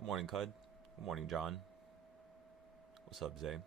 Good morning, Cud. Good morning, John. What's up, Zay?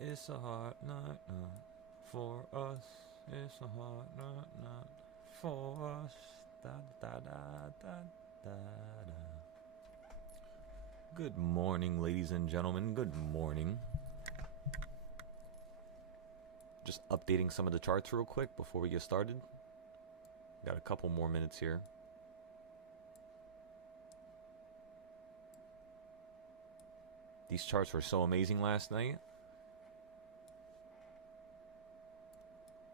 It's a hard night, night for us. It's a hard night, night for us. Da da da da da da. Good morning, ladies and gentlemen. Good morning. Just updating some of the charts real quick before we get started. Got a couple more minutes here. These charts were so amazing last night.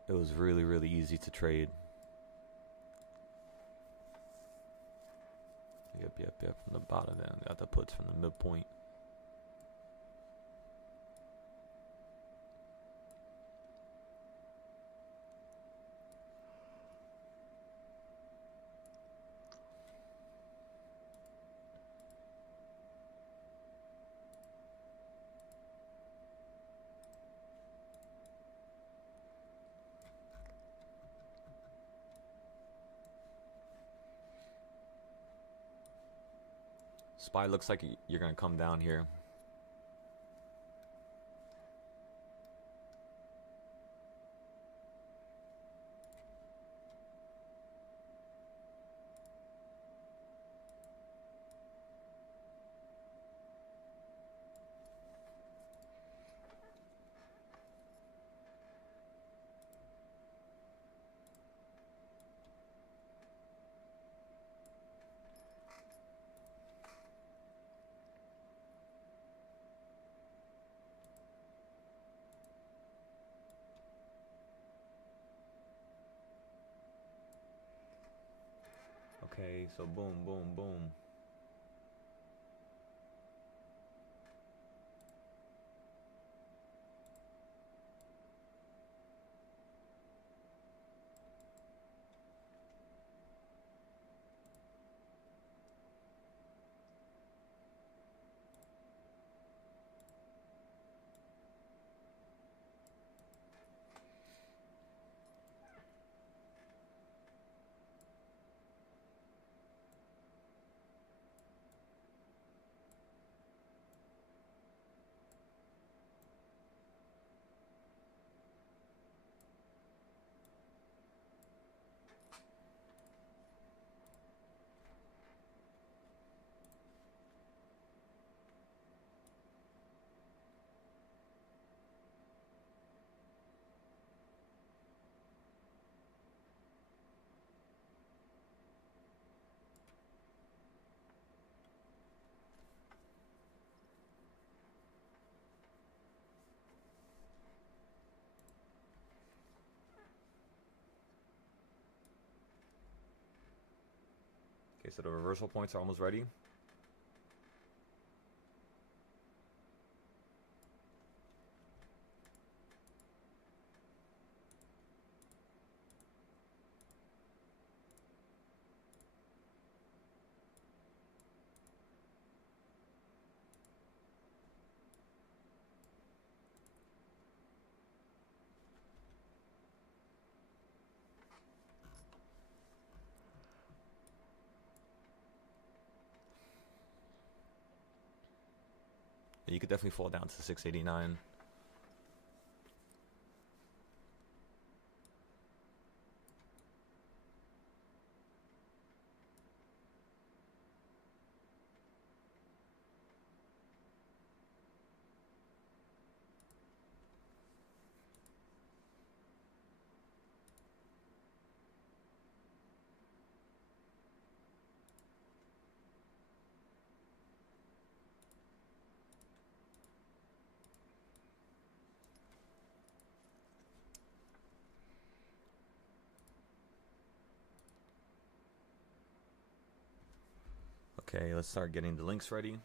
It was really, really easy to trade. Yep. From the bottom then. Got the puts from the midpoint. SPY looks like you're going to come down here. Okay, so boom, boom, boom. Okay, so the reversal points are almost ready. You could definitely fall down to 689. Okay, let's start getting the links ready.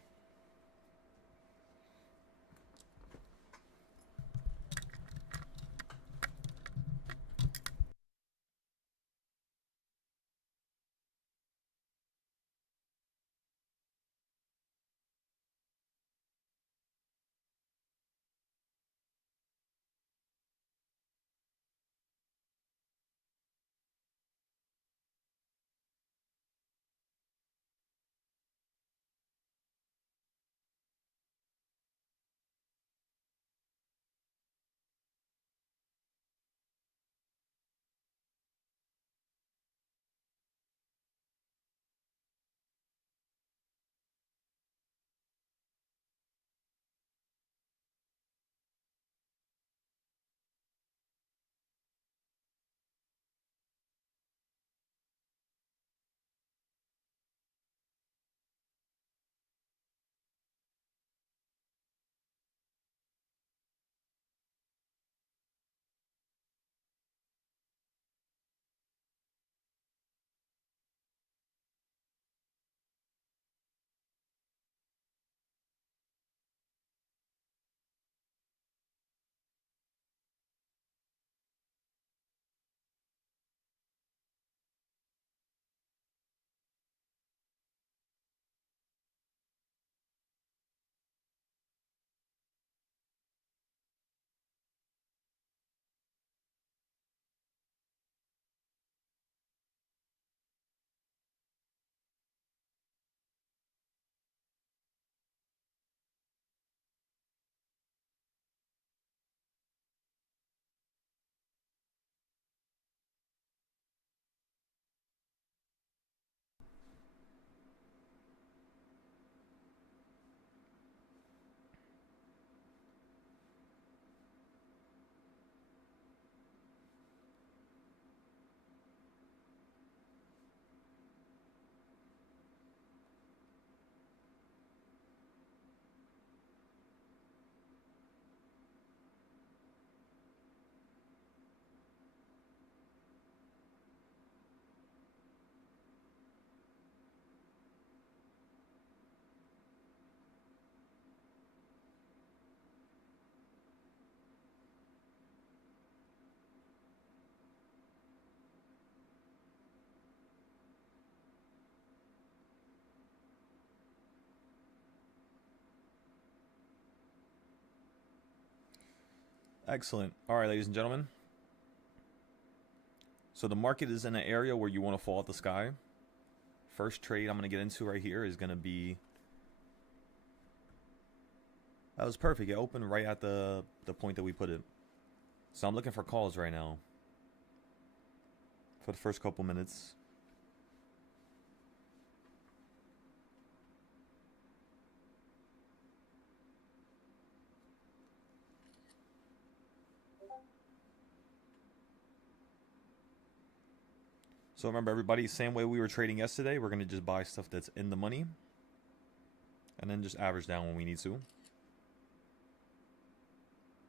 Excellent. All right, ladies and gentlemen. So the market is in an area where you want to fall out the sky. First trade I'm going to get into right here is going to be... That was perfect. It opened right at the point that we put it. So I'm looking for calls right now. For the first couple minutes. So remember, everybody, same way we were trading yesterday, we're going to just buy stuff that's in the money. And then just average down when we need to.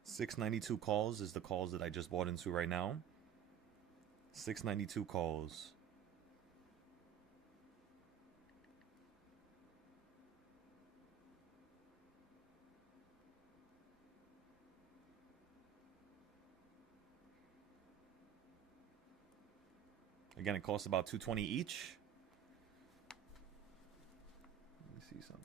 692 calls is the calls that I just bought into right now. 692 calls. Again, it costs about $220 each. Let me see something.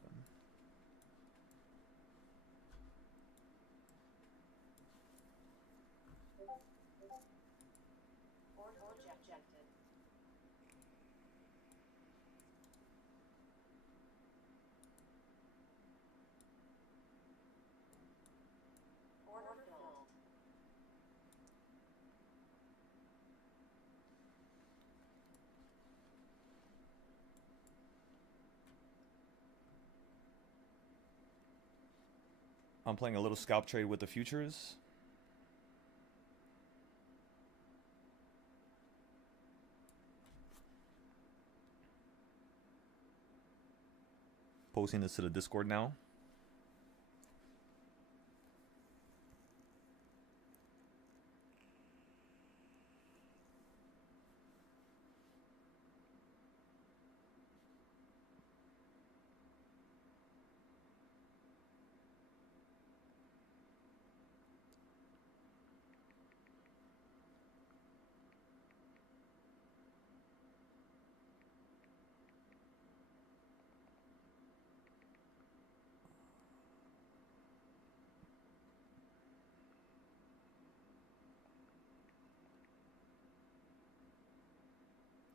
I'm playing a little scalp trade with the futures. Posting this to the Discord now.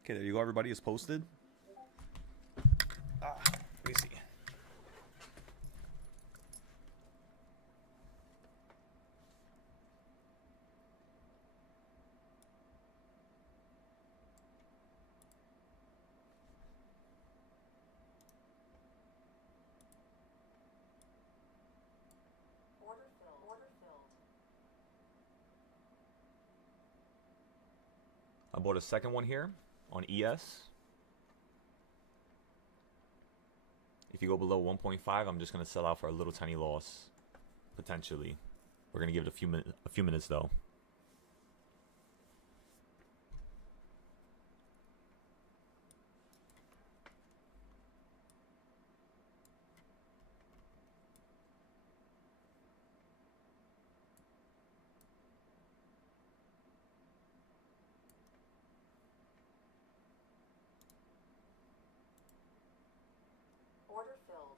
Okay, there you go, everybody. It's posted. Let me see. Order filled. I bought a second one here on ES. If you go below 1.5, I'm just going to sell out for a little tiny loss, potentially. We're going to give it a few minutes though. Order filled.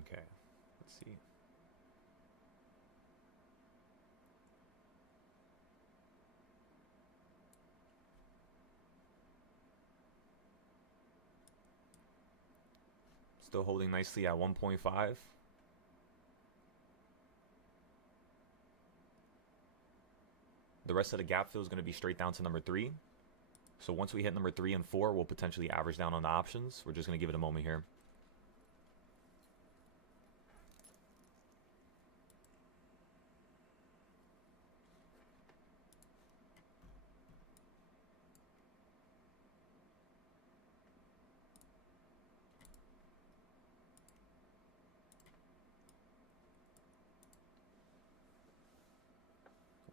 Okay, let's see. Still holding nicely at 1.5. The rest of the gap fill is going to be straight down to number 3. So once we hit number 3 and 4, we'll potentially average down on the options. We're just going to give it a moment here.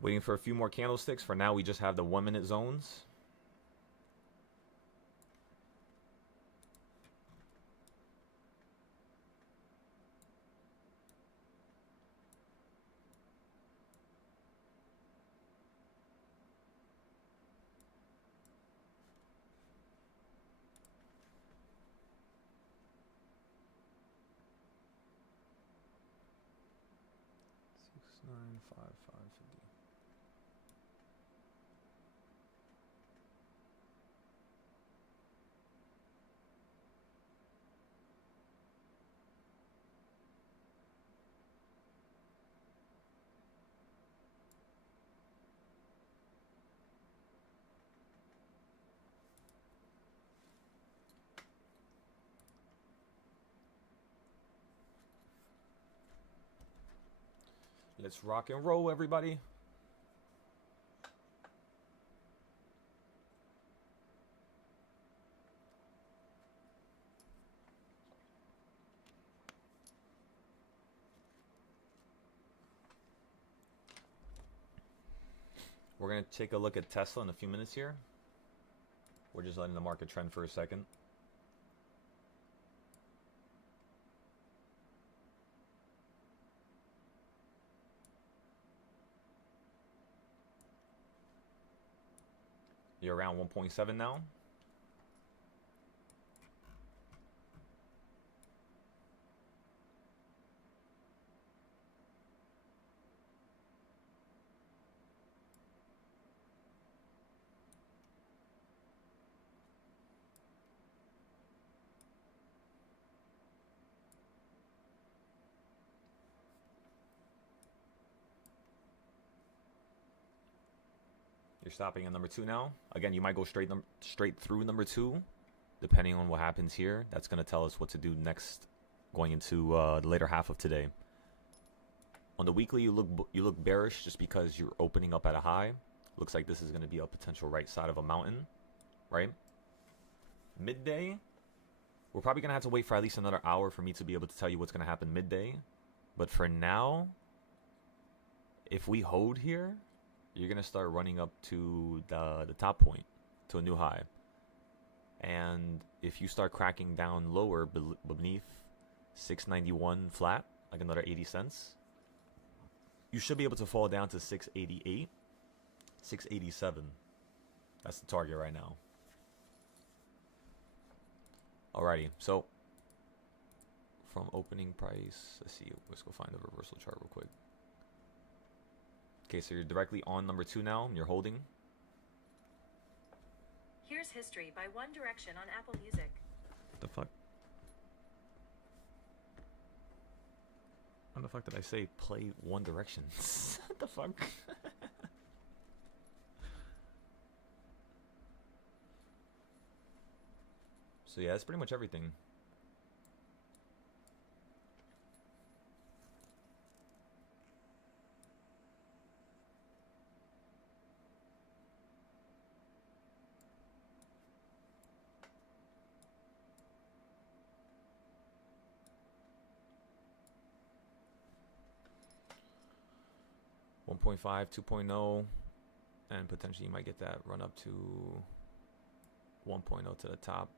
Waiting for a few more candlesticks. For now, we just have the 1-minute zones. Nine, five, 50. Let's rock and roll, everybody. We're going to take a look at Tesla in a few minutes here. We're just letting the market trend for a second. You're around 1.7 now. You're stopping at number 2 now. Again, you might go straight through number 2, depending on what happens here, that's going to tell us what to do next going into the later half of today. On the weekly, you look bearish just because you're opening up at a high. Looks like this is going to be a potential right side of a mountain, right? Midday, we're probably going to have to wait for at least another hour for me to be able to tell you what's going to happen midday. But for now, if we hold here, you're going to start running up to the top point, to a new high. And if you start cracking down lower beneath 691 flat, like another 80 cents, you should be able to fall down to 688, 687. That's the target right now. Alrighty, so from opening price, let's see, let's go find the reversal chart real quick. Okay, so you're directly on number 2 now, and you're holding. Here's History by One Direction on Apple Music. What the fuck? What the fuck did I say? Play One Direction. What the fuck? So yeah, that's pretty much everything. One 1.5, 2.0, and potentially you might get that run up to 1.0 to the top.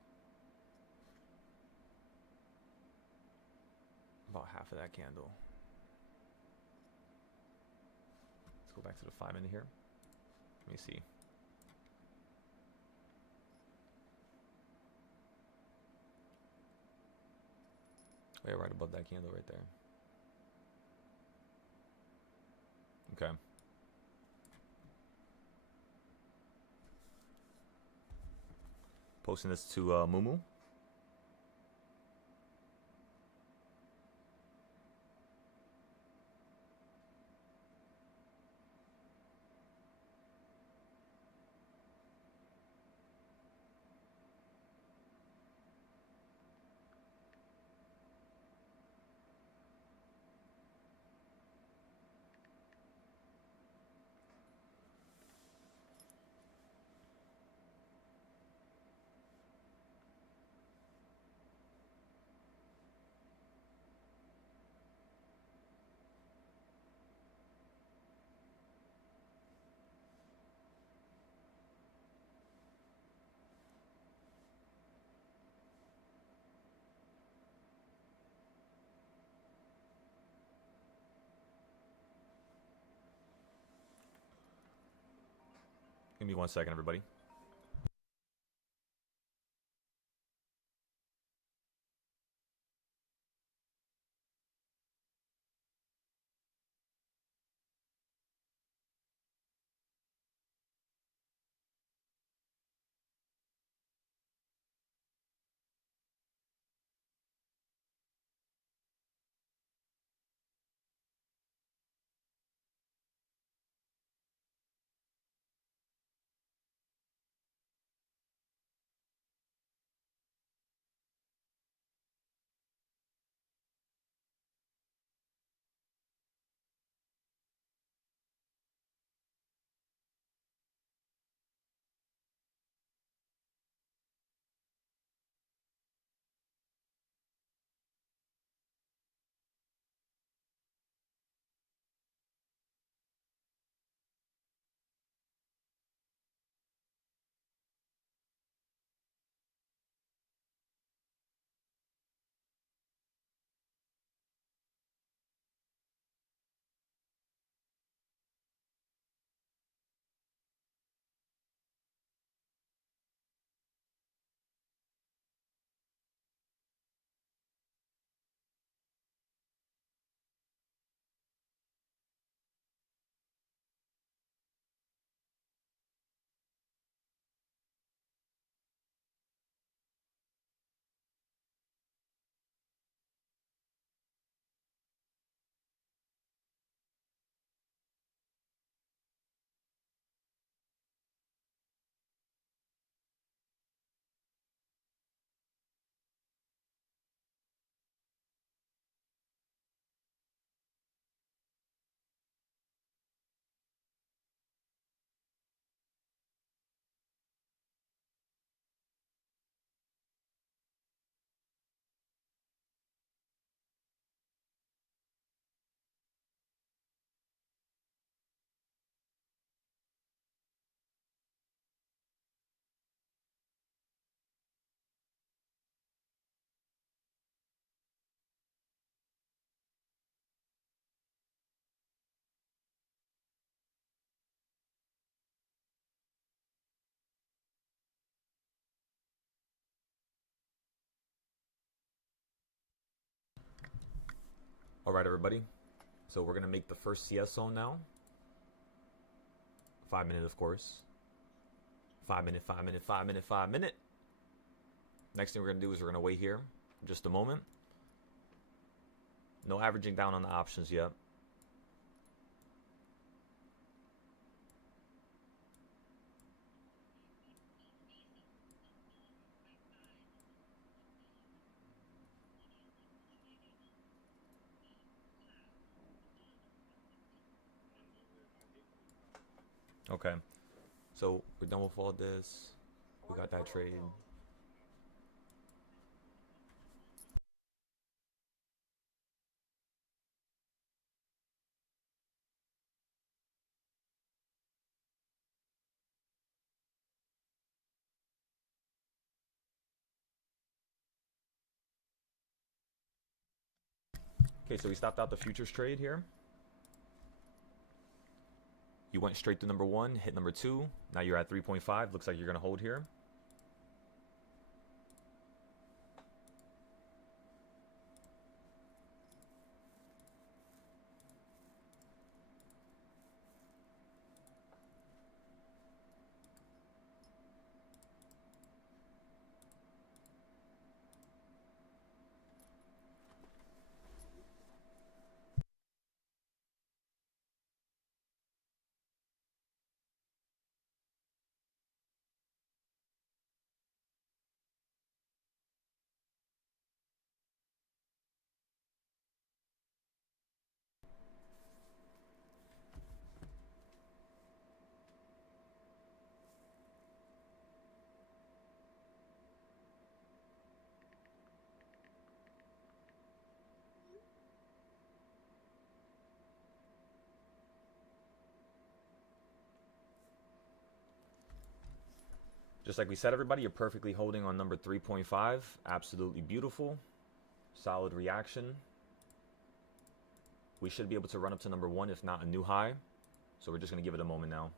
About half of that candle. Let's go back to the 5 minute here. Let me see. Oh, yeah, right above that candle right there. Okay. Posting this to Mumu. Give me 1 second, everybody. All right, everybody. So we're gonna make the first CS zone now. 5 minute, of course. 5 minute, 5 minute, 5 minute, 5 minute. Next thing we're gonna do is we're gonna wait here for just a moment. No averaging down on the options yet. Okay. So we're done with all this. We got that trade. Okay, so we stopped out the futures trade here. You went straight to number 1, hit number 2. Now you're at 3.5. Looks like you're going to hold here. Just like we said, everybody, you're perfectly holding on number 3.5. Absolutely beautiful. Solid reaction. We should be able to run up to number 1, if not a new high. So we're just going to give it a moment now.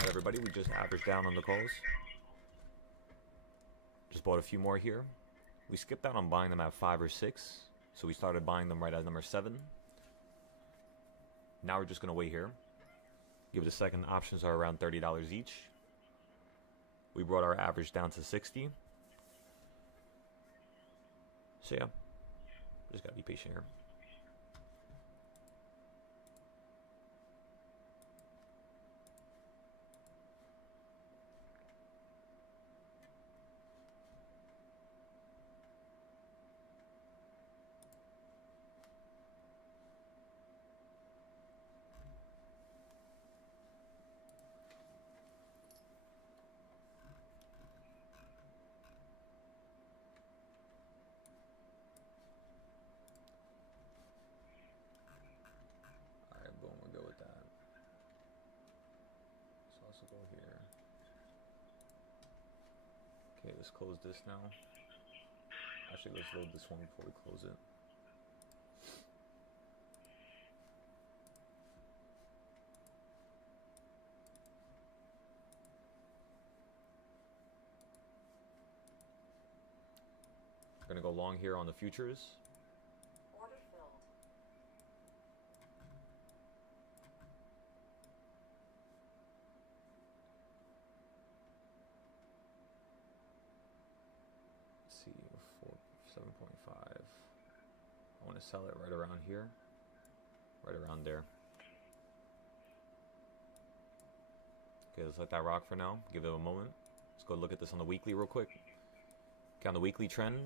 Alright, everybody, we just averaged down on the calls. Just bought a few more here. We skipped out on buying them at 5 or 6, so we started buying them right at number 7. Now we're just going to wait here. Give it a second. Options are around $30 each. We brought our average down to 60. So yeah, just got to be patient here. Boom, we're good with that. Let's also go here. Okay, let's close this now. Actually, let's load this one before we close it. We're gonna go long here on the futures. Order filled. Let's see, 7.5. I want to sell it right around here, right around there. Okay, let's let that rock for now. Give it a moment. Let's go look at this on the weekly real quick. Okay, on the weekly trend,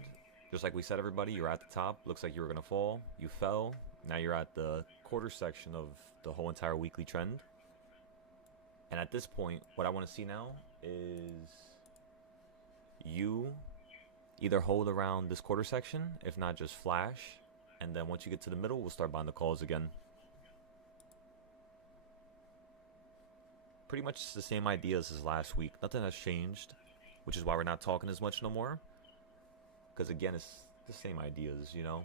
just like we said, everybody, you're at the top. Looks like you were gonna fall. You fell. Now you're at the quarter section of the whole entire weekly trend. And at this point, what I want to see now is you either hold around this quarter section, if not just flash, and then once you get to the middle, we'll start buying the calls again. Pretty much the same ideas as last week. Nothing has changed, which is why we're not talking as much no more. Because again, it's the same ideas, you know.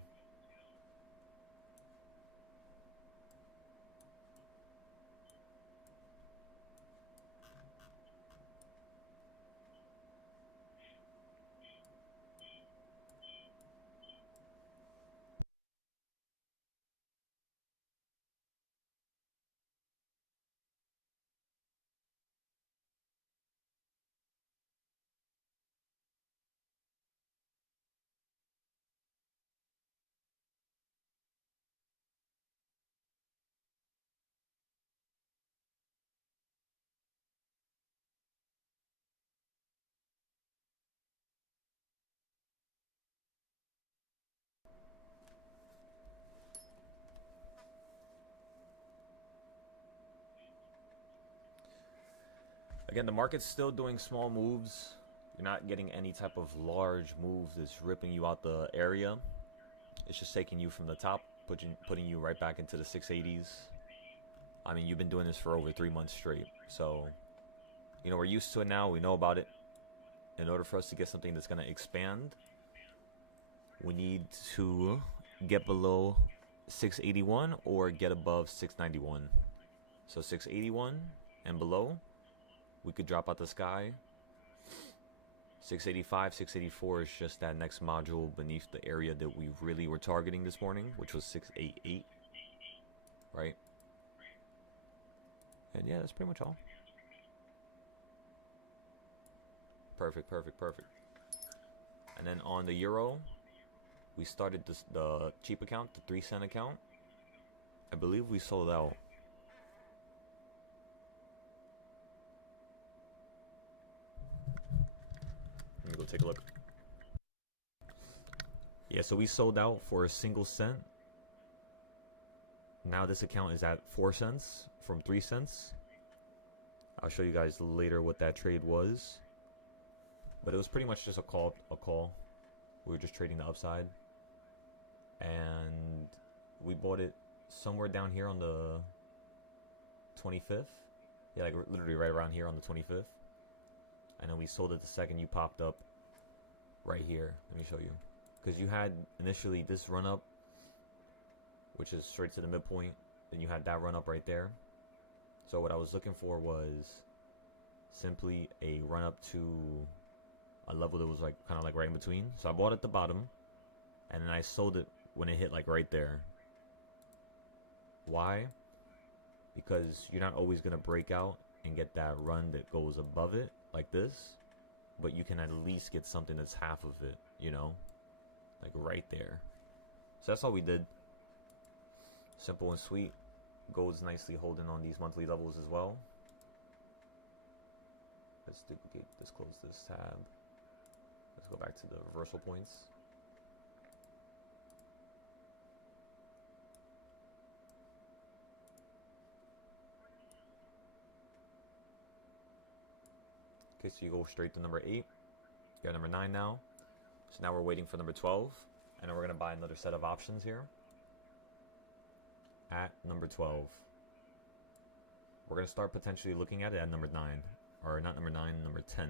Again, the market's still doing small moves. You're not getting any type of large move that's ripping you out the area. It's just taking you from the top, putting you right back into the 680s. I mean, you've been doing this for over 3 months straight. So, you know, we're used to it now. We know about it. In order for us to get something that's going to expand, we need to get below 681 or get above 691. So 681 and below, we could drop out the sky. 685, 684 is just that next module beneath the area that we really were targeting this morning, which was 688, right? And yeah, that's pretty much all. Perfect, perfect, perfect. And then on the euro, we started the cheap account, the 3-cent account. I believe we sold out. Let me go take a look. Yeah, so we sold out for a single cent. Now this account is at 4 cents from 3 cents. I'll show you guys later what that trade was. But it was pretty much just a call. We were just trading the upside. And we bought it somewhere down here on the 25th. Yeah, like literally right around here on the 25th. And then we sold it the second you popped up right here. Let me show you. Because you had initially this run up, which is straight to the midpoint. Then you had that run up right there. So what I was looking for was simply a run up to a level that was like kind of like right in between. So I bought at the bottom, and then I sold it when it hit like right there. Why? Because you're not always gonna break out and get that run that goes above it like this, but you can at least get something that's half of it, you know, like right there. So that's all we did. Simple and sweet. Gold's nicely holding on these monthly levels as well. Let's duplicate this, close this tab. Let's go back to the reversal points. Okay, so you go straight to number 8. You're at number 9 now. So now we're waiting for number 12. And then we're going to buy another set of options here. At number 12. We're going to start potentially looking at it at number 9. Or not number 9, number 10.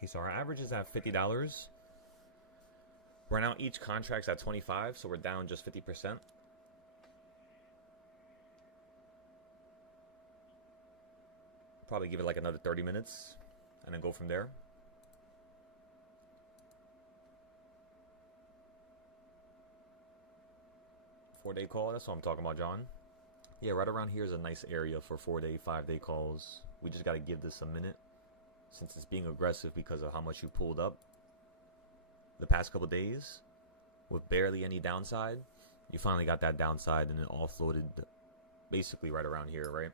Okay, so our average is at $50. Right now each contract's at 25, so we're down just 50%. Probably give it like another 30 minutes and then go from there. Four-day call, that's what I'm talking about, John. Yeah, right around here is a nice area for 4-day, 5-day calls. We just got to give this a minute since it's being aggressive because of how much you pulled up the past couple days with barely any downside. You finally got that downside and it all floated basically right around here, right?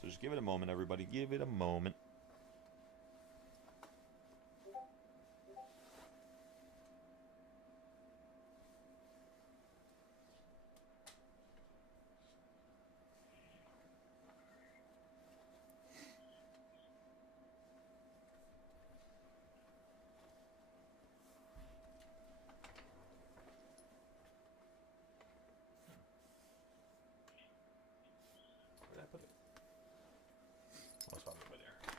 So just give it a moment, everybody. Give it a moment. Where did I put it? Oh, it's probably over there.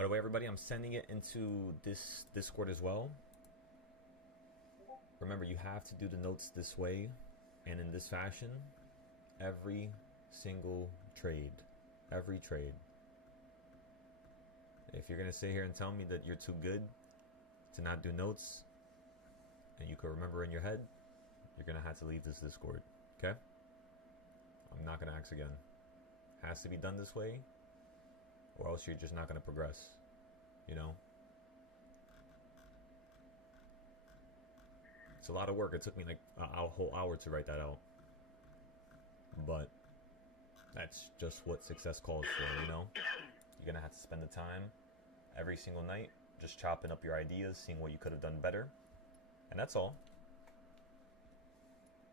By the way, everybody, I'm sending it into this Discord as well. Remember, you have to do the notes this way and in this fashion every single trade. Every trade. If you're going to sit here and tell me that you're too good to not do notes and you can remember in your head, you're going to have to leave this Discord. Okay? I'm not going to ask again. Has to be done this way, or else you're just not going to progress. You know? It's a lot of work. It took me like a whole hour to write that out. But that's just what success calls for, you know? You're going to have to spend the time every single night just chopping up your ideas, seeing what you could have done better. And that's all.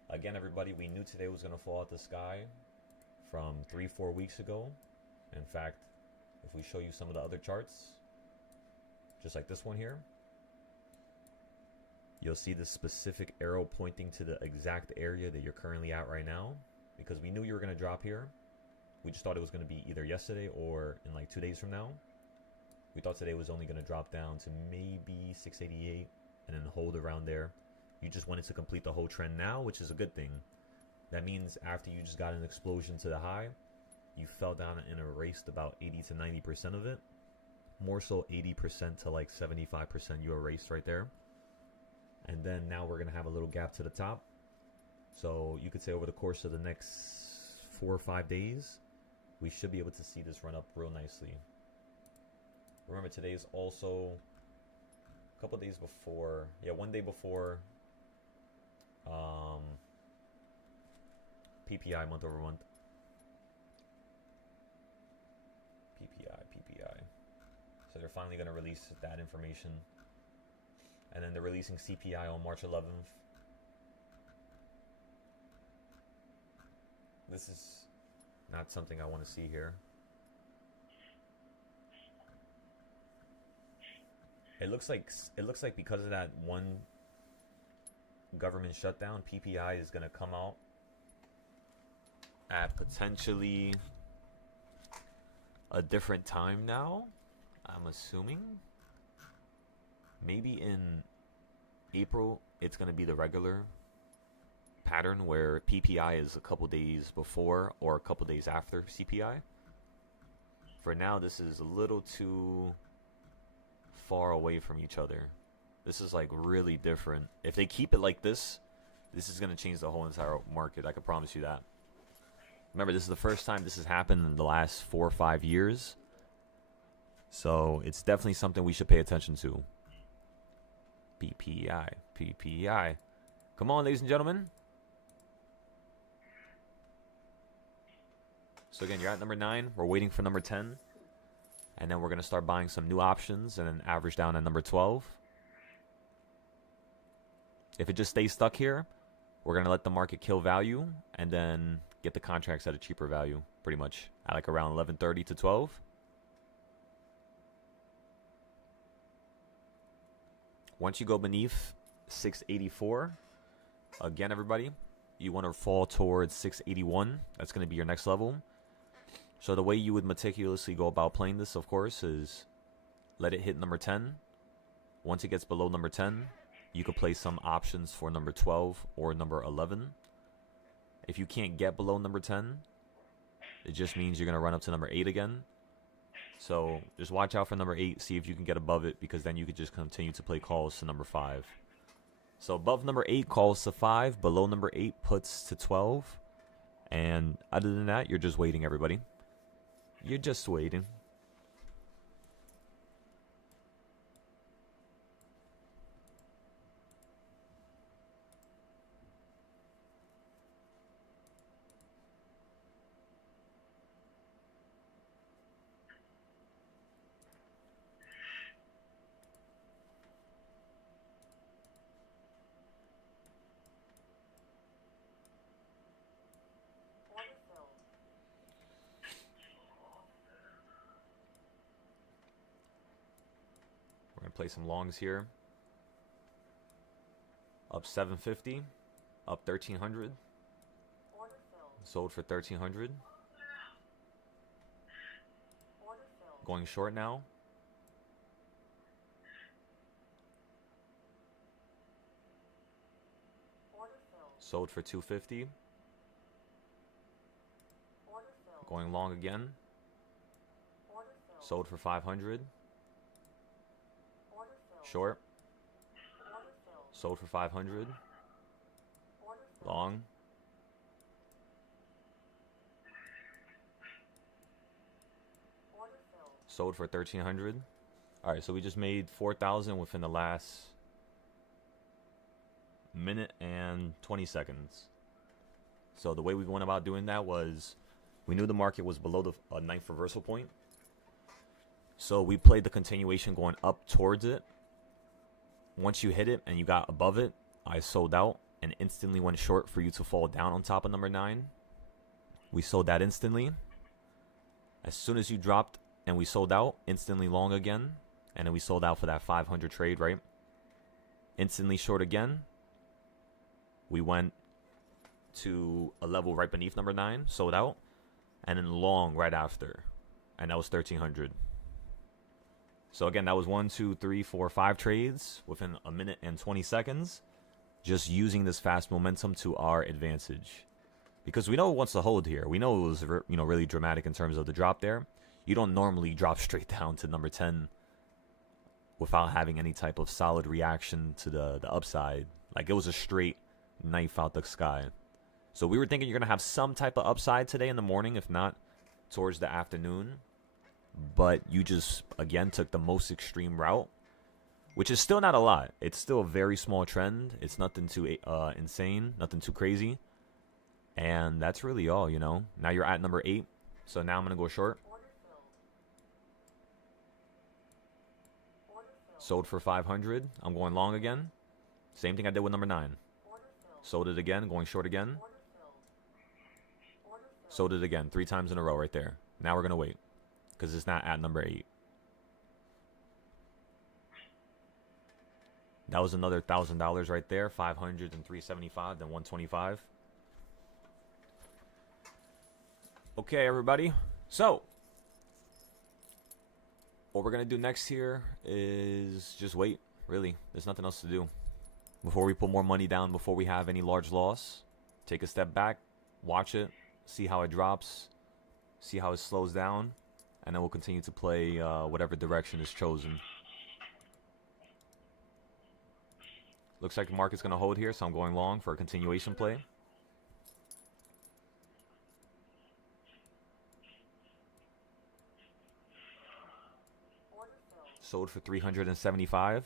Again, everybody, we knew today was going to fall out the sky from 3-4 weeks ago. In fact, if we show you some of the other charts, just like this one here, you'll see the specific arrow pointing to the exact area that you're currently at right now, because we knew you were going to drop here. We just thought it was going to be either yesterday or in like 2 days from now. We thought today was only going to drop down to maybe 688 and then hold around there. You just wanted to complete the whole trend now, which is a good thing. That means after you just got an explosion to the high, you fell down and erased about 80 to 90% of it. More so 80% to like 75% you erased right there. And then now we're going to have a little gap to the top. So you could say over the course of the next 4 or 5 days, we should be able to see this run up real nicely. Remember, today is also a couple days before, 1 day before PPI, month over month. PPI. So they're finally going to release that information. And then they're releasing CPI on March 11th. This is not something I want to see here. It looks like because of that one government shutdown, PPI is going to come out at potentially a different time now. I'm assuming maybe in April it's going to be the regular pattern where PPI is a couple days before or a couple days after CPI. For now, this is a little too far away from each other. This is like really different. If they keep it like this is going to change the whole entire market. I can promise you that. Remember, this is the first time this has happened in the last 4 or 5 years. So it's definitely something we should pay attention to. PPI. Come on, ladies and gentlemen. So again, you're at number 9. We're waiting for number 10. And then we're going to start buying some new options and then average down at number 12. If it just stays stuck here, we're going to let the market kill value and then get the contracts at a cheaper value, pretty much, at like around 11:30 to 12. Once you go beneath 684, again, everybody, you want to fall towards 681. That's going to be your next level. So the way you would meticulously go about playing this, of course, is let it hit number 10. Once it gets below number 10, you could play some options for number 12 or number 11. If you can't get below number 10, it just means you're going to run up to number 8 again. So just watch out for number 8, see if you can get above it, because then you could just continue to play calls to number 5. So above number 8 calls to 5, below number 8 puts to 12. And other than that, you're just waiting, everybody. You're just waiting. Order filled. We're going to play some longs here. Up 750. Up 1300. Order filled. Sold for 1300. Order filled. Going short now. Sold for 250. Order filled. Going long again. Order filled. Sold for 500. Order filled. Short. Order filled. Sold for 500. Order filled. Long. Order filled. Sold for 1300. All right, so we just made 4,000 within the last minute and 20 seconds. So the way we went about doing that was we knew the market was below the ninth reversal point. So we played the continuation going up towards it. Once you hit it and you got above it, I sold out and instantly went short for you to fall down on top of number 9. We sold that instantly. As soon as you dropped and we sold out, instantly long again. And then we sold out for that 500 trade, right? Instantly short again. We went to a level right beneath number 9, sold out. And then long right after. And that was 1300. So again, that was 1, 2, 3, 4, 5 trades within a minute and 20 seconds. Just using this fast momentum to our advantage. Because we know it wants to hold here. We know it was really dramatic in terms of the drop there. You don't normally drop straight down to number 10 without having any type of solid reaction to the upside. Like, it was a straight knife out the sky. So we were thinking you're going to have some type of upside today in the morning, if not towards the afternoon. But you just, again, took the most extreme route, which is still not a lot. It's still a very small trend. It's nothing too insane, nothing too crazy. And that's really all, you know. Now you're at number 8. So now I'm going to go short. Order filled. Order filled. Sold for 500. I'm going long again. Same thing I did with number 9. Order filled. Sold it again, going short again. Order filled. Order filled. Sold it again, 3 times in a row right there. Now we're going to wait because it's not at number 8. That was another $1,000 right there. 500 and 375, then 125. Okay, everybody. So, what we're going to do next here is just wait. Really, there's nothing else to do. Before we put more money down, before we have any large loss, take a step back, watch it, see how it drops, see how it slows down, and then we'll continue to play whatever direction is chosen. Looks like the market's going to hold here, so I'm going long for a continuation play. Order filled. Sold for 375.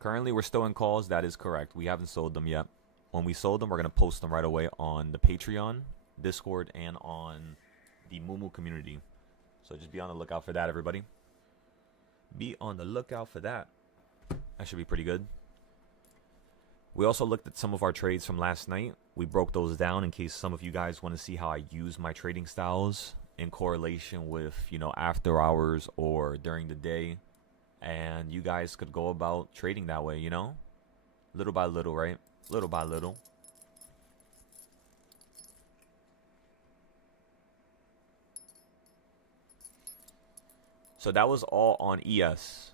Currently, we're still in calls. That is correct. We haven't sold them yet. When we sold them, we're going to post them right away on the Patreon, Discord, and on the Mumu community. So just be on the lookout for that, everybody. Be on the lookout for that. That should be pretty good. We also looked at some of our trades from last night. We broke those down in case some of you guys want to see how I use my trading styles in correlation with, after hours or during the day. And you guys could go about trading that way, little by little, right? Little by little. So that was all on ES.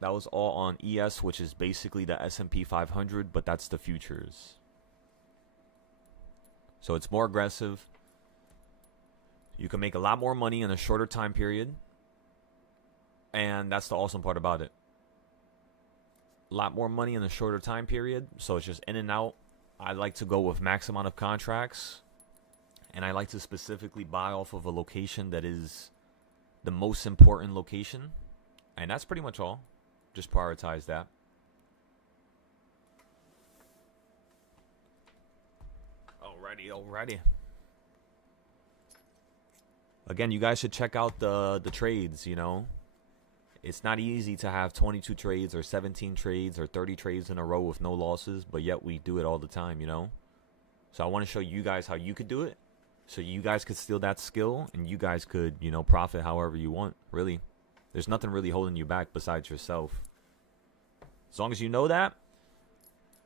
That was all on ES, which is basically the S&P 500, but that's the futures. So it's more aggressive. You can make a lot more money in a shorter time period. And that's the awesome part about it. A lot more money in a shorter time period. So it's just in and out. I like to go with max amount of contracts. And I like to specifically buy off of a location that is the most important location. And that's pretty much all. Just prioritize that. Alrighty. Again, you guys should check out the trades, It's not easy to have 22 trades or 17 trades or 30 trades in a row with no losses, but yet we do it all the time, So I want to show you guys how you could do it, so you guys could steal that skill and you guys could, profit however you want, really. There's nothing really holding you back besides yourself. As long as you know that,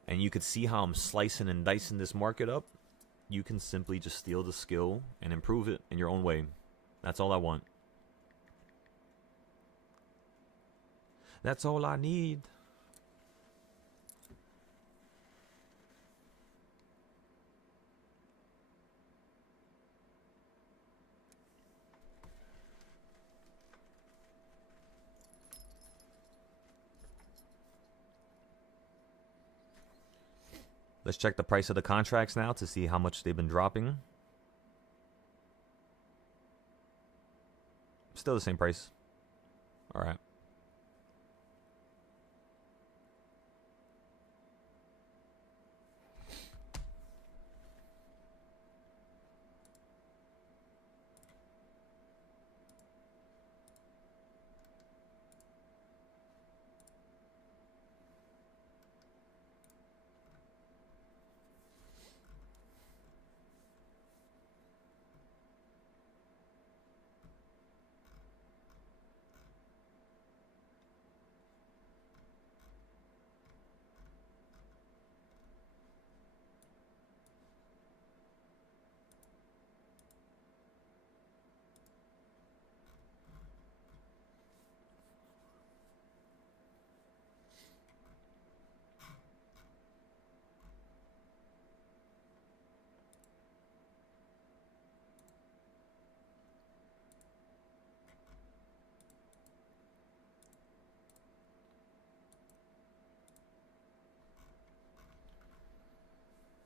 and you could see how I'm slicing and dicing this market up, you can simply just steal the skill and improve it in your own way. That's all I want. That's all I need. Let's check the price of the contracts now to see how much they've been dropping. Still the same price. All right.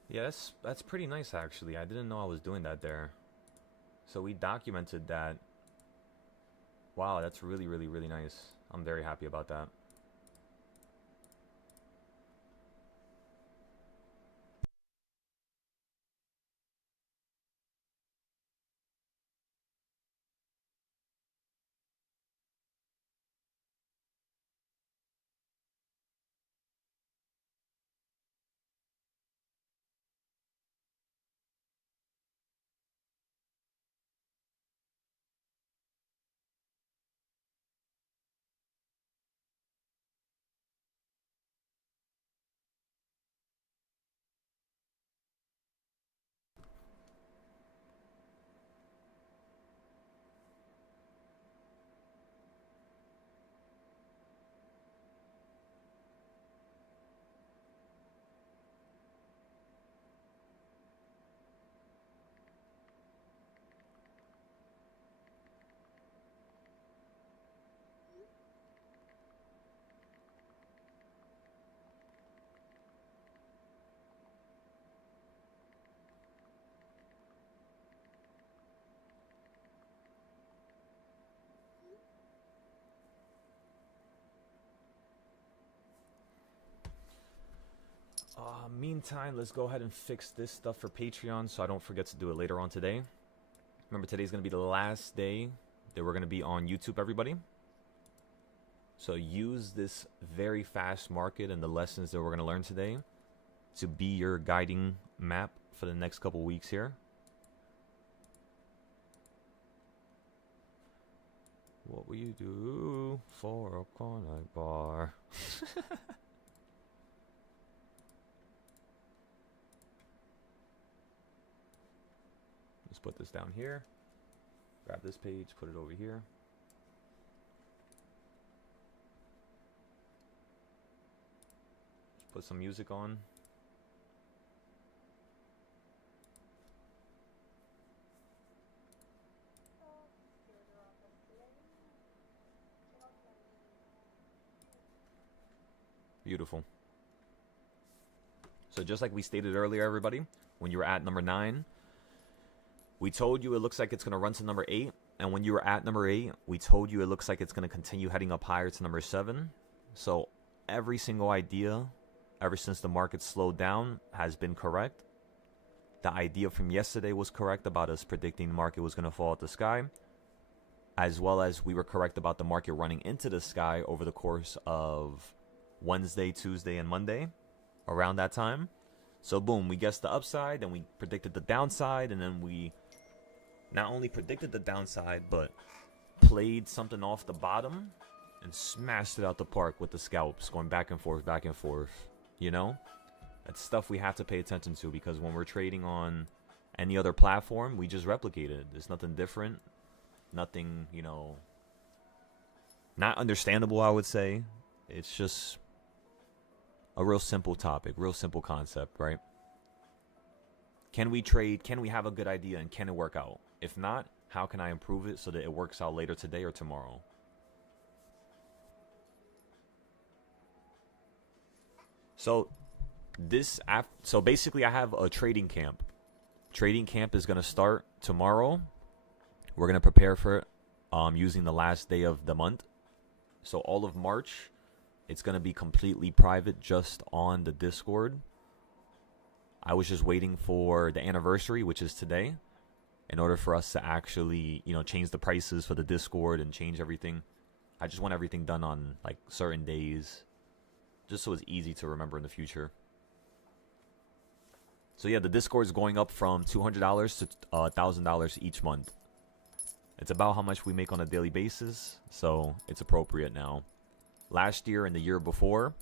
Yeah, that's pretty nice actually. I didn't know I was doing that there. So we documented that. Wow, that's really, really, really nice. I'm very happy about that. Meantime, let's go ahead and fix this stuff for Patreon so I don't forget to do it later on today. Remember, today's going to be the last day that we're going to be on YouTube, everybody. So use this very fast market and the lessons that we're going to learn today to be your guiding map for the next couple weeks here. What will you do for a corner bar? Let's put this down here. Grab this page, put it over here. Put some music on. Beautiful. So just like we stated earlier, everybody, when you were at number 9, we told you it looks like it's going to run to number 8. And when you were at number 8, we told you it looks like it's going to continue heading up higher to number 7. So every single idea, ever since the market slowed down, has been correct. The idea from yesterday was correct about us predicting the market was going to fall out the sky, as well as we were correct about the market running into the sky over the course of Wednesday, Tuesday, and Monday around that time. So boom, we guessed the upside, then we predicted the downside, and then we not only predicted the downside, but played something off the bottom and smashed it out the park with the scalps, going back and forth, you know? That's stuff we have to pay attention to, because when we're trading on any other platform, we just replicate it. There's nothing different, nothing, you know, not understandable, I would say. It's just a real simple topic, real simple concept, right? Can we trade? Can we have a good idea? And can it work out? If not, how can I improve it so that it works out later today or tomorrow? So So basically, I have a trading camp. Trading camp is gonna start tomorrow. We're gonna prepare for it, using the last day of the month. So all of March, it's gonna be completely private, just on the Discord. I was just waiting for the anniversary, which is today, in order for us to actually, change the prices for the Discord and change everything. I just want everything done on like certain days, just so it's easy to remember in the future. So yeah, the Discord is going up from $200 to $1,000 each month. It's about how much we make on a daily basis, so it's appropriate now. Last year and the year before,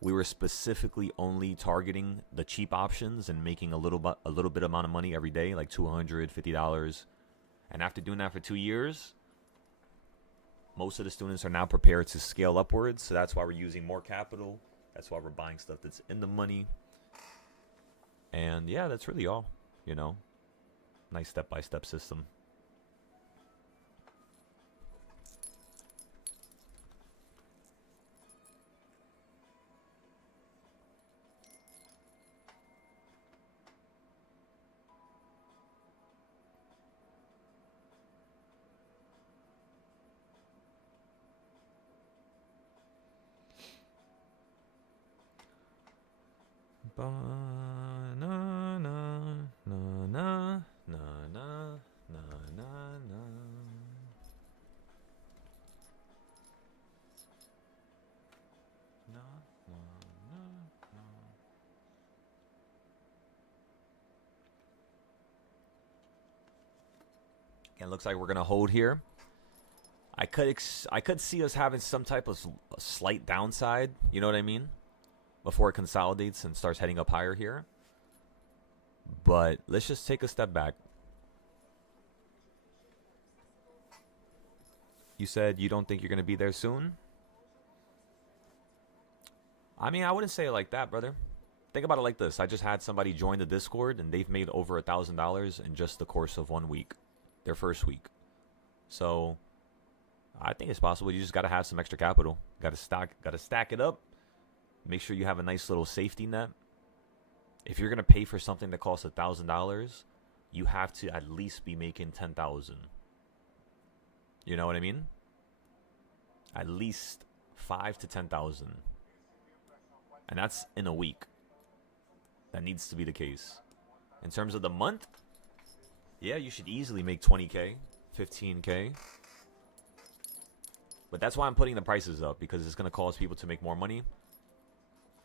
we were specifically only targeting the cheap options and making a little bit amount of money every day, like $250. And after doing that for 2 years, most of the students are now prepared to scale upwards. So that's why we're using more capital. That's why we're buying stuff that's in the money. And yeah, that's really all, Nice step-by-step system. Again, looks like we're gonna hold here. I could see us having some type of slight downside. You know what I mean? Before it consolidates and starts heading up higher here. But let's just take a step back. You said you don't think you're going to be there soon? I mean, I wouldn't say it like that, brother. Think about it like this. I just had somebody join the Discord, and they've made over $1,000 in just the course of 1 week. Their first week. So, I think it's possible. You just got to have some extra capital. Got to stack it up. Make sure you have a nice little safety net. If you're going to pay for something that costs $1,000, you have to at least be making $10,000. You know what I mean? At least $5,000 to $10,000. And that's in a week. That needs to be the case. In terms of the month, yeah, you should easily make 20K, 15K. But that's why I'm putting the prices up, because it's going to cause people to make more money.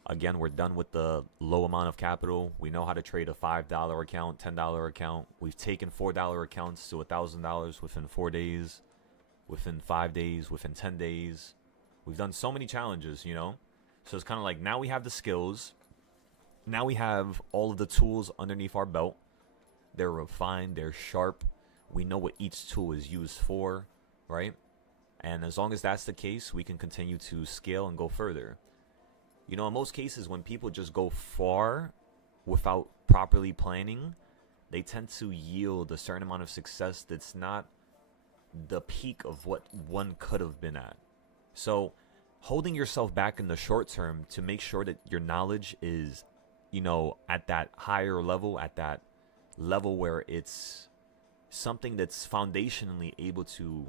Again, we're done with the low amount of capital. We know how to trade a $5 account, $10 account. We've taken $4 accounts to $1,000 within 4 days, within 5 days, within 10 days. We've done so many challenges, So it's kind of like, now we have the skills. Now we have all of the tools underneath our belt. They're refined, they're sharp. We know what each tool is used for, right? And as long as that's the case, we can continue to scale and go further. In most cases, when people just go far without properly planning, they tend to yield a certain amount of success that's not the peak of what one could have been at. So holding yourself back in the short term to make sure that your knowledge is, at that higher level, at that level where it's something that's foundationally able to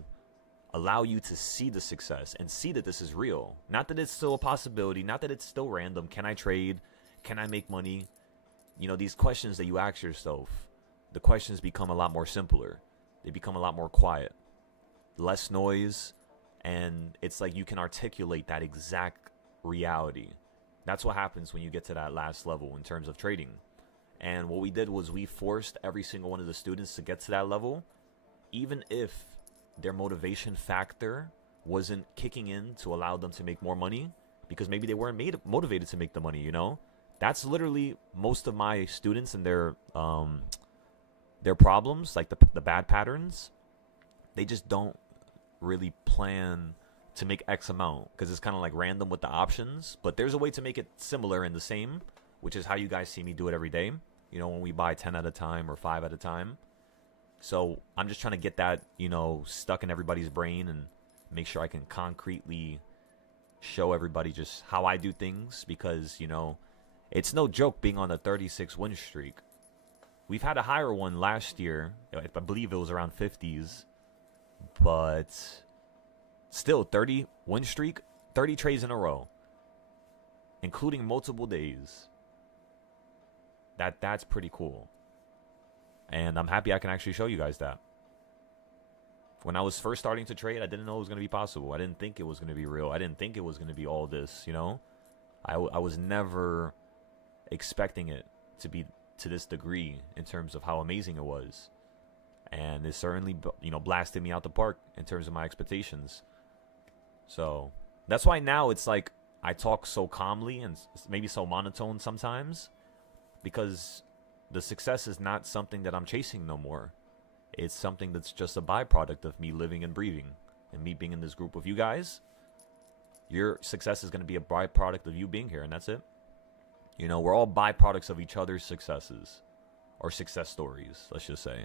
allow you to see the success and see that this is real. Not that it's still a possibility, not that it's still random. Can I trade? Can I make money? These questions that you ask yourself, the questions become a lot more simpler. They become a lot more quiet. Less noise, and it's like you can articulate that exact reality. That's what happens when you get to that last level in terms of trading. And what we did was we forced every single one of the students to get to that level, even if their motivation factor wasn't kicking in to allow them to make more money, because maybe they weren't motivated to make the money. That's literally most of my students and their problems, like the bad patterns. They just don't really plan to make X amount, because it's kind of like random with the options. But there's a way to make it similar and the same, which is how you guys see me do it every day. When we buy 10 at a time or 5 at a time. So I'm just trying to get that, stuck in everybody's brain and make sure I can concretely show everybody just how I do things, because, It's no joke being on a 36 win streak. We've had a higher one last year. I believe it was around 50s. But still, 30 win streak, 30 trades in a row, including multiple days. That's pretty cool. And I'm happy I can actually show you guys that. When I was first starting to trade, I didn't know it was going to be possible. I didn't think it was going to be real. I didn't think it was going to be all this, you know? I was never expecting it to be to this degree in terms of how amazing it was. And it certainly, blasted me out the park in terms of my expectations. So that's why now it's like I talk so calmly and maybe so monotone sometimes, because the success is not something that I'm chasing no more. It's something that's just a byproduct of me living and breathing and me being in this group with you guys. Your success is going to be a byproduct of you being here, and that's it. We're all byproducts of each other's successes or success stories, let's just say.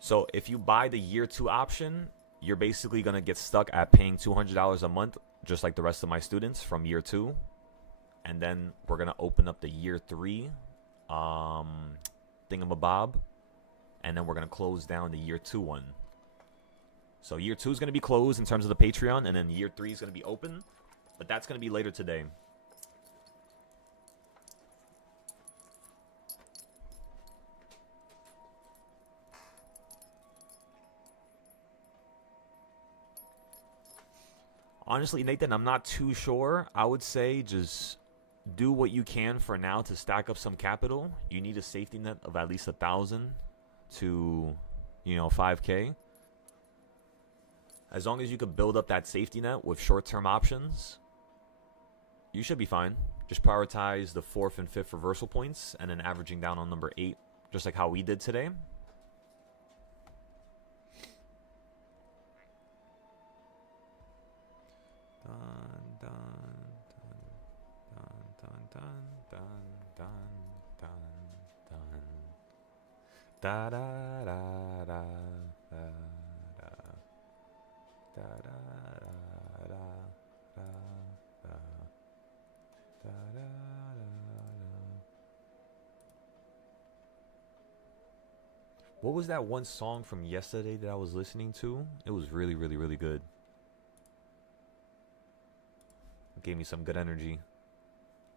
So if you buy the year 2 option, you're basically going to get stuck at paying $200 a month, just like the rest of my students from year 2. And then we're going to open up the year 3 thingamabob. And then we're going to close down the year 2 one. So year 2 is going to be closed in terms of the Patreon. And then year 3 is going to be open. But that's going to be later today. Honestly, Nathan, I'm not too sure. I would say just do what you can for now to stack up some capital. You need a safety net of at least 1,000 to, 5K. As long as you could build up that safety net with short-term options, you should be fine. Just prioritize the 4th and 5th reversal points and then averaging down on number 8, just like how we did today. Da da da da da da da da da da. What was that one song from yesterday that I was listening to? It was really, really, really good. It gave me some good energy.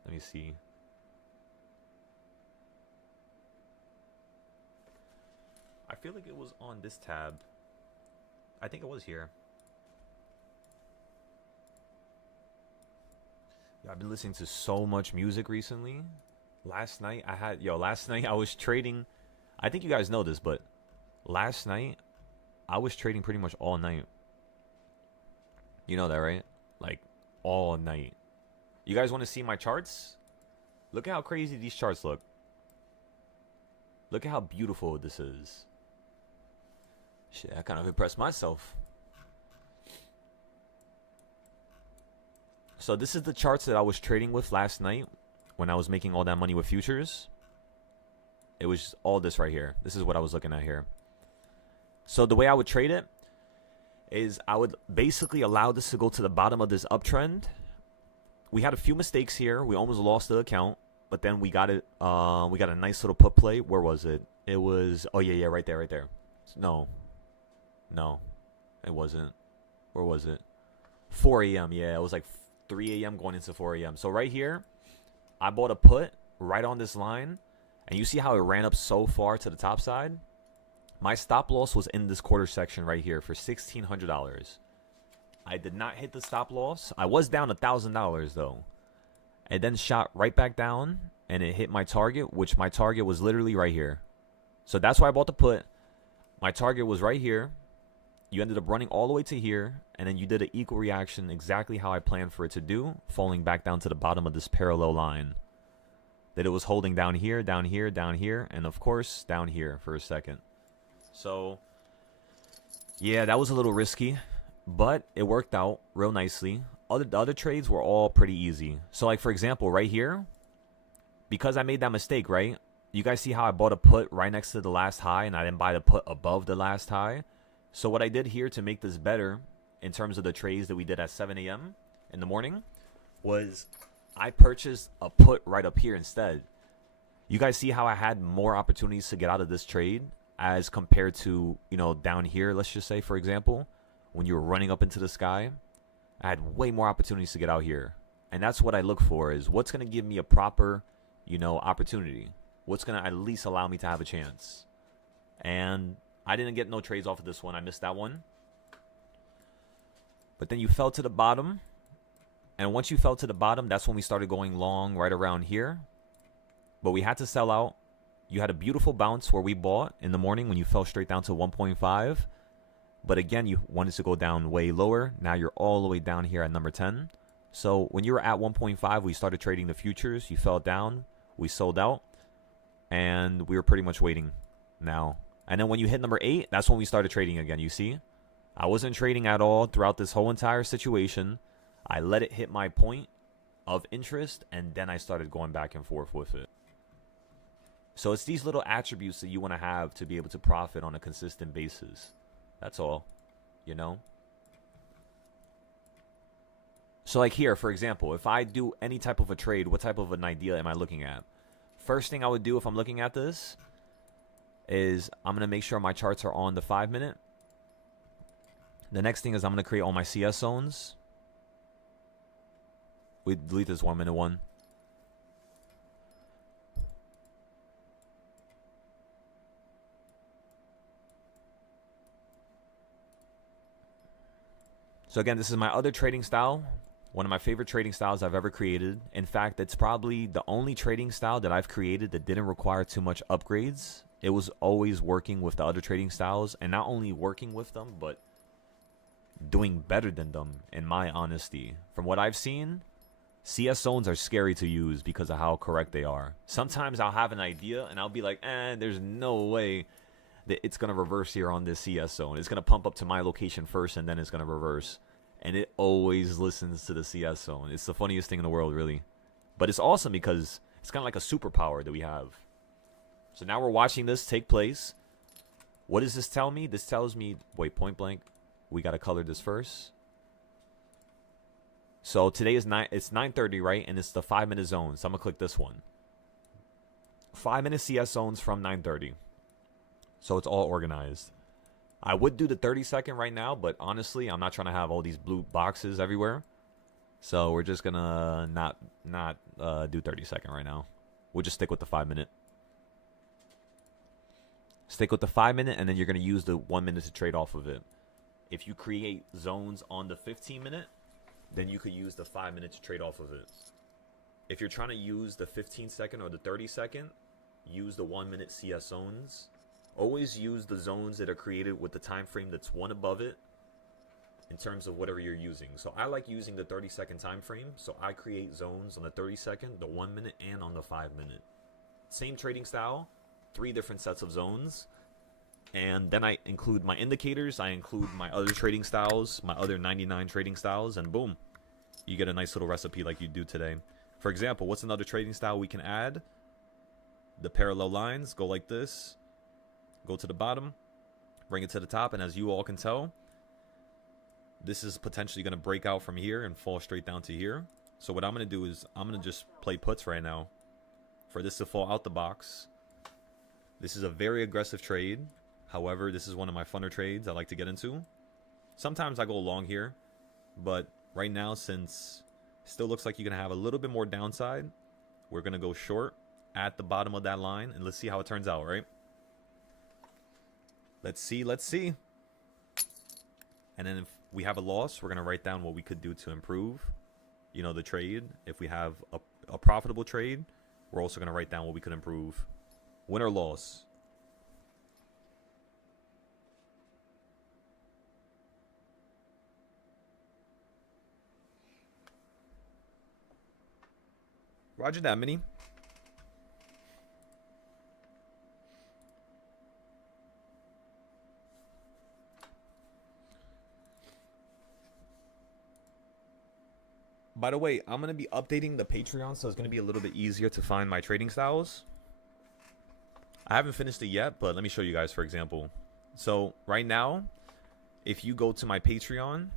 Let me see. I feel like it was on this tab. I think it was here. Yeah, I've been listening to so much music recently. Last night I was trading. I think you guys know this, but last night I was trading pretty much all night. You know that, right? Like all night. You guys want to see my charts? Look at how crazy these charts look. Look at how beautiful this is. Shit, I kind of impressed myself. So this is the charts that I was trading with last night when I was making all that money with futures. It was all this right here. This is what I was looking at here. So the way I would trade it is I would basically allow this to go to the bottom of this uptrend. We had a few mistakes here. We almost lost the account, but then we got it. We got a nice little put play. Where was it? It was, oh yeah, right there. No, it wasn't. Where was it? 4 a.m. Yeah, it was like 3 a.m. going into 4 a.m. So right here, I bought a put right on this line. And you see how it ran up so far to the top side? My stop loss was in this quarter section right here for $1,600. I did not hit the stop loss. I was down $1,000 though. It then shot right back down and it hit my target, which my target was literally right here. So that's why I bought the put. My target was right here. You ended up running all the way to here, and then you did an equal reaction exactly how I planned for it to do, falling back down to the bottom of this parallel line that it was holding down here, down here, down here, and of course down here for a second. So yeah, that was a little risky, but it worked out real nicely. The other trades were all pretty easy. So like, for example, right here, because I made that mistake, right? You guys see how I bought a put right next to the last high and I didn't buy the put above the last high? So what I did here to make this better in terms of the trades that we did at 7 a.m. in the morning was I purchased a put right up here instead. You guys see how I had more opportunities to get out of this trade as compared to, down here, let's just say, for example, when you were running up into the sky, I had way more opportunities to get out here. And that's what I look for, is what's going to give me a proper, opportunity. What's going to at least allow me to have a chance. And I didn't get no trades off of this one. I missed that one. But then you fell to the bottom. And once you fell to the bottom, that's when we started going long right around here. But we had to sell out. You had a beautiful bounce where we bought in the morning when you fell straight down to 1.5. But again, you wanted to go down way lower. Now you're all the way down here at number 10. So when you were at 1.5, we started trading the futures. You fell down. We sold out. And we were pretty much waiting now. And then when you hit number 8, that's when we started trading again. You see? I wasn't trading at all throughout this whole entire situation. I let it hit my point of interest, and then I started going back and forth with it. So it's these little attributes that you want to have to be able to profit on a consistent basis. That's all, So like here, for example, if I do any type of a trade, what type of an idea am I looking at? First thing I would do if I'm looking at this is I'm going to make sure my charts are on the 5-minute. The next thing is I'm going to create all my CS zones. We delete this 1-minute one. So again, this is my other trading style. One of my favorite trading styles I've ever created. In fact, it's probably the only trading style that I've created that didn't require too much upgrades. It was always working with the other trading styles, and not only working with them, but doing better than them, in my honesty. From what I've seen, CS zones are scary to use because of how correct they are. Sometimes I'll have an idea and I'll be like, there's no way that it's going to reverse here on this CS zone. It's going to pump up to my location first and then it's going to reverse. And it always listens to the CS zone. It's the funniest thing in the world, really. But it's awesome because it's kind of like a superpower that we have. So now we're watching this take place. What does this tell me? This tells me, wait, point blank. We got to color this first. So today is it's 9:30, right? And it's the 5-minute zone. So I'm going to click this one. 5-minute CS zones from 9:30. So it's all organized. I would do the 30-second right now, but honestly, I'm not trying to have all these blue boxes everywhere. So we're just going to not do 30-second right now. We'll just stick with the 5-minute. Stick with the 5-minute, and then you're going to use the 1 minute to trade off of it. If you create zones on the 15-minute, then you could use the 5-minute to trade off of it. If you're trying to use the 15-second or the 30-second, use the 1 minute CS zones. Always use the zones that are created with the time frame that's one above it in terms of whatever you're using. So I like using the 30-second time frame, so I create zones on the 30-second, the 1 minute, and on the 5-minute. Same trading style, 3 different sets of zones. And then I include my indicators, I include my other trading styles, my other 99 trading styles, and boom, you get a nice little recipe like you do today. For example, what's another trading style we can add? The parallel lines go like this. Go to the bottom, bring it to the top, and as you all can tell, this is potentially going to break out from here and fall straight down to here. So what I'm going to do is I'm going to just play puts right now for this to fall out the box. This is a very aggressive trade. However, this is one of my funner trades I like to get into. Sometimes I go long here, but right now, since it still looks like you're going to have a little bit more downside, we're going to go short at the bottom of that line, and let's see how it turns out, right? Let's see. And then if we have a loss, we're going to write down what we could do to improve, the trade. If we have a profitable trade, we're also going to write down what we could improve. Win or loss. Roger that, Mini. By the way, I'm going to be updating the Patreon, so it's going to be a little bit easier to find my trading styles. I haven't finished it yet, but let me show you guys, for example. So right now, if you go to my Patreon,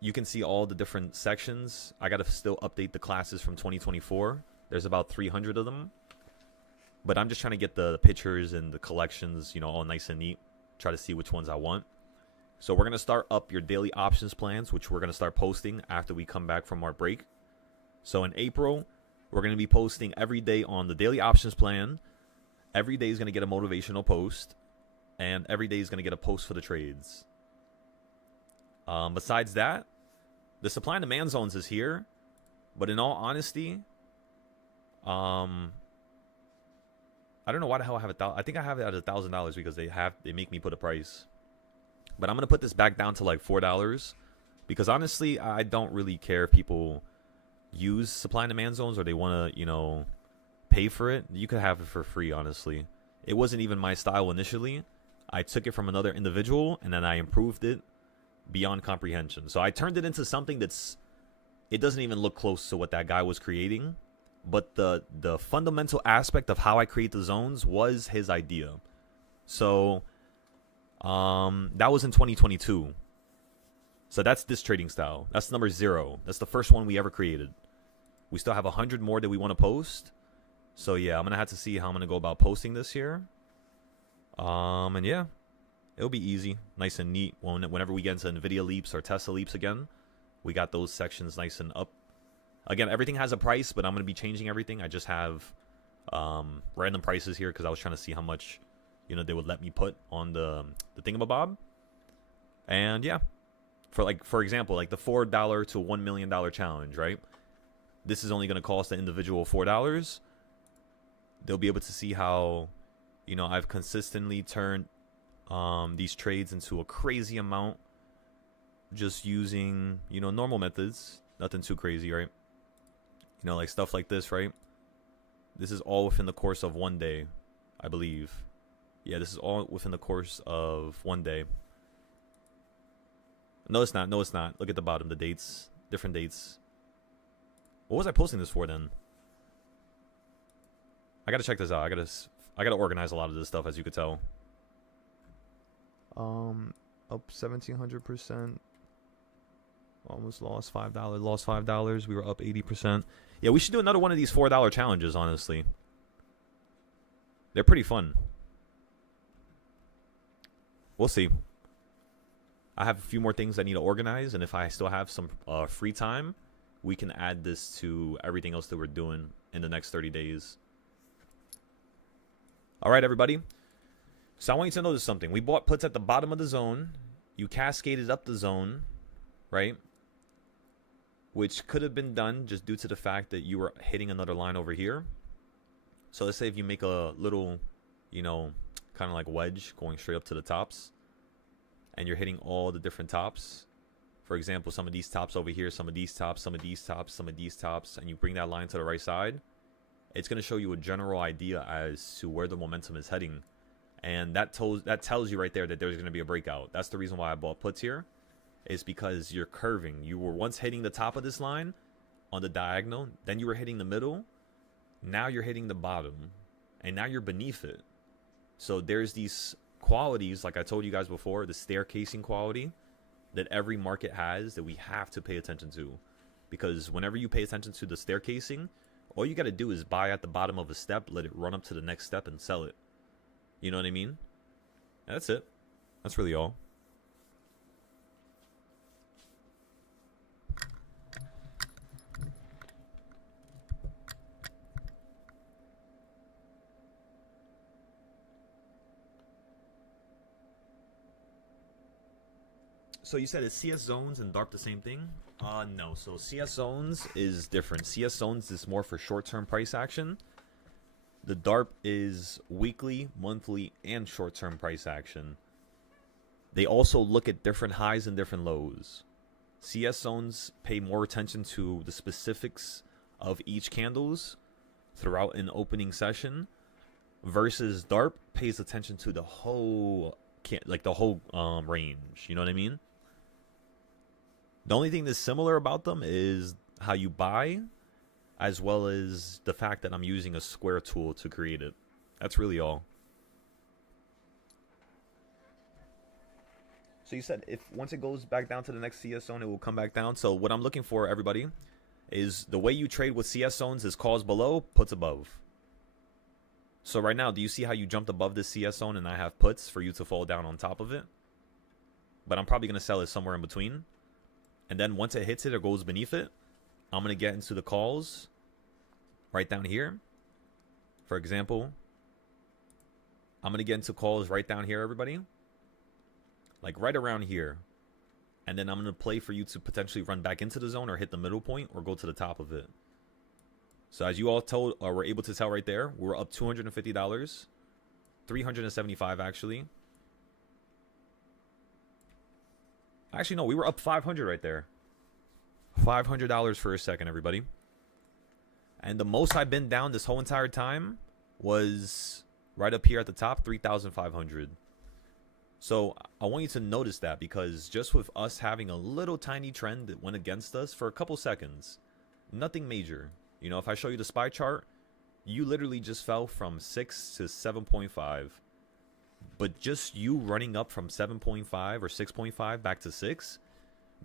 you can see all the different sections. I gotta still update the classes from 2024. There's about 300 of them, but I'm just trying to get the pictures and the collections, you know, all nice and neat. Try to see which ones I want. So we're gonna start up your daily options plans, which we're gonna start posting after we come back from our break. So in April, we're gonna be posting every day on the daily options plan. Every day is gonna get a motivational post, and every day is gonna get a post for the trades. Besides that, the supply and demand zones is here, but in all honesty, I don't know why the hell I have I think I have it at $1,000 because they make me put a price. But I'm gonna put this back down to like $4 because honestly, I don't really care if people use supply and demand zones or they want to, you know, pay for it. You could have it for free. Honestly, it wasn't even my style initially. I took it from another individual and then I improved it beyond comprehension. So I turned it into something it doesn't even look close to what that guy was creating, but the fundamental aspect of how I create the zones was his idea. So that was in 2022. So that's this trading style. That's number 0. That's the first one we ever created. We still have 100 more that we want to post. So yeah, I'm gonna have to see how I'm gonna go about posting this here. And yeah, it'll be easy, nice and neat. Whenever we get into NVIDIA leaps or Tesla leaps again, we got those sections nice and up. Again, everything has a price, but I'm going to be changing everything. I just have random prices here because I was trying to see how much, you know, they would let me put on the thingamabob. And yeah, for example, like the $4 to $1 million challenge, right? This is only going to cost the individual $4. They'll be able to see how, you know, I've consistently turned these trades into a crazy amount just using, you know, normal methods. Nothing too crazy, right? You know, like stuff like this, right? This is all within the course of 1 day, I believe. Yeah, this is all within the course of 1 day. No, it's not. No, it's not. Look at the bottom, the dates, different dates. What was I posting this for then? I gotta check this out. I gotta organize a lot of this stuff, as you could tell. Up 1,700%. Almost lost $5. Lost $5. We were up 80%. Yeah, we should do another one of these $4 challenges. Honestly, they're pretty fun. We'll see. I have a few more things I need to organize, and if I still have some free time, we can add this to everything else that we're doing in the next 30 days. All right, everybody. So I want you to notice something. We bought puts at the bottom of the zone. You cascaded up the zone, right? Which could have been done just due to the fact that you were hitting another line over here. So let's say if you make a little, you know, kind of like wedge going straight up to the tops, and you're hitting all the different tops. For example, some of these tops over here, some of these tops, some of these tops, some of these tops, and you bring that line to the right side, it's going to show you a general idea as to where the momentum is heading. And that tells you right there that there's going to be a breakout. That's the reason why I bought puts here. Is because you're curving. You were once hitting the top of this line on the diagonal. Then you were hitting the middle. Now you're hitting the bottom. And now you're beneath it. So there's these qualities, like I told you guys before, the staircasing quality that every market has that we have to pay attention to. Because whenever you pay attention to the staircasing, all you got to do is buy at the bottom of a step, let it run up to the next step, and sell it. You know what I mean? And that's it. That's really all. So you said it's CS zones and DARP the same thing? No. So CS zones is different. CS zones is more for short-term price action. The DARP is weekly, monthly, and short-term price action. They also look at different highs and different lows. CS zones pay more attention to the specifics of each candles throughout an opening session, versus DARP pays attention to the whole range. You know what I mean? The only thing that's similar about them is how you buy, as well as the fact that I'm using a square tool to create it. That's really all. So you said if once it goes back down to the next CS zone, it will come back down. So what I'm looking for, everybody, is the way you trade with CS zones is calls below, puts above. So right now, do you see how you jumped above this CS zone and I have puts for you to fall down on top of it? But I'm probably going to sell it somewhere in between. And then once it hits it or goes beneath it, I'm going to get into the calls right down here. For example, I'm going to get into calls right down here, everybody. Like right around here. And then I'm going to play for you to potentially run back into the zone or hit the middle point or go to the top of it. So as you all told, or were able to tell right there, we're up $250, $375 actually. Actually, no, we were up $500 right there. $500 for a second, everybody. And the most I've been down this whole entire time was right up here at the top, 3,500. So I want you to notice that, because just with us having a little tiny trend that went against us for a couple seconds, nothing major. You know, if I show you the SPY chart, you literally just fell from 6 to 7.5. But just you running up from 7.5 or 6.5 back to 6,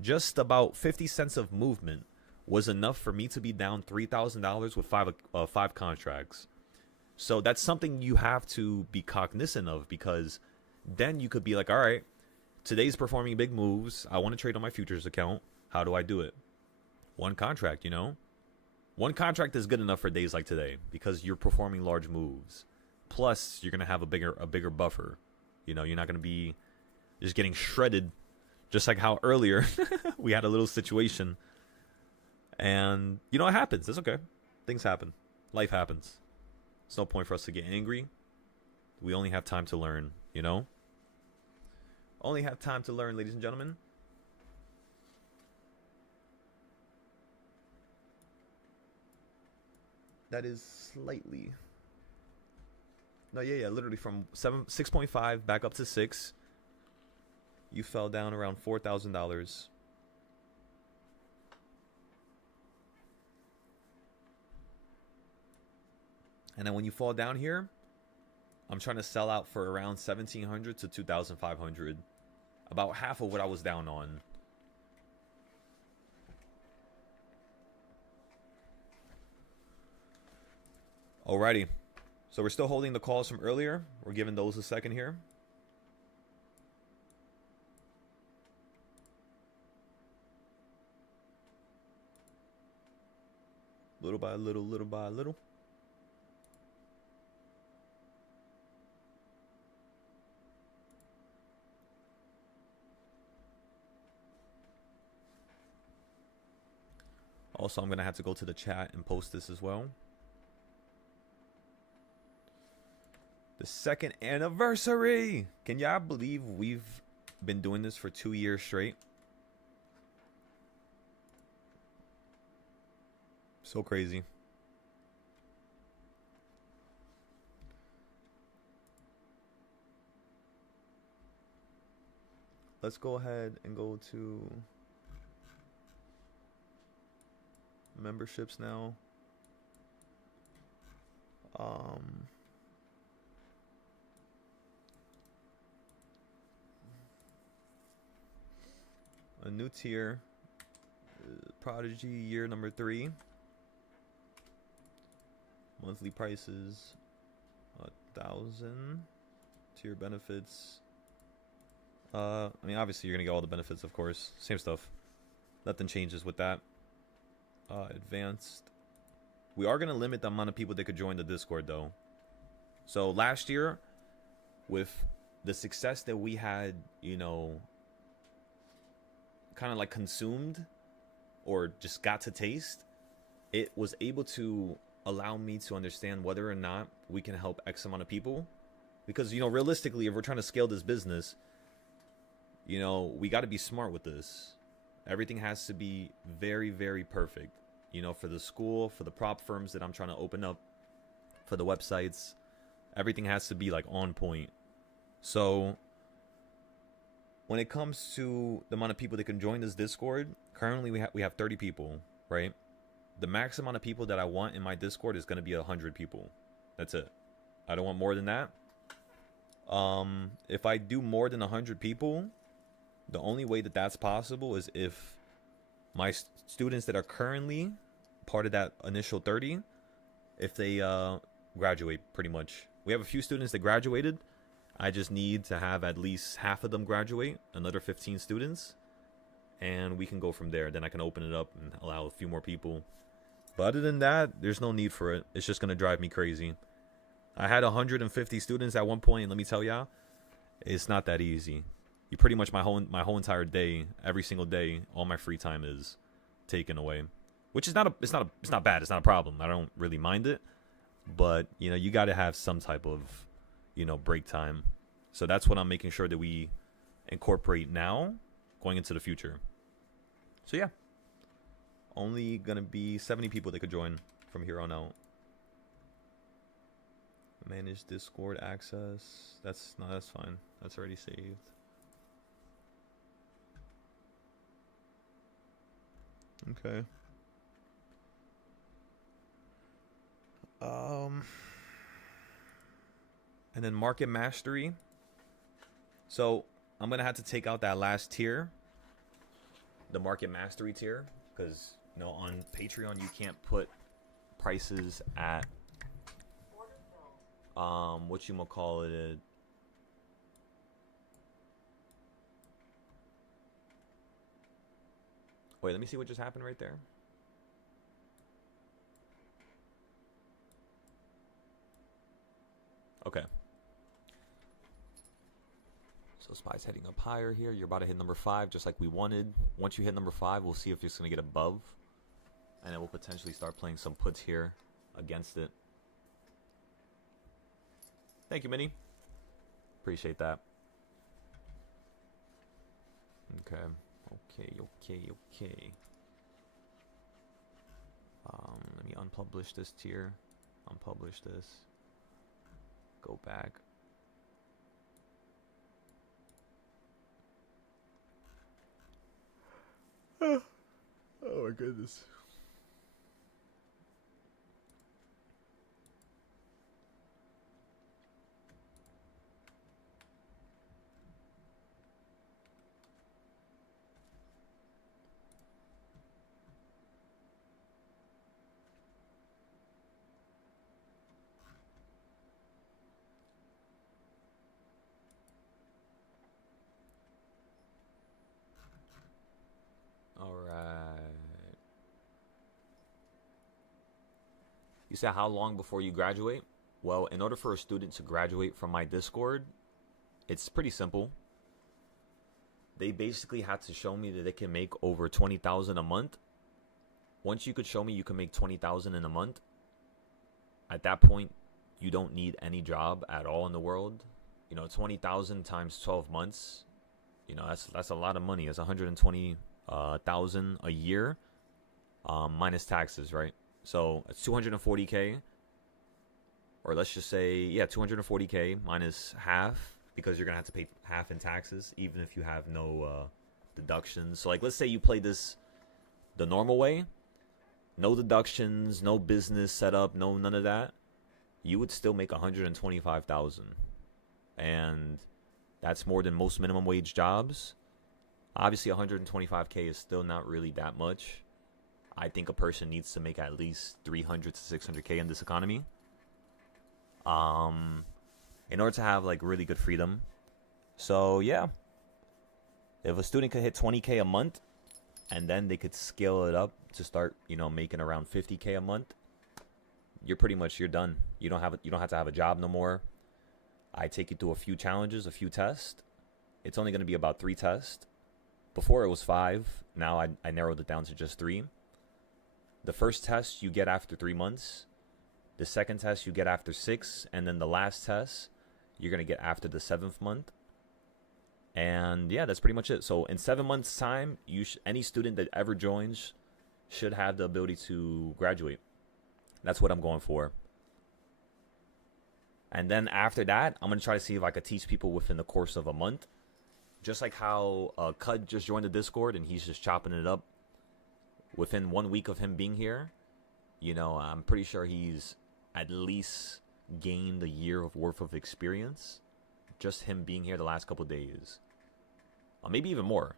just about 50 cents of movement was enough for me to be down $3,000 with five contracts. So that's something you have to be cognizant of, because then you could be like, all right, today's performing big moves. I want to trade on my futures account. How do I do it? One contract, you know? One contract is good enough for days like today because you're performing large moves. Plus, you're going to have a bigger buffer. You know, you're not going to be just getting shredded, just like how earlier we had a little situation. And, you know, it happens. It's okay. Things happen. Life happens. It's no point for us to get angry. We only have time to learn, you know? Only have time to learn, ladies and gentlemen. That is slightly... No, yeah, literally from 6.5 back up to 6. You fell down around $4,000. And then when you fall down here, I'm trying to sell out for around 1,700 to 2,500. About half of what I was down on. Alrighty. So we're still holding the calls from earlier. We're giving those a second here. Little by little, little by little. Also, I'm going to have to go to the chat and post this as well. The second anniversary. Can y'all believe we've been doing this for 2 years straight? So crazy. Let's go ahead and go to memberships now. A new tier, Prodigy year number 3. Monthly prices, 1,000. Tier benefits. I mean, obviously you're gonna get all the benefits, of course. Same stuff. Nothing changes with that. Advanced. We are gonna limit the amount of people that could join the Discord, though. So last year, with the success that we had, you know, kind of like consumed or just got to taste, it was able to allow me to understand whether or not we can help X amount of people. Because, you know, realistically, if we're trying to scale this business, you know, we got to be smart with this. Everything has to be very, very perfect. You know, for the school, for the prop firms that I'm trying to open up, for the websites, everything has to be like on point. So when it comes to the amount of people that can join this Discord, currently we have 30 people, right? The max amount of people that I want in my Discord is going to be 100 people. That's it. I don't want more than that. If I do more than 100 people, The only way that that's possible is if my students that are currently part of that initial 30, if they graduate, pretty much. We have a few students that graduated. I just need to have at least half of them graduate, another 15 students, and we can go from there. Then I can open it up and allow a few more people. But other than that, there's no need for it. It's just going to drive me crazy. I had 150 students at one point, and let me tell y'all, it's not that easy. You pretty much my whole entire day, every single day, all my free time is taken away, which is it's not bad. It's not a problem. I don't really mind it, but you got to have some type of break time. So that's what I'm making sure that we incorporate now, going into the future. So yeah, only gonna be 70 people that could join from here on out. Manage Discord access. That's fine. That's already saved. Okay. And then market mastery. So I'm gonna have to take out that last tier, the market mastery tier, because on Patreon you can't put prices at what you call it. Wait, let me see what just happened right there. Okay. So SPY's heading up higher here. You're about to hit number 5, just like we wanted. Once you hit number 5, we'll see if it's going to get above. And then we'll potentially start playing some puts here against it. Thank you, Minnie. Appreciate that. Okay. Let me unpublish this tier. Unpublish this. Go back. Oh my goodness. You said how long before you graduate? Well, in order for a student to graduate from my Discord, it's pretty simple. They basically had to show me that they can make over 20,000 a month. Once you could show me you can make 20,000 in a month, at that point, you don't need any job at all in the world. 20,000 times 12 months, that's a lot of money. It's 120,000 a year, minus taxes, right? So it's 240K, or let's just say, 240K minus half, because you're going to have to pay half in taxes, even if you have no deductions. So, let's say you play this the normal way, no deductions, no business setup, none of that, you would still make 125,000. And that's more than most minimum wage jobs. Obviously, 125K is still not really that much. I think a person needs to make at least 300 to 600K in this economy. In order to have really good freedom. So yeah, if a student could hit 20K a month, and then they could scale it up to start, making around 50K a month, you're done. You don't have to have a job no more. I take you through a few challenges, a few tests. It's only going to be about 3 tests. Before it was 5. Now I narrowed it down to just 3. The first test you get after 3 months. The second test you get after 6. And then the last test you're going to get after the 7th month. And yeah, that's pretty much it. So in 7 months' time, any student that ever joins should have the ability to graduate. That's what I'm going for. And then after that, I'm going to try to see if I could teach people within the course of a month. Just like how Cud just joined the Discord and he's just chopping it up. Within 1 week of him being here, I'm pretty sure he's at least gained a year of worth of experience. Just him being here the last couple days. maybe even more.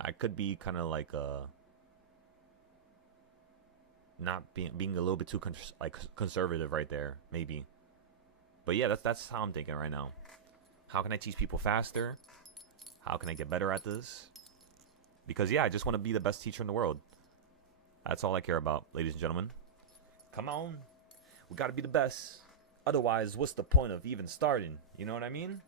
I could be kind of like not being a little bit too conservative right there, maybe. But yeah, that's how I'm thinking right now. How can I teach people faster? How can I get better at this? Because yeah, I just want to be the best teacher in the world. That's all I care about, ladies and gentlemen. Come on, we gotta be the best. Otherwise, what's the point of even starting? You know what I mean?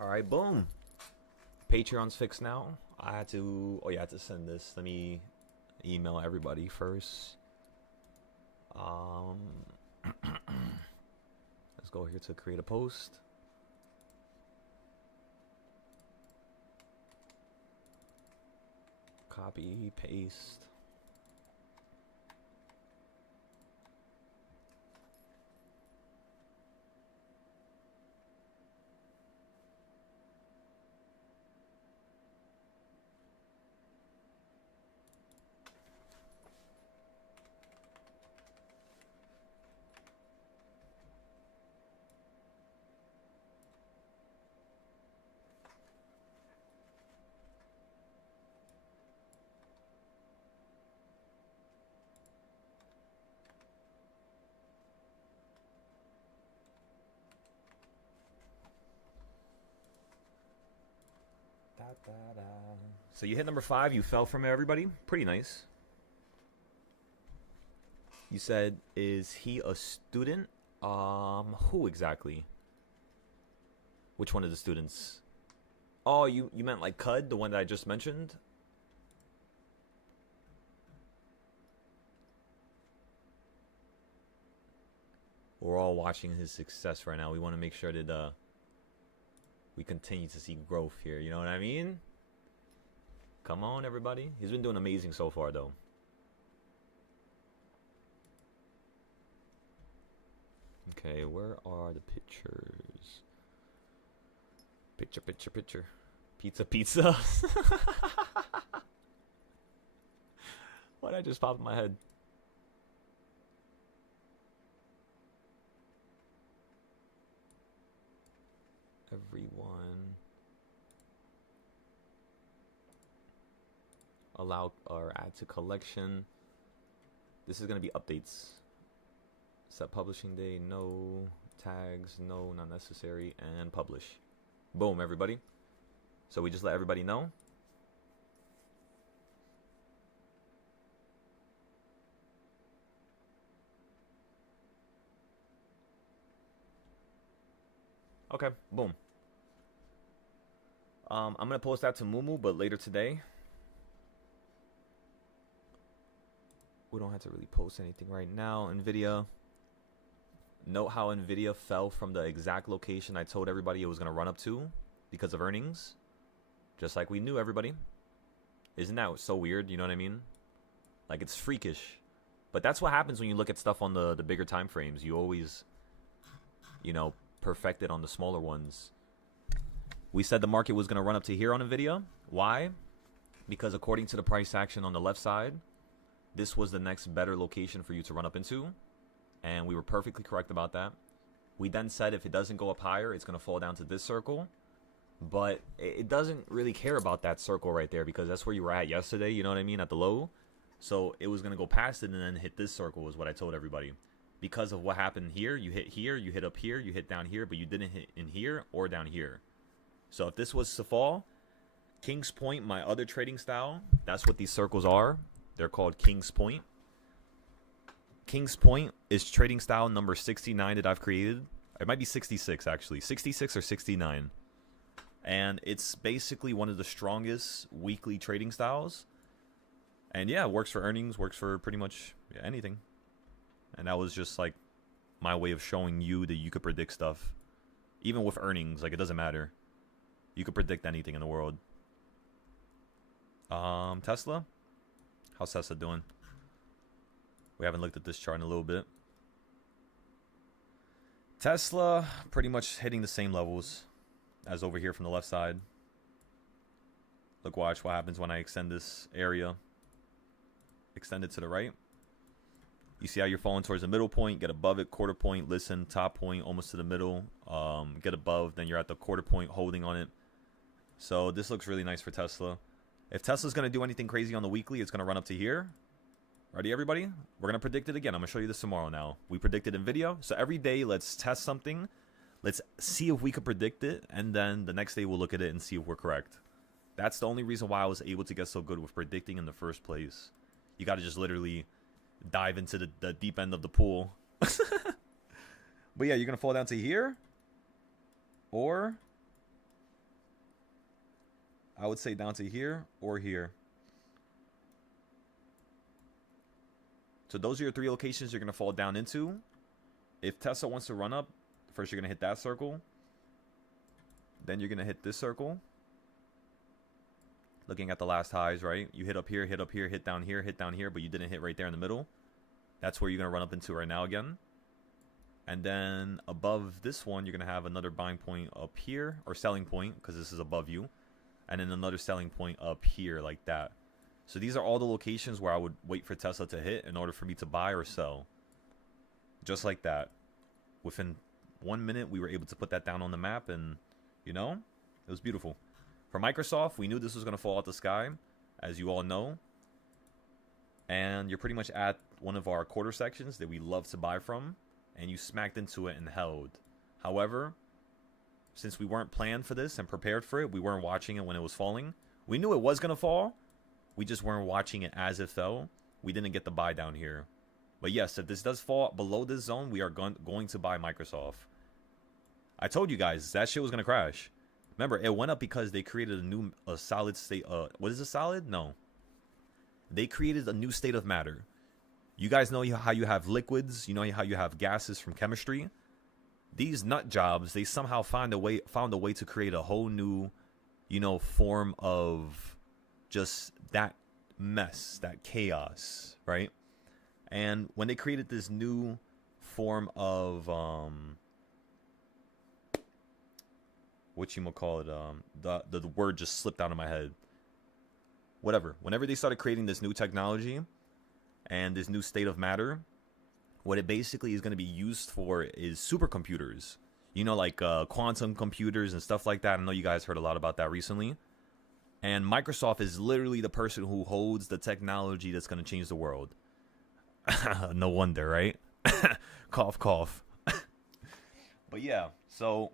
All right, boom. Patreon's fixed now. I had to. Oh yeah, I had to send this. Let me email everybody first. Let's go here to create a post. Copy, paste. So you hit number 5. You fell from it, everybody. Pretty nice. You said, is he a student? Who exactly? Which one of the students? Oh, you meant like Cud, the one that I just mentioned? We're all watching his success right now. We want to make sure that we continue to see growth here. You know what I mean? Come on, everybody. He's been doing amazing so far, though. Okay, where are the pictures? Picture. Pizza. Why'd I just pop in my head? Everyone. Allow or add to collection. This is going to be updates. Set publishing day, no. Tags, no, not necessary. And publish. Boom, everybody. So we just let everybody know. Okay, boom. I'm going to post that to Mumu, but later today. We don't have to really post anything right now. NVIDIA. Note how NVIDIA fell from the exact location I told everybody it was going to run up to because of earnings. Just like we knew, everybody. Isn't that so weird? You know what I mean? Like, it's freakish. But that's what happens when you look at stuff on the bigger time frames. You always, you know, perfect it on the smaller ones. We said the market was going to run up to here on NVIDIA. Why? Because according to the price action on the left side, this was the next better location for you to run up into. And we were perfectly correct about that. We then said if it doesn't go up higher, it's going to fall down to this circle. But it doesn't really care about that circle right there because that's where you were at yesterday, you know what I mean, at the low. So it was going to go past it and then hit this circle is what I told everybody. Because of what happened here, you hit up here, you hit down here, but you didn't hit in here or down here. So if this was to fall, King's Point, my other trading style, that's what these circles are. They're called King's Point. King's Point is trading style number 69 that I've created. It might be 66, actually. 66 or 69. And it's basically one of the strongest weekly trading styles. And yeah, it works for earnings, works for pretty much anything. And that was just like my way of showing you that you could predict stuff. Even with earnings, like it doesn't matter. You could predict anything in the world. Tesla? How's Tesla doing? We haven't looked at this chart in a little bit. Tesla pretty much hitting the same levels as over here from the left side. Look, watch what happens when I extend this area. Extend it to the right. You see how you're falling towards the middle point, get above it, quarter point, listen, top point, almost to the middle, get above, then you're at the quarter point holding on it. So this looks really nice for Tesla. If Tesla's going to do anything crazy on the weekly, it's going to run up to here. Ready, everybody? We're going to predict it again. I'm going to show you this tomorrow now. We predicted in video. So every day, let's test something. Let's see if we could predict it. And then the next day, we'll look at it and see if we're correct. That's the only reason why I was able to get so good with predicting in the first place. You got to just literally dive into the deep end of the pool. But yeah, you're going to fall down to here. Or I would say down to here or here. So those are your 3 locations you're going to fall down into. If Tesla wants to run up, first you're going to hit that circle. Then you're going to hit this circle. Looking at the last highs, right? You hit up here, hit down here, but you didn't hit right there in the middle. That's where you're going to run up into right now again. And then above this one, you're going to have another buying point up here, or selling point, because this is above you. And then another selling point up here like that. So these are all the locations where I would wait for Tesla to hit in order for me to buy or sell. Just like that. Within 1 minute, we were able to put that down on the map, and, you know, it was beautiful. For Microsoft, we knew this was going to fall out the sky, as you all know. And you're pretty much at one of our quarter sections that we love to buy from, and you smacked into it and held. However, since we weren't planned for this and prepared for it, we weren't watching it when it was falling. We knew it was going to fall. We just weren't watching it as it fell. We didn't get the buy down here. But yes, if this does fall below this zone, we are going to buy Microsoft. I told you guys that shit was going to crash. Remember, it went up because they created a solid state. What is a solid? No. They created a new state of matter. You guys know how you have liquids. You know how you have gases from chemistry. These nut jobs, they somehow found a way to create a whole new, you know, form of just that mess, that chaos, right? And when they created this new form of the word just slipped out of my head. Whatever. Whenever they started creating this new technology and this new state of matter, what it basically is going to be used for is supercomputers. You know, like quantum computers and stuff like that. I know you guys heard a lot about that recently. And Microsoft is literally the person who holds the technology that's going to change the world. No wonder, right? Cough, cough. But yeah, so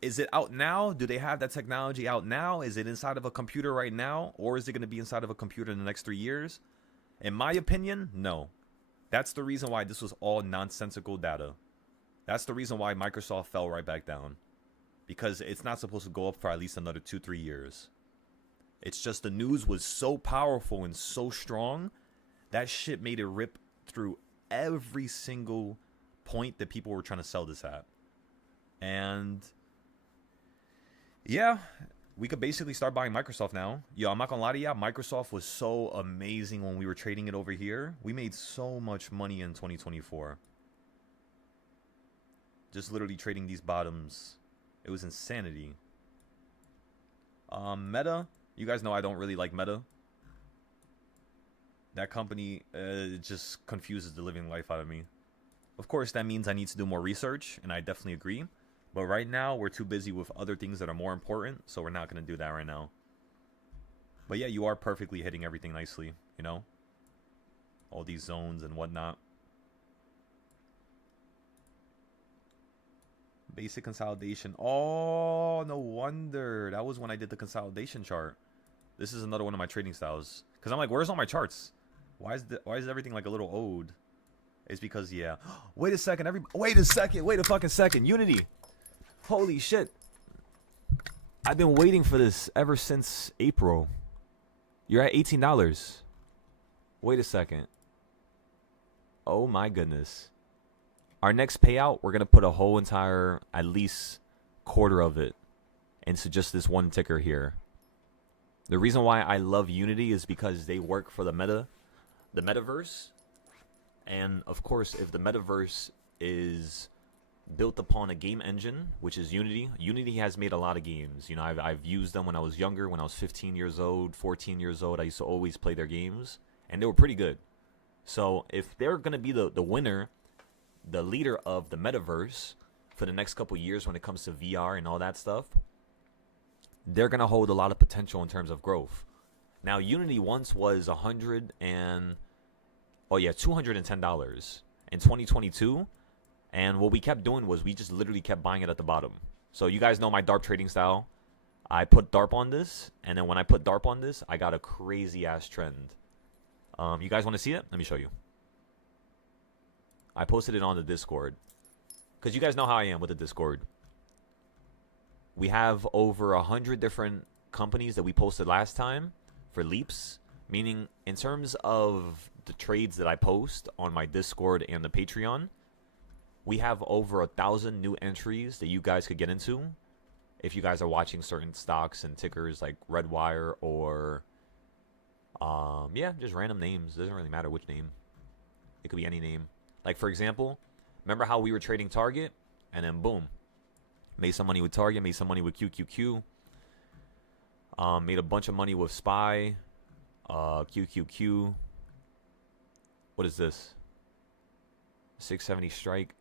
is it out now? Do they have that technology out now? Is it inside of a computer right now? Or is it going to be inside of a computer in the next 3 years? In my opinion, no. That's the reason why this was all nonsensical data. That's the reason why Microsoft fell right back down. Because it's not supposed to go up for at least another 2-3 years. It's just the news was so powerful and so strong. That shit made it rip through every single point that people were trying to sell this at. And yeah, we could basically start buying Microsoft now. Yo, I'm not gonna lie to you, Microsoft was so amazing when we were trading it over here. We made so much money in 2024. Just literally trading these bottoms. It was insanity. Meta. You guys know I don't really like Meta. That company it just confuses the living life out of me. Of course, that means I need to do more research, and I definitely agree. But right now, we're too busy with other things that are more important, so we're not going to do that right now. But yeah, you are perfectly hitting everything nicely, you know? All these zones and whatnot. Basic consolidation. Oh, no wonder. That was when I did the consolidation chart. This is another one of my trading styles. Because I'm like, where's all my charts? Why is everything like a little old? It's because, yeah. Wait a second. Wait a fucking second. Unity. Holy shit. I've been waiting for this ever since April. You're at $18. Wait a second. Oh my goodness. Our next payout, we're going to put a whole entire, at least quarter of it into just this one ticker here. The reason why I love Unity is because they work for the metaverse. And of course, if the metaverse is built upon a game engine, which is Unity. Unity has made a lot of games. You know, I've used them when I was younger, when I was 15 years old, 14 years old. I used to always play their games, and they were pretty good. So if they're going to be the winner, the leader of the metaverse for the next couple years when it comes to VR and all that stuff, they're going to hold a lot of potential in terms of growth. Now, Unity once was $210 in 2022. And what we kept doing was we just literally kept buying it at the bottom. So you guys know my DARP trading style. I put DARP on this, and then when I put DARP on this, I got a crazy-ass trend. You guys want to see it? Let me show you. I posted it on the Discord. Because you guys know how I am with the Discord. We have over 100 different companies that we posted last time for leaps. Meaning, in terms of the trades that I post on my Discord and the Patreon, we have over 1,000 new entries that you guys could get into if you guys are watching certain stocks and tickers like Redwire or, just random names. Doesn't really matter which name. It could be any name. Like, for example, remember how we were trading Target? And then, boom. Made some money with Target, made some money with QQQ. Made a bunch of money with SPY. QQQ. What is this? 670 strike.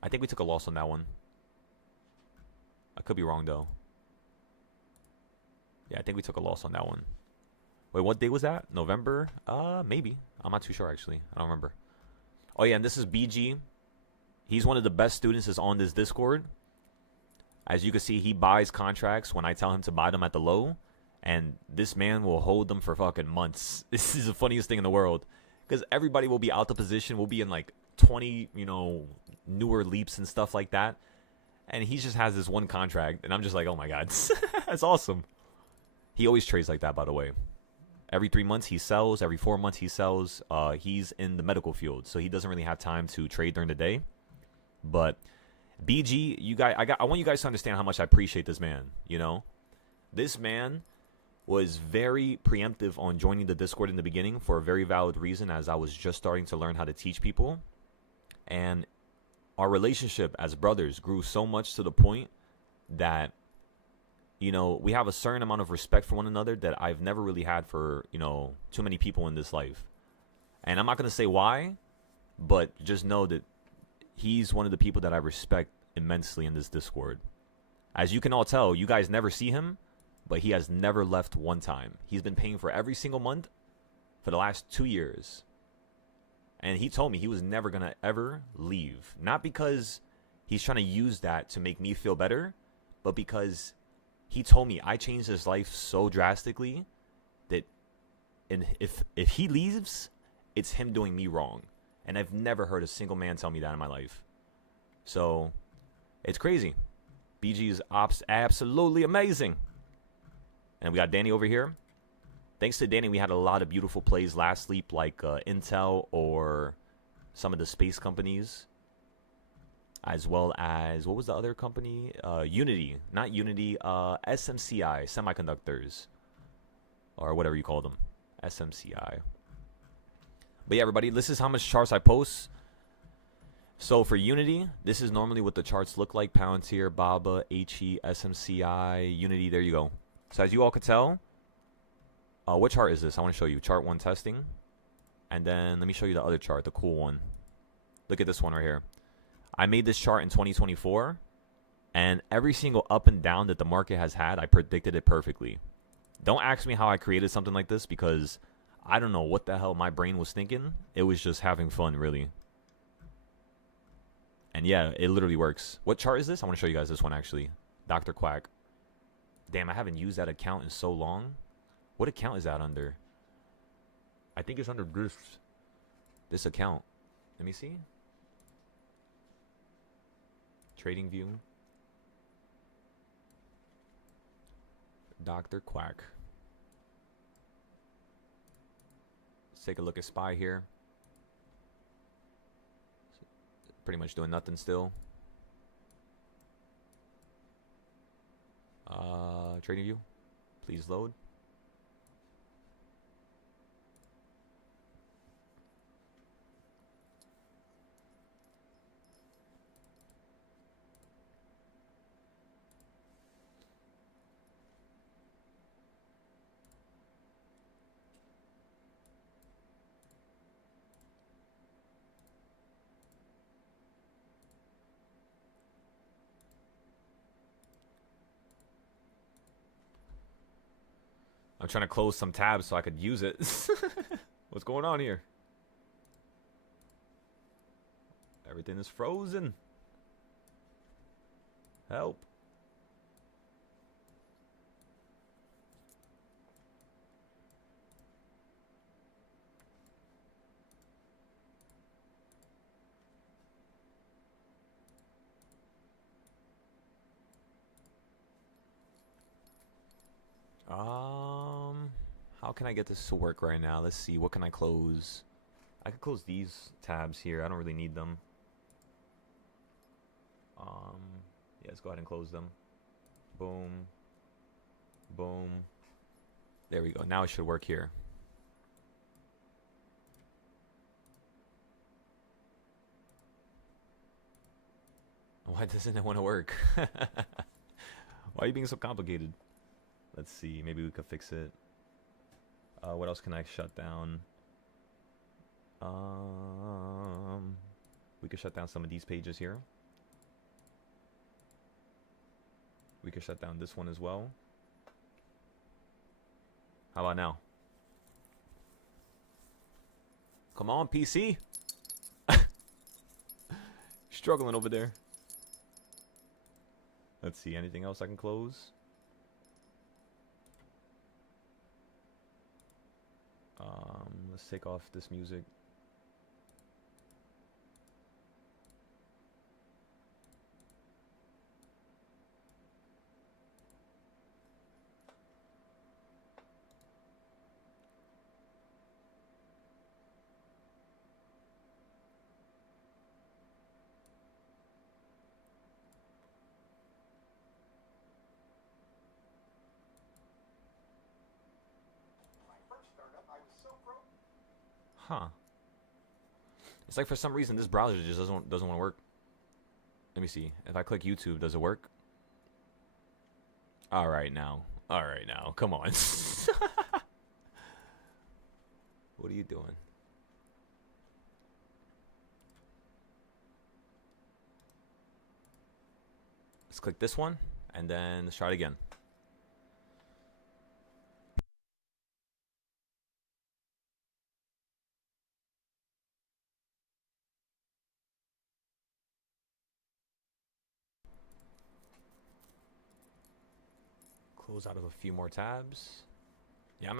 I think we took a loss on that one. I could be wrong, though. Yeah, I think we took a loss on that one. Wait, what day was that? November? Maybe. I'm not too sure, actually. I don't remember. Oh, yeah, and this is BG. He's one of the best students that's on this Discord. As you can see, he buys contracts when I tell him to buy them at the low. And this man will hold them for fucking months. This is the funniest thing in the world. Because everybody will be out the position. We'll be in like 20, newer leaps and stuff like that. And he just has this one contract. And I'm just like, oh my God. That's awesome. He always trades like that, by the way. Every 3 months he sells. Every 4 months he sells. He's in the medical field. So he doesn't really have time to trade during the day. But BG, you guys, I want you guys to understand how much I appreciate this man. This man was very preemptive on joining the Discord in the beginning for a very valid reason, as I was just starting to learn how to teach people. And our relationship as brothers grew so much to the point that, we have a certain amount of respect for one another that I've never really had for, too many people in this life. And I'm not going to say why, but just know that he's one of the people that I respect immensely in this Discord. As you can all tell, you guys never see him, but he has never left one time. He's been paying for every single month for the last 2 years. And he told me he was never going to ever leave. Not because he's trying to use that to make me feel better, but because he told me I changed his life so drastically that if he leaves, it's him doing me wrong. And I've never heard a single man tell me that in my life. So, it's crazy. BG is absolutely amazing. And we got Danny over here. Thanks to Danny, we had a lot of beautiful plays last sleep, like Intel or some of the space companies. As well as, what was the other company? Unity. Not Unity, SMCI, Semiconductors. Or whatever you call them. SMCI. But yeah, everybody, this is how much charts I post. So for Unity, this is normally what the charts look like. Palantir, BABA, HE, SMCI, Unity, there you go. So as you all can tell, what chart is this? I want to show you. Chart 1 testing. And then let me show you the other chart, the cool one. Look at this one right here. I made this chart in 2024. And every single up and down that the market has had, I predicted it perfectly. Don't ask me how I created something like this because I don't know what the hell my brain was thinking. It was just having fun, really. And yeah, it literally works. What chart is this? I want to show you guys this one, actually. Dr. Quack. Damn, I haven't used that account in so long. What account is that under? I think it's under this account. Let me see. Trading View. Dr. Quack. Let's take a look at SPY here. Pretty much doing nothing still. Trading view, please load. I'm trying to close some tabs so I could use it. What's going on here? Everything is frozen. Help. How can I get this to work right now? Let's see. What can I close? I could close these tabs here. I don't really need them. Yeah, let's go ahead and close them. Boom. Boom. There we go. Now it should work here. Why doesn't it want to work? Why are you being so complicated? Let's see. Maybe we could fix it. What else can I shut down? We could shut down some of these pages here. We could shut down this one as well. How about now? Come on, PC. Struggling over there. Let's see. Anything else I can close? Let's take off this music. Huh. It's like for some reason this browser just doesn't want to work. Let me see. If I click YouTube, does it work? All right now. All right now. Come on. What are you doing? Let's click this one and then let's try it again. Close out of a few more tabs. Yeah,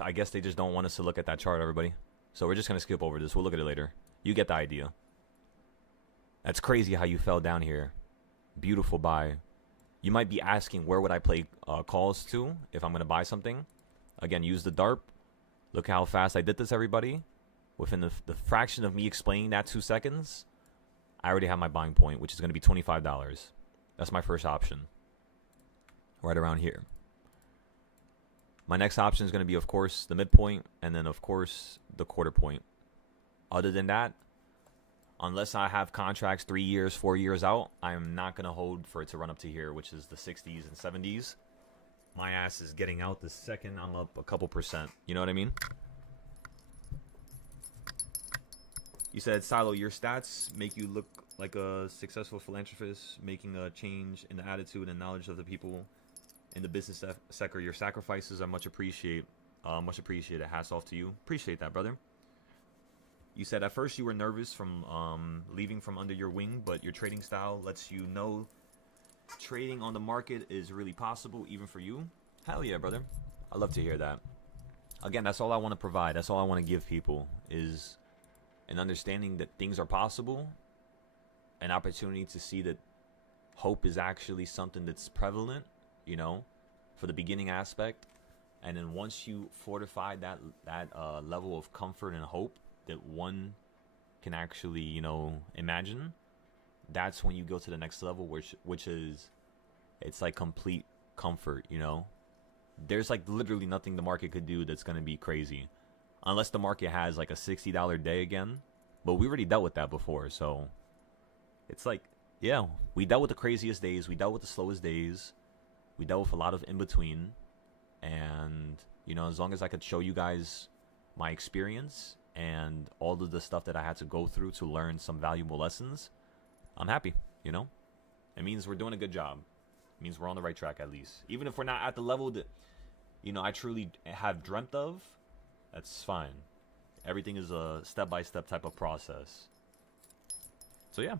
I guess they just don't want us to look at that chart, everybody. So we're just gonna skip over this. We'll look at it later. You get the idea. That's crazy how you fell down here. Beautiful buy. You might be asking where would I play calls to if I'm gonna buy something. Again, use the DARP. Look how fast I did this, everybody. Within the fraction of me explaining that 2 seconds, I already have my buying point, which is gonna be $25. That's my first option. Right around here. My next option is going to be, of course, the midpoint, and then, of course, the quarter point. Other than that, unless I have contracts 3 years, 4 years out, I'm not going to hold for it to run up to here, which is the 60s and 70s. My ass is getting out the second I'm up a couple percent. You know what I mean? You said, Silo, your stats make you look like a successful philanthropist, making a change in the attitude and knowledge of the people in the business sector. Your sacrifices are much appreciated. Hats off to you. Appreciate that, brother. You said at first you were nervous from leaving from under your wing, but your trading style lets you know trading on the market is really possible, even for you. Hell yeah, brother. I love to hear that. Again, that's all I want to provide. That's all I want to give people is an understanding that things are possible, an opportunity to see that hope is actually something that's prevalent. You know, for the beginning aspect. And then once you fortify that level of comfort and hope that one can actually, you know, imagine, that's when you go to the next level, which is, it's like complete comfort, you know. There's like literally nothing the market could do that's going to be crazy, unless the market has like a $60 day again. But we already dealt with that before, so it's like, yeah, we dealt with the craziest days, we dealt with the slowest days, we dealt with a lot of in between. And, you know, as long as I could show you guys my experience and all of the stuff that I had to go through to learn some valuable lessons, I'm happy, you know. It means we're doing a good job. It means we're on the right track, at least. Even if we're not at the level that, you know, I truly have dreamt of, that's fine. Everything is a step-by-step type of process. So, yeah.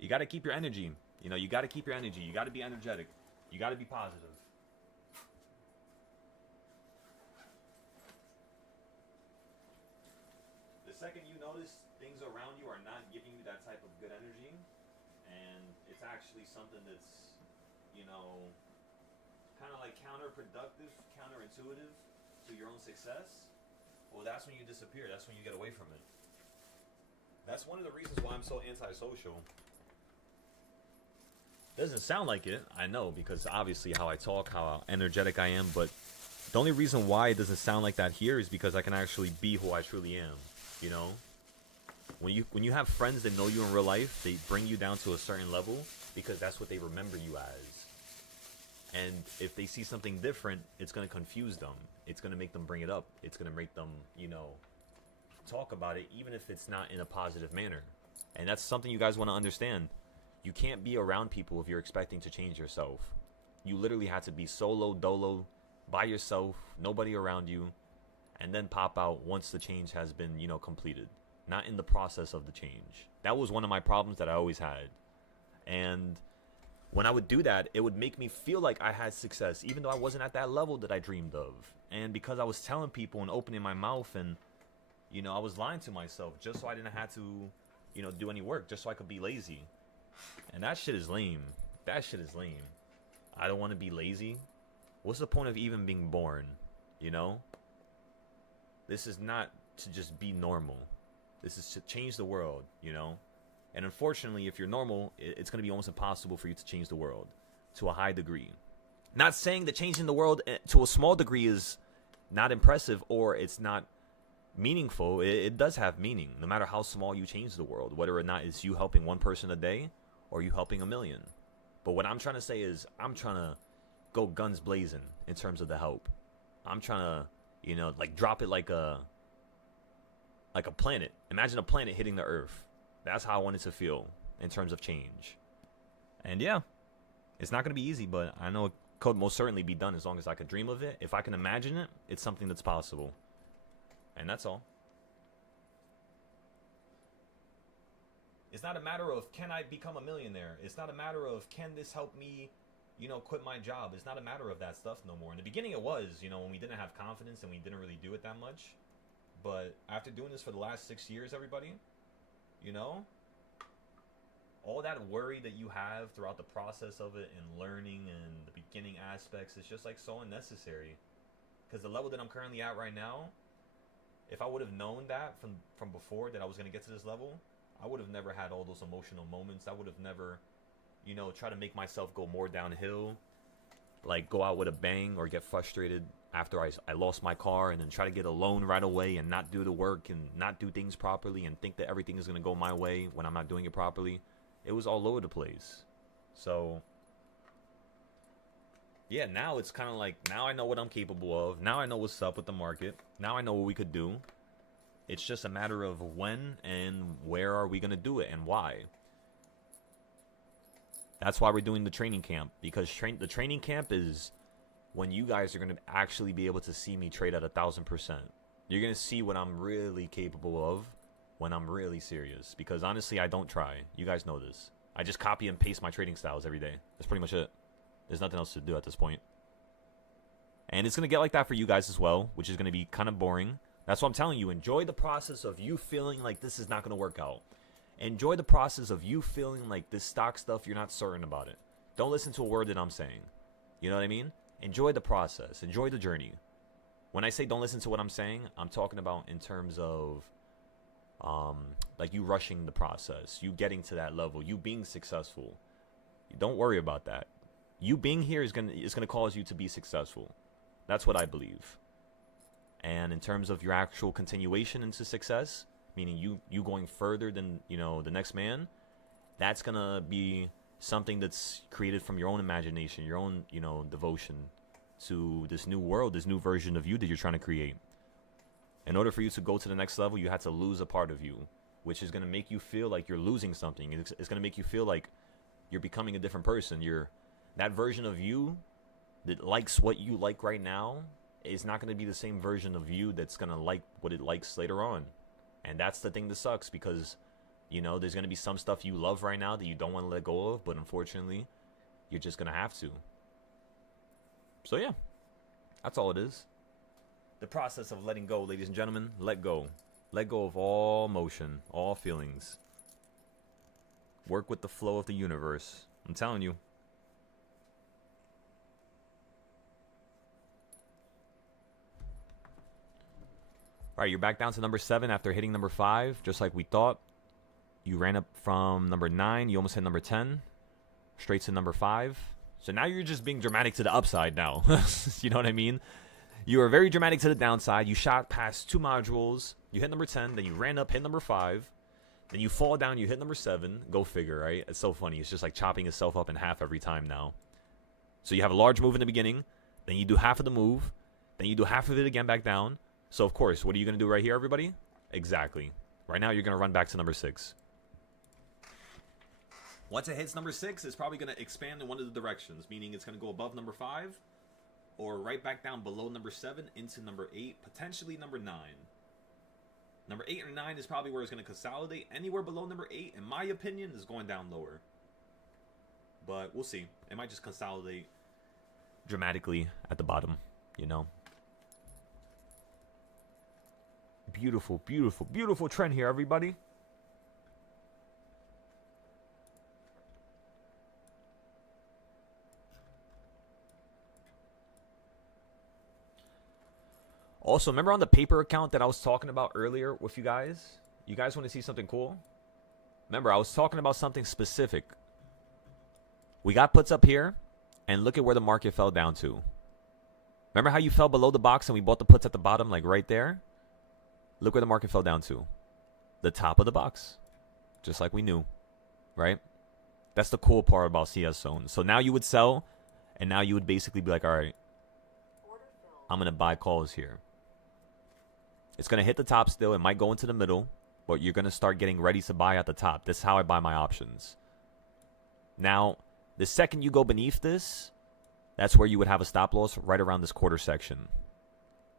You got to keep your energy. You know, you got to keep your energy. You got to be energetic. You got to be positive. The second you notice things around you are not giving you that type of good energy, and it's actually something that's, you know, kind of like counterproductive, counterintuitive to your own success, well, that's when you disappear. That's when you get away from it. That's one of the reasons why I'm so antisocial. Doesn't sound like it, I know, because obviously how I talk, how energetic I am, but the only reason why it doesn't sound like that here is because I can actually be who I truly am, you know? When you have friends that know you in real life, they bring you down to a certain level because that's what they remember you as. And if they see something different, it's going to confuse them. It's going to make them bring it up. It's going to make them, you know, talk about it, even if it's not in a positive manner. And that's something you guys want to understand. You can't be around people if you're expecting to change yourself. You literally have to be solo, dolo, by yourself, nobody around you, and then pop out once the change has been, you know, completed. Not in the process of the change. That was one of my problems that I always had. And when I would do that, it would make me feel like I had success, even though I wasn't at that level that I dreamed of. And because I was telling people and opening my mouth, and, you know, I was lying to myself just so I didn't have to, you know, do any work, just so I could be lazy. And that shit is lame. That shit is lame. I don't want to be lazy. What's the point of even being born? You know? This is not to just be normal. This is to change the world, you know? And unfortunately, if you're normal, it's going to be almost impossible for you to change the world to a high degree. Not saying that changing the world to a small degree is not impressive or it's not meaningful. It does have meaning, no matter how small you change the world, whether or not it's you helping one person a day or you helping a million. But what I'm trying to say is I'm trying to go guns blazing in terms of the help. I'm trying to, you know, like drop it like a planet. Imagine a planet hitting the earth. That's how I want it to feel in terms of change. And yeah, it's not going to be easy, but I know it could most certainly be done as long as I could dream of it. If I can imagine it, it's something that's possible. And that's all. It's not a matter of can I become a millionaire. It's not a matter of can this help me, you know, quit my job. It's not a matter of that stuff no more. In the beginning it was, you know, when we didn't have confidence and we didn't really do it that much. But after doing this for the last 6 years, everybody, you know, all that worry that you have throughout the process of it and learning and the beginning aspects, it's just like so unnecessary. Because the level that I'm currently at right now, if I would have known that from before that I was going to get to this level, I would have never had all those emotional moments. I would have never, you know, tried to make myself go more downhill, like go out with a bang or get frustrated after I lost my car and then try to get a loan right away and not do the work and not do things properly and think that everything is going to go my way when I'm not doing it properly. It was all over the place. So, yeah, now it's kind of like, now I know what I'm capable of. Now I know what's up with the market. Now I know what we could do. It's just a matter of when and where are we going to do it and why. That's why we're doing the training camp. Because the training camp is when you guys are going to actually be able to see me trade at 1,000%. You're going to see what I'm really capable of when I'm really serious. Because honestly, I don't try. You guys know this. I just copy and paste my trading styles every day. That's pretty much it. There's nothing else to do at this point. And it's going to get like that for you guys as well, which is going to be kind of boring. That's what I'm telling you. Enjoy the process of you feeling like this is not going to work out. Enjoy the process of you feeling like this stock stuff, you're not certain about it. Don't listen to a word that I'm saying. You know what I mean? Enjoy the process. Enjoy the journey. When I say don't listen to what I'm saying, I'm talking about in terms of like you rushing the process, you getting to that level, you being successful. Don't worry about that. You being here is gonna cause you to be successful. That's what I believe. And in terms of your actual continuation into success, meaning you going further than, you know, the next man, that's gonna be something that's created from your own imagination, your own, you know, devotion to this new world, this new version of you that you're trying to create. In order for you to go to the next level, you had to lose a part of you, which is going to make you feel like you're losing something. It's going to make you feel like you're becoming a different person. That version of you that likes what you like right now is not going to be the same version of you that's going to like what it likes later on. And that's the thing that sucks, because, you know, there's going to be some stuff you love right now that you don't want to let go of, but unfortunately, you're just going to have to. So yeah, that's all it is. The process of letting go, ladies and gentlemen. Let go. Let go of all motion, all feelings. Work with the flow of the universe. I'm telling you. All right, you're back down to number 7 after hitting number 5, just like we thought. You ran up from number 9. You almost hit number 10. Straight to number 5. So now you're just being dramatic to the upside now. You know what I mean? You were very dramatic to the downside. You shot past 2 modules. You hit number 10. Then you ran up, hit number 5. Then you fall down, you hit number 7. Go figure, right? It's so funny. It's just like chopping itself up in half every time now. So you have a large move in the beginning. Then you do half of the move. Then you do half of it again back down. So, of course, what are you going to do right here, everybody? Exactly. Right now, you're going to run back to number 6. Once it hits number 6, it's probably going to expand in one of the directions, meaning it's going to go above number 5 or right back down below number 7 into number 8, potentially number 9. Number 8 or 9 is probably where it's going to consolidate. Anywhere below number 8, in my opinion, is going down lower. But we'll see. It might just consolidate dramatically at the bottom, you know. Beautiful, beautiful, beautiful trend here, everybody. Also, remember on the paper account that I was talking about earlier with you guys? You guys want to see something cool? Remember, I was talking about something specific. We got puts up here, and look at where the market fell down to. Remember how you fell below the box and we bought the puts at the bottom, like right there? Look where the market fell down to. The top of the box. Just like we knew, right? That's the cool part about CS Zone. So now you would sell, and now you would basically be like, all right, I'm going to buy calls here. It's going to hit the top still. It might go into the middle, but you're going to start getting ready to buy at the top. This is how I buy my options. Now, the second you go beneath this, that's where you would have a stop loss right around this quarter section.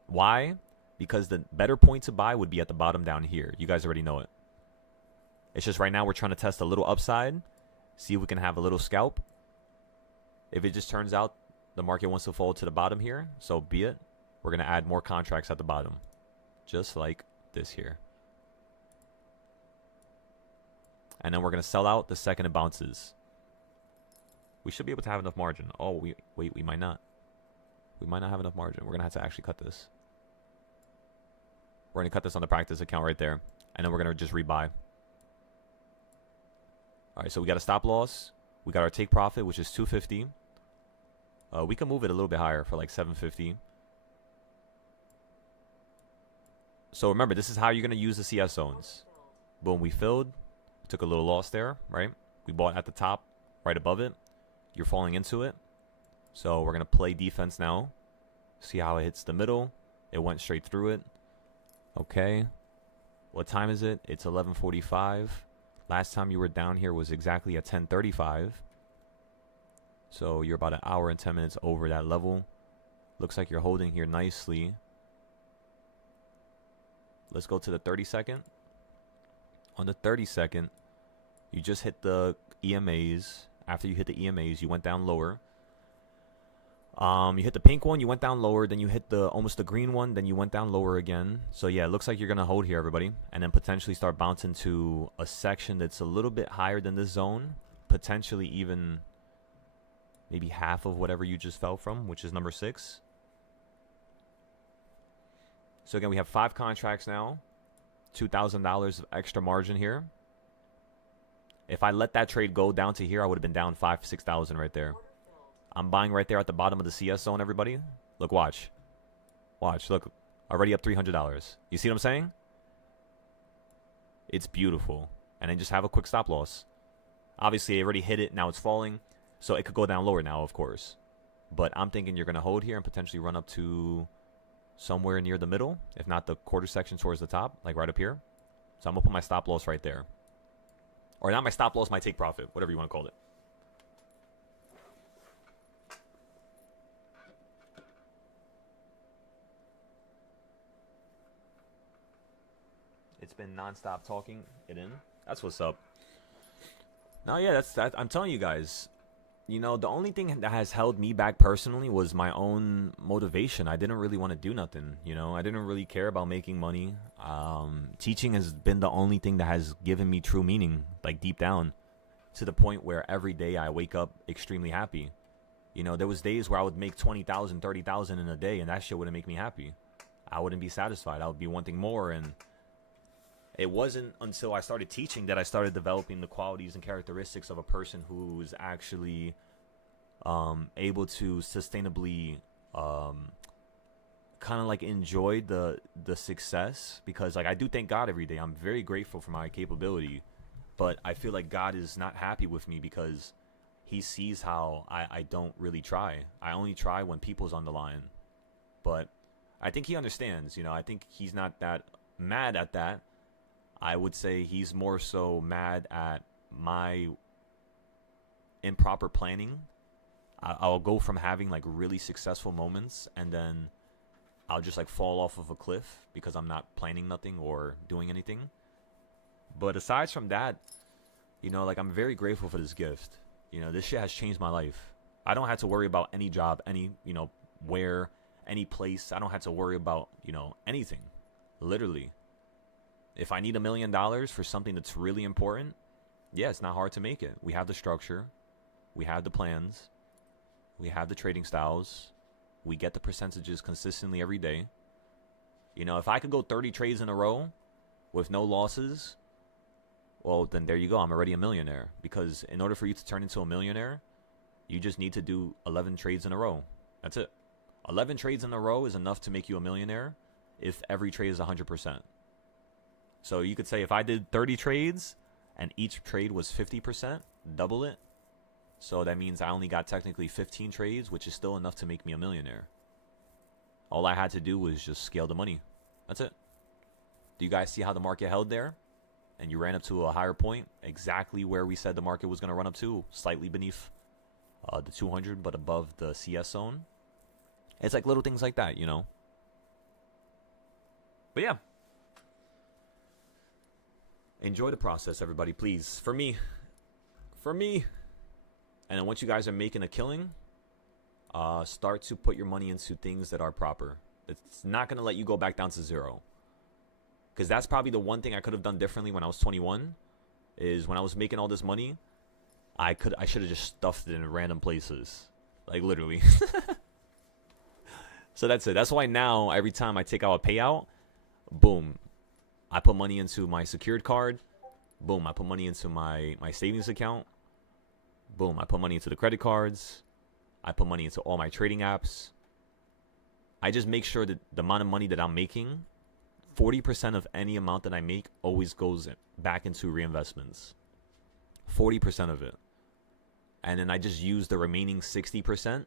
Why? Because the better point to buy would be at the bottom down here. You guys already know it. It's just right now we're trying to test a little upside, see if we can have a little scalp. If it just turns out the market wants to fall to the bottom here, so be it. We're going to add more contracts at the bottom. Just like this here. And then we're going to sell out the second it bounces. We should be able to have enough margin. Oh, wait, we might not. We might not have enough margin. We're going to have to actually cut this. We're going to cut this on the practice account right there. And then we're going to just rebuy. All right, so we got a stop loss. We got our take profit, which is 250. We can move it a little bit higher for like 750. So remember, this is how you're going to use the CS zones. Boom, we filled. Took a little loss there, right? We bought at the top, right above it. You're falling into it. So we're going to play defense now. See how it hits the middle. It went straight through it. Okay. What time is it? It's 11:45. Last time you were down here was exactly at 10:35. So you're about an hour and 10 minutes over that level. Looks like you're holding here nicely. Let's go to the 30-second. On the 30-second, you just hit the EMAs. After you hit the EMAs, you went down lower. You hit the pink one, you went down lower, then you hit the almost the green one, then you went down lower again. So yeah, it looks like you're gonna hold here, everybody, and then potentially start bouncing to a section that's a little bit higher than this zone, potentially even maybe half of whatever you just fell from, which is number 6. So again, we have 5 contracts now, $2,000 of extra margin here. If I let that trade go down to here, I would have been down 5,000 to 6,000 right there. I'm buying right there at the bottom of the CS zone, everybody. Look, watch. Watch, look. Already up $300. You see what I'm saying? It's beautiful. And then just have a quick stop loss. Obviously, I already hit it. Now it's falling. So it could go down lower now, of course. But I'm thinking you're going to hold here and potentially run up to somewhere near the middle. If not the quarter section towards the top, like right up here. So I'm going to put my stop loss right there. Or not my stop loss, my take profit. Whatever you want to call it. It's been non-stop talking it in. That's what's up. No, yeah, that's that. I'm telling you guys, you know, the only thing that has held me back personally was my own motivation. I didn't really want to do nothing, you know. I didn't really care about making money. Teaching has been the only thing that has given me true meaning, like deep down, to the point where every day I wake up extremely happy. You know, there was days where I would make 20,000, 30,000 in a day, and that shit wouldn't make me happy. I wouldn't be satisfied. I would be wanting more, and it wasn't until I started teaching that I started developing the qualities and characteristics of a person who's actually able to sustainably kind of like enjoy the success, because like I do thank God every day. I'm very grateful for my capability, but I feel like God is not happy with me because he sees how I don't really try. I only try when people's on the line. But I think he understands, you know. I think he's not that mad at that. I would say he's more so mad at my improper planning. I'll go from having like really successful moments, and then I'll just like fall off of a cliff because I'm not planning nothing or doing anything. But aside from that, you know, like I'm very grateful for this gift. You know, this shit has changed my life. I don't have to worry about any job, any, you know, where, any place. I don't have to worry about, you know, anything. Literally. If I need $1 million for something that's really important, yeah, it's not hard to make it. We have the structure. We have the plans. We have the trading styles. We get the percentages consistently every day. You know, if I could go 30 trades in a row with no losses, well, then there you go. I'm already a millionaire. Because in order for you to turn into a millionaire, you just need to do 11 trades in a row. That's it. 11 trades in a row is enough to make you a millionaire if every trade is 100%. So you could say if I did 30 trades and each trade was 50%, double it. So that means I only got technically 15 trades, which is still enough to make me a millionaire. All I had to do was just scale the money. That's it. Do you guys see how the market held there? And you ran up to a higher point, exactly where we said the market was going to run up to, slightly beneath the 200, but above the CS zone. It's like little things like that, you know. But yeah. Enjoy the process, everybody, please. For me. And then once you guys are making a killing, start to put your money into things that are proper. It's not going to let you go back down to zero. Because that's probably the one thing I could have done differently when I was 21. Is when I was making all this money, I should have just stuffed it in random places. Like, literally. So that's it. That's why now, every time I take out a payout, boom, I put money into my secured card. Boom, I put money into my savings account. Boom, I put money into the credit cards. I put money into all my trading apps. I just make sure that the amount of money that I'm making, 40% of any amount that I make always goes back into reinvestments. 40% of it. And then I just use the remaining 60%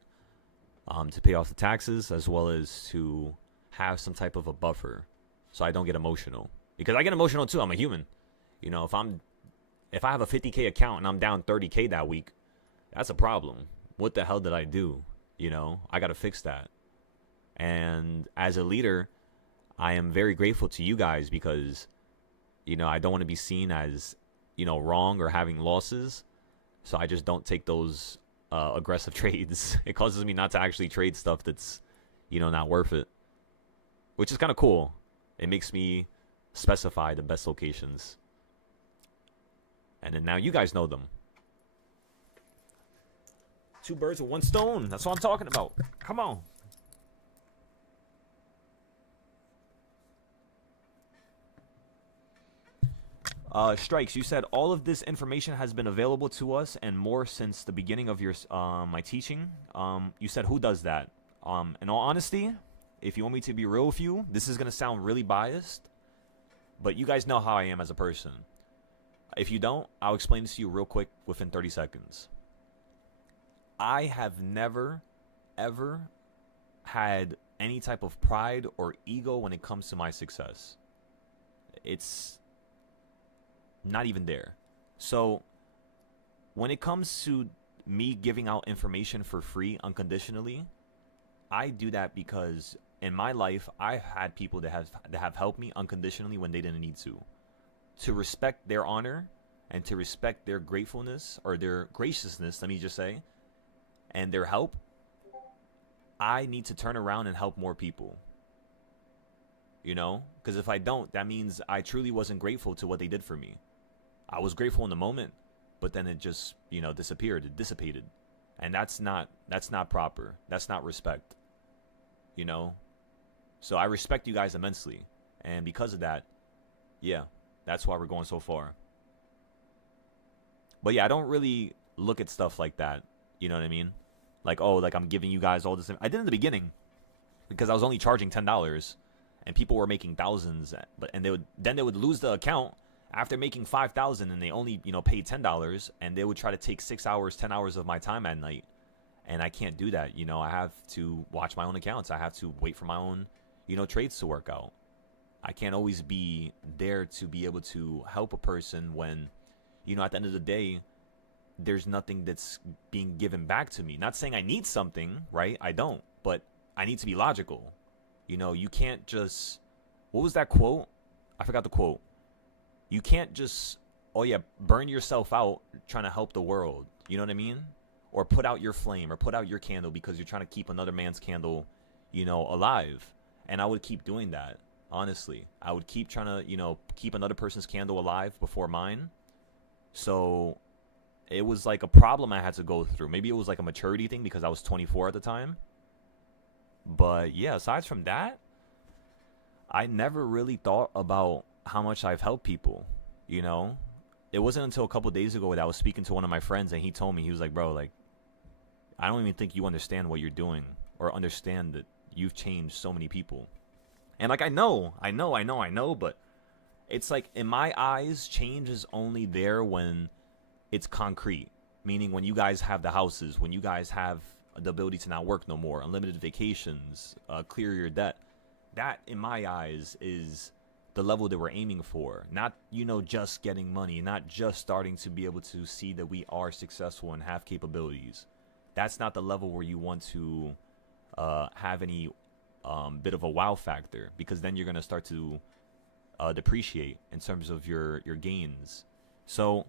to pay off the taxes, as well as to have some type of a buffer so I don't get emotional. Because I get emotional too. I'm a human. You know, if I have a 50K account and I'm down 30K that week, that's a problem. What the hell did I do? You know, I got to fix that. And as a leader, I am very grateful to you guys because, you know, I don't want to be seen as, you know, wrong or having losses. So I just don't take those aggressive trades. It causes me not to actually trade stuff that's, not worth it, which is kind of cool. It makes me specify the best locations, and then now you guys know them. Two birds with one stone. That's what I'm talking about. Come on. Strikes, you said all of this information has been available to us and more since the beginning of your my teaching. You said, who does that? In all honesty, if you want me to be real with you, this is going to sound really biased, but you guys know how I am as a person. If you don't, I'll explain this to you real quick within 30 seconds. I have never, ever had any type of pride or ego when it comes to my success. It's not even there. So when it comes to me giving out information for free unconditionally, I do that because in my life I've had people that have helped me unconditionally when they didn't need to respect their honor and to respect their gratefulness or their graciousness, let me just say, and their help. I need to turn around and help more people. Because if I don't, that means I truly wasn't grateful to what they did for me. I was grateful in the moment, but then it just, disappeared. It dissipated. And that's not proper. That's not respect. So I respect you guys immensely. And because of that, yeah, that's why we're going so far. But yeah, I don't really look at stuff like that. You know what I mean? Like, oh, like I'm giving you guys all this. I did in the beginning because I was only charging $10 and people were making thousands, and they would lose the account after making 5,000 and they only, paid $10, and they would try to take 6 hours, 10 hours of my time at night. And I can't do that. I have to watch my own accounts. I have to wait for my own, trades to work out. I can't always be there to be able to help a person when, at the end of the day, there's nothing that's being given back to me. Not saying I need something, right? I don't, but I need to be logical. You can't just, what was that quote? I forgot the quote. You can't just, burn yourself out trying to help the world. You know what I mean? Or put out your flame or put out your candle because you're trying to keep another man's candle, alive. And I would keep doing that, honestly. I would keep trying to, keep another person's candle alive before mine. So it was like a problem I had to go through. Maybe it was like a maturity thing because I was 24 at the time. But yeah, aside from that, I never really thought about how much I've helped people, It wasn't until a couple days ago that I was speaking to one of my friends and he told me, he was like, bro, like, I don't even think you understand what you're doing or understand that you've changed so many people. And like, I know, but it's like in my eyes, change is only there when it's concrete. Meaning when you guys have the houses, when you guys have the ability to not work no more, unlimited vacations, clear your debt. That, in my eyes, is the level that we're aiming for. Not, just getting money, not just starting to be able to see that we are successful and have capabilities. That's not the level where you want to have any bit of a wow factor, because then you're going to start to depreciate in terms of your gains. So,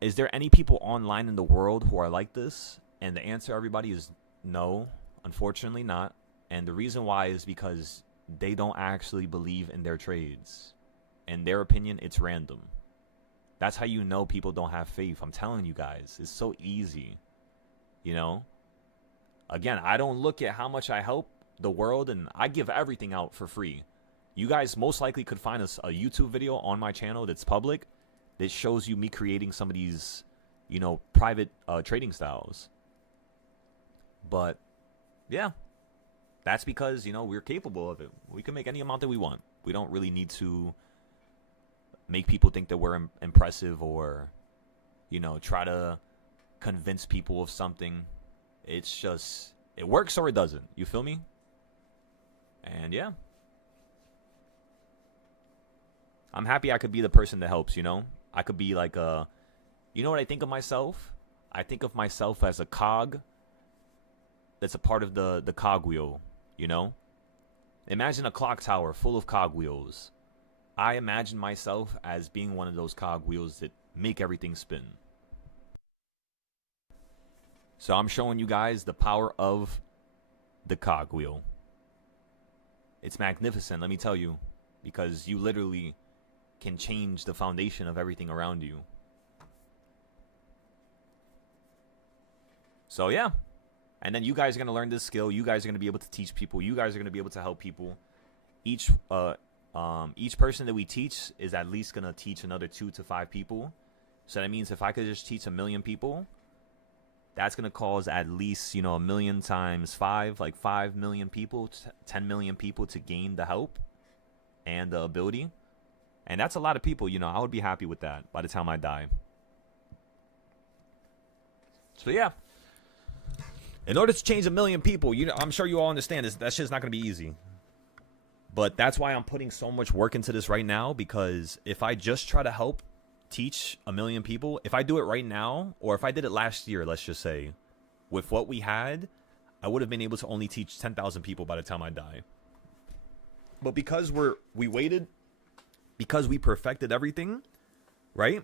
is there any people online in the world who are like this? And the answer, everybody, is no, unfortunately not. And the reason why is because they don't actually believe in their trades. In their opinion, it's random. That's how you know people don't have faith. I'm telling you guys, it's so easy. Again, I don't look at how much I help the world, and I give everything out for free. You guys most likely could find a YouTube video on my channel that's public that shows you me creating some of these, private trading styles. But yeah, that's because, we're capable of it. We can make any amount that we want. We don't really need to make people think that we're impressive or, try to convince people of something. It's just, it works or it doesn't. You feel me? And yeah, I'm happy I could be the person that helps, I could be like a, what I think of myself? I think of myself as a cog that's a part of the cogwheel, Imagine a clock tower full of cogwheels. I imagine myself as being one of those cogwheels that make everything spin. So I'm showing you guys the power of the cogwheel. It's magnificent, let me tell you, because you literally can change the foundation of everything around you. So yeah. And then you guys are going to learn this skill. You guys are going to be able to teach people. You guys are going to be able to help people. Each person that we teach is at least going to teach another 2 to 5 people. So that means if I could just teach 1 million people, that's going to cause at least, 1 million times 5, like 5 million people, 10 million people to gain the help and the ability. And that's a lot of people, I would be happy with that by the time I die. So yeah. In order to change 1 million people, I'm sure you all understand this. That shit's not going to be easy. But that's why I'm putting so much work into this right now, because if I just try to help teach 1 million people, if I do it right now, or if I did it last year, let's just say, with what we had, I would have been able to only teach 10,000 people by the time I die. But because we waited, because we perfected everything, right?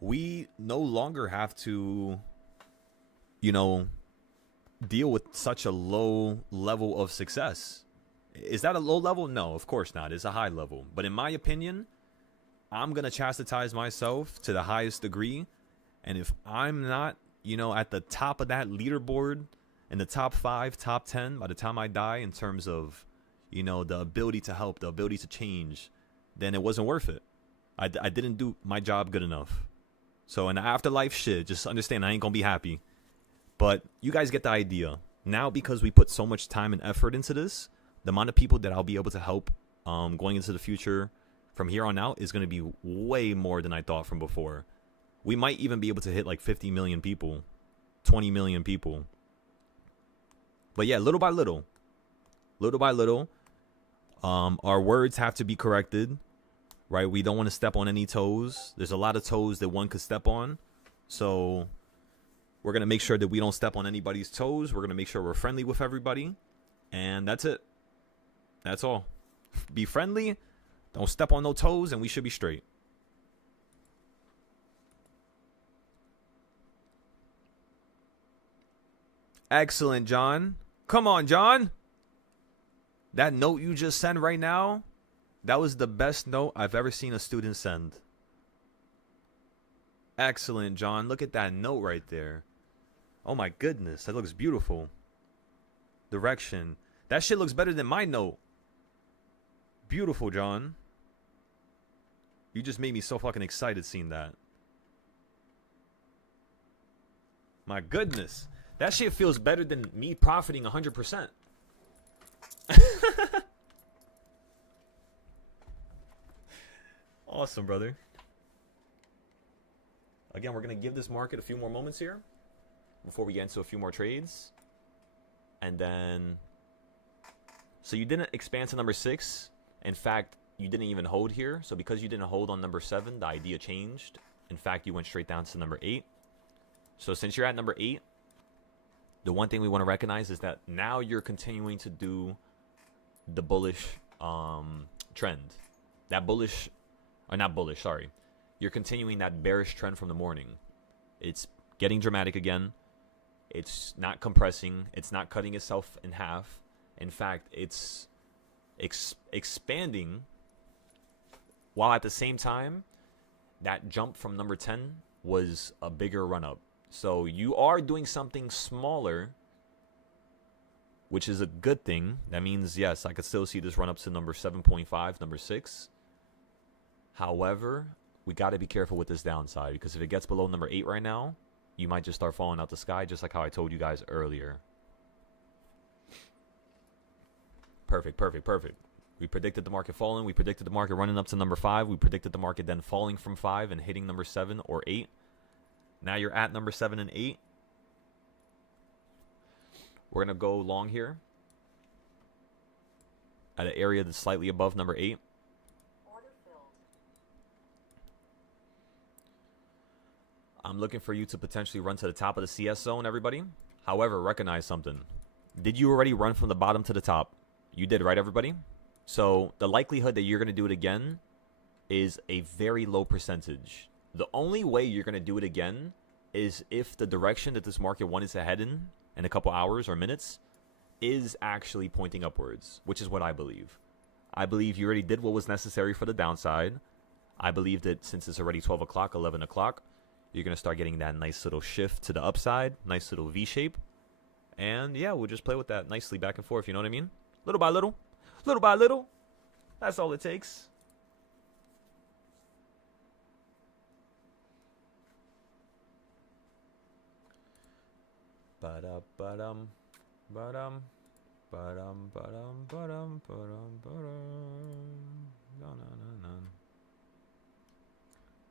We no longer have to, deal with such a low level of success. Is that a low level? No, of course not. It's a high level. But in my opinion, I'm going to chastise myself to the highest degree. And if I'm not, at the top of that leaderboard, in the top 5, top 10, by the time I die, in terms of, the ability to help, the ability to change, then it wasn't worth it. I didn't do my job good enough. So in the afterlife shit, just understand I ain't going to be happy. But you guys get the idea. Now, because we put so much time and effort into this, the amount of people that I'll be able to help going into the future from here on out is going to be way more than I thought from before. We might even be able to hit like 50 million people, 20 million people. But yeah, little by little, our words have to be corrected, right? We don't want to step on any toes. There's a lot of toes that one could step on. So we're going to make sure that we don't step on anybody's toes. We're going to make sure we're friendly with everybody. And that's it. That's all. Be friendly. Don't step on no toes, and we should be straight. Excellent, John. Come on, John. That note you just sent right now, that was the best note I've ever seen a student send. Excellent, John. Look at that note right there. Oh my goodness, that looks beautiful. Direction. That shit looks better than my note. Beautiful, John. You just made me so fucking excited seeing that. My goodness. That shit feels better than me profiting 100%. Awesome, brother. Again, we're going to give this market a few more moments here before we get into a few more trades. And then, so you didn't expand to number 6. In fact, you didn't even hold here. So because you didn't hold on number 7, the idea changed. In fact, you went straight down to number 8. So since you're at number 8, the one thing we want to recognize is that now you're continuing to do the bullish trend. That bullish, or not bullish, sorry. You're continuing that bearish trend from the morning. It's getting dramatic again. It's not compressing. It's not cutting itself in half. In fact, it's expanding, while at the same time, that jump from number 10 was a bigger run-up. So you are doing something smaller, which is a good thing. That means, yes, I could still see this run-up to number 7.5, number 6. However, we got to be careful with this downside, because if it gets below number 8 right now, you might just start falling out the sky, just like how I told you guys earlier. Perfect, perfect, perfect. We predicted the market falling. We predicted the market running up to number 5. We predicted the market then falling from 5 and hitting number 7 or 8. Now you're at number 7 and 8. We're going to go long here at an area that's slightly above number 8. Order filled. I'm looking for you to potentially run to the top of the CS zone, everybody. However, recognize something. Did you already run from the bottom to the top? You did, right, everybody? So the likelihood that you're going to do it again is a very low percentage. The only way you're going to do it again is if the direction that this market wanted to head in a couple hours or minutes is actually pointing upwards, which is what I believe. I believe you already did what was necessary for the downside. I believe that since it's already 12 o'clock, 11 o'clock, you're going to start getting that nice little shift to the upside, nice little V shape. And yeah, we'll just play with that nicely back and forth, you know what I mean? Little by little, little by little. That's all it takes. Ba-da-ba-dum, ba-dum, ba-dum, ba-dum, ba-dum, ba-dum, ba-dum. Na-na-na-na.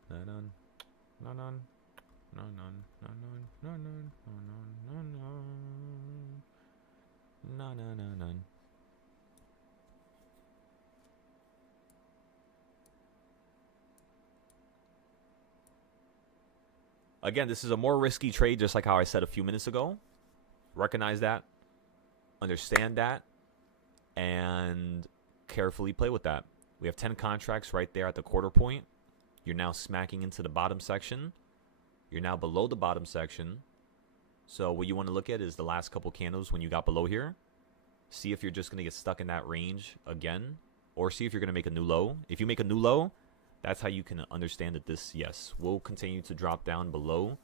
Na-nun, na-nun, na-nun, na-nun, na-nun, na-nun, na-nun. Na-na-na-nun. Again, this is a more risky trade, just like how I said a few minutes ago. Recognize that, understand that, and carefully play with that. We have 10 contracts right there at the quarter point. You're now smacking into the bottom section. You're now below the bottom section. So what you want to look at is the last couple candles when you got below here. See if you're just going to get stuck in that range again, or see if you're going to make a new low. If you make a new low, that's how you can understand that this, yes, will continue to drop down below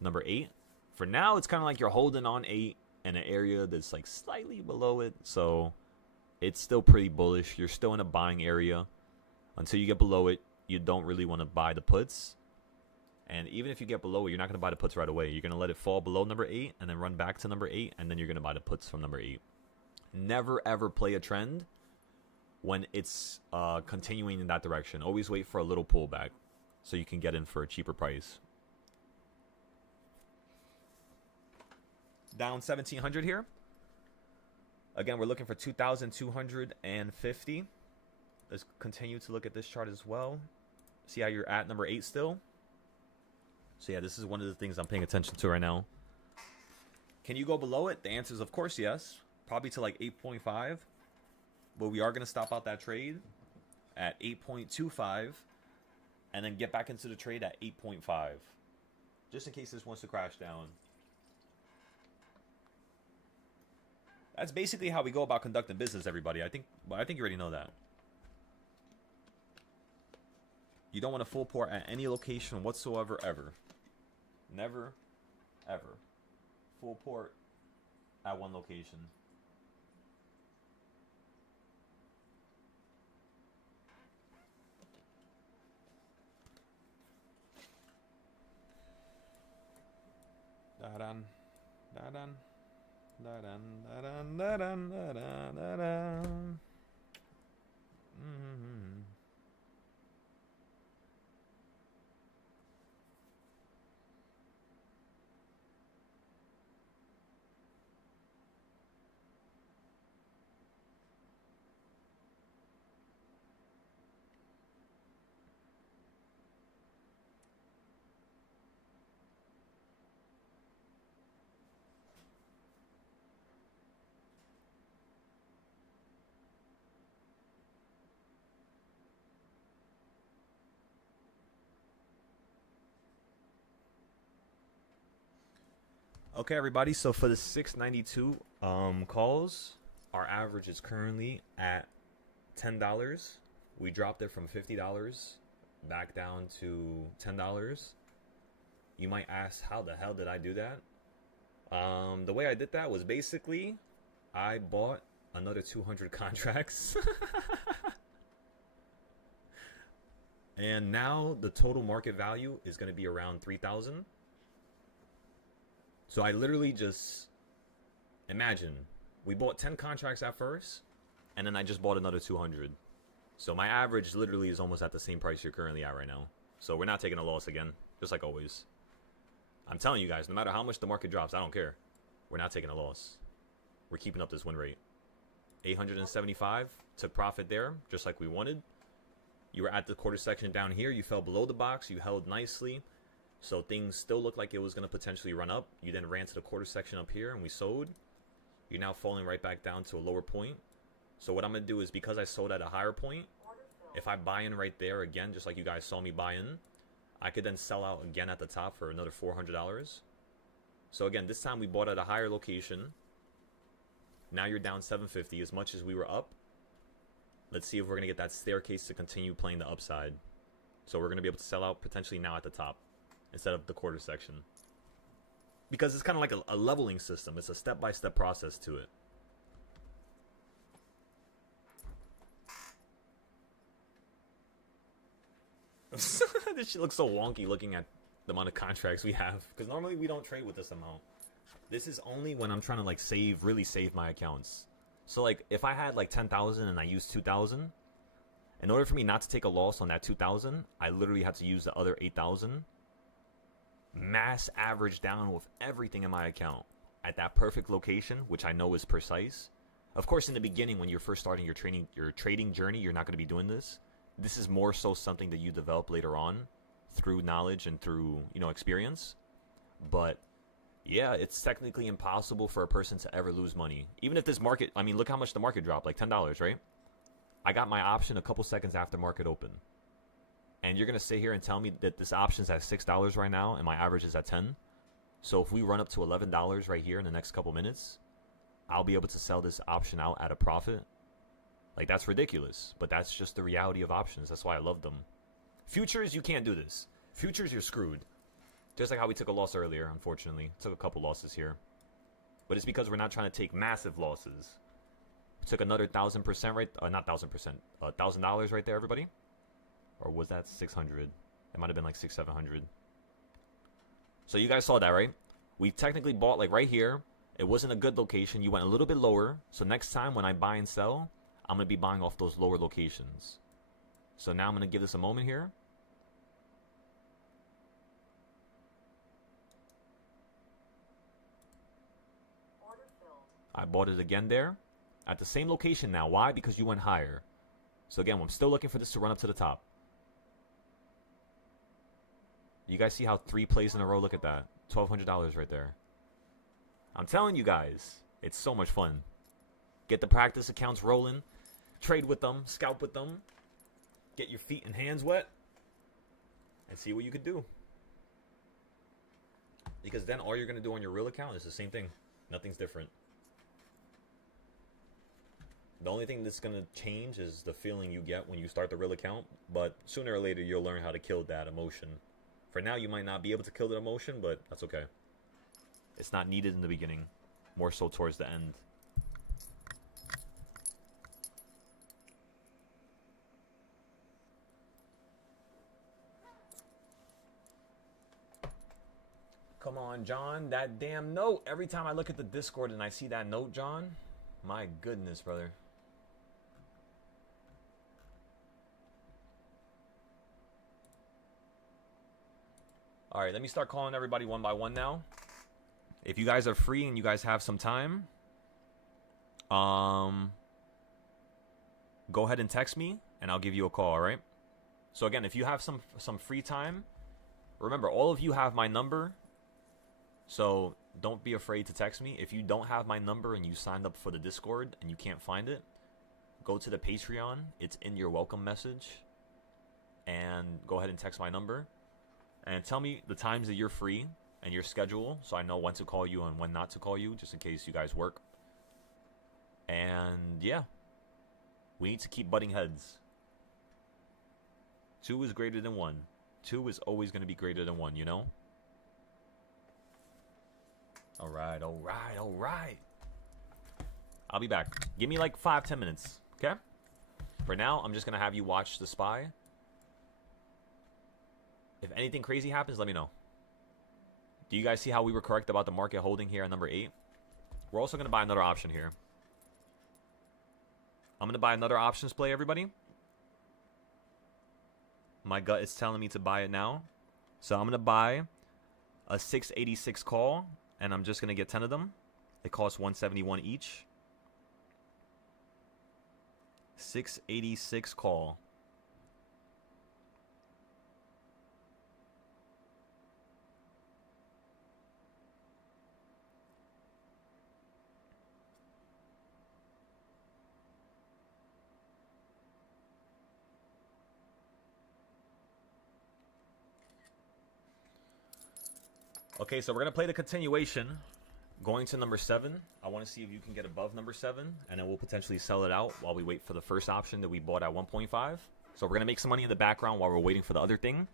number 8. For now, it's kind of like you're holding on 8 in an area that's like slightly below it. So it's still pretty bullish. You're still in a buying area. Until you get below it, you don't really want to buy the puts. And even if you get below it, you're not going to buy the puts right away. You're going to let it fall below number 8 and then run back to number 8. And then you're going to buy the puts from number 8. Never, ever play a trend when it's continuing in that direction. Always wait for a little pullback so you can get in for a cheaper price. Down 1,700 here. Again, we're looking for 2,250. Let's continue to look at this chart as well. See how you're at number 8 still. So yeah, this is one of the things I'm paying attention to right now. Can you go below it? The answer is of course yes. Probably to like 8.5. But we are going to stop out that trade at 8.25 and then get back into the trade at 8.5. Just in case this wants to crash down. That's basically how we go about conducting business, everybody. I think you already know that. You don't want to full port at any location whatsoever, ever. Never, ever. Full port at one location. Da-dun, da-dun, da-dun, da-dun, da-dun, da-dun, da-dun. Okay, everybody. So for the 692 calls, our average is currently at $10. We dropped it from $50 back down to $10. You might ask, how the hell did I do that? The way I did that was basically I bought another 200 contracts. And now the total market value is going to be around 3,000. So I literally just, imagine, we bought 10 contracts at first, and then I just bought another 200. So my average literally is almost at the same price you're currently at right now. So we're not taking a loss again, just like always. I'm telling you guys, no matter how much the market drops, I don't care. We're not taking a loss. We're keeping up this win rate. 875, took profit there, just like we wanted. You were at the quarter section down here. You fell below the box. You held nicely. So things still looked like it was going to potentially run up. You then ran to the quarter section up here and we sold. You're now falling right back down to a lower point. So what I'm going to do is, because I sold at a higher point, if I buy in right there again, just like you guys saw me buy in, I could then sell out again at the top for another $400. So again, this time we bought at a higher location. Now you're down 750 as much as we were up. Let's see if we're going to get that staircase to continue playing the upside. So we're going to be able to sell out potentially now at the top instead of the quarter section. Because it's kind of like a leveling system. It's a step-by-step process to it. This shit looks so wonky looking at the amount of contracts we have. Because normally we don't trade with this amount. This is only when I'm trying to like really save my accounts. So like if I had like 10,000 and I used 2,000, in order for me not to take a loss on that 2,000, I literally had to use the other 8,000. Mass average down with everything in my account at that perfect location, which I know is precise. Of course, in the beginning, when you're first starting your trading journey, you're not going to be doing this. This is more so something that you develop later on through knowledge and through, experience. But yeah, it's technically impossible for a person to ever lose money. Even if this market, I mean, look how much the market dropped, like $10, right? I got my option a couple seconds after market open. And you're going to sit here and tell me that this option's at $6 right now and my average is at 10. So if we run up to $11 right here in the next couple minutes, I'll be able to sell this option out at a profit. Like, that's ridiculous. But that's just the reality of options. That's why I love them. Futures, you can't do this. Futures, you're screwed. Just like how we took a loss earlier, unfortunately. Took a couple losses here. But it's because we're not trying to take massive losses. We took another 1,000% right, not 1,000%, $1,000 right there, everybody. Or was that 600? It might have been like 700. So you guys saw that, right? We technically bought like right here. It wasn't a good location. You went a little bit lower. So next time when I buy and sell, I'm going to be buying off those lower locations. So now I'm going to give this a moment here. Order filled. I bought it again there. At the same location now. Why? Because you went higher. So again, I'm still looking for this to run up to the top. You guys see how 3 plays in a row? Look at that. $1,200 right there. I'm telling you guys, it's so much fun. Get the practice accounts rolling. Trade with them. Scalp with them. Get your feet and hands wet. And see what you could do. Because then all you're going to do on your real account is the same thing. Nothing's different. The only thing that's going to change is the feeling you get when you start the real account. But sooner or later, you'll learn how to kill that emotion. For now, you might not be able to kill that emotion, but that's okay. It's not needed in the beginning. More so towards the end. Come on, John. That damn note. Every time I look at the Discord and I see that note, John, my goodness, brother. All right, let me start calling everybody one by one now. If you guys are free and you guys have some time, go ahead and text me and I'll give you a call, all right? So again, if you have some free time, remember, all of you have my number. So don't be afraid to text me. If you don't have my number and you signed up for the Discord and you can't find it, go to the Patreon. It's in your welcome message. And go ahead and text my number. And tell me the times that you're free and your schedule so I know when to call you and when not to call you, just in case you guys work. And yeah, we need to keep butting heads. 2 is greater than 1. 2 is always going to be greater than 1, you know? All right, all right, all right. I'll be back. Give me like 5-10 minutes, okay? For now, I'm just going to have you watch The Spy. If anything crazy happens, let me know. Do you guys see how we were correct about the market holding here at number 8? We're also going to buy another option here. I'm going to buy another options play, everybody. My gut is telling me to buy it now. So I'm going to buy a 686 call, and I'm just going to get 10 of them. It costs 171 each. 686 call. Okay, so we're going to play the continuation. Going to number 7. I want to see if you can get above number 7, and then we'll potentially sell it out while we wait for the first option that we bought at 1.5. So we're going to make some money in the background while we're waiting for the other thing.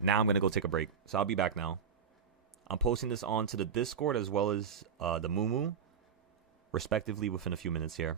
Now I'm going to go take a break. So I'll be back now. I'm posting this onto the Discord as well as the Mumu, respectively, within a few minutes here.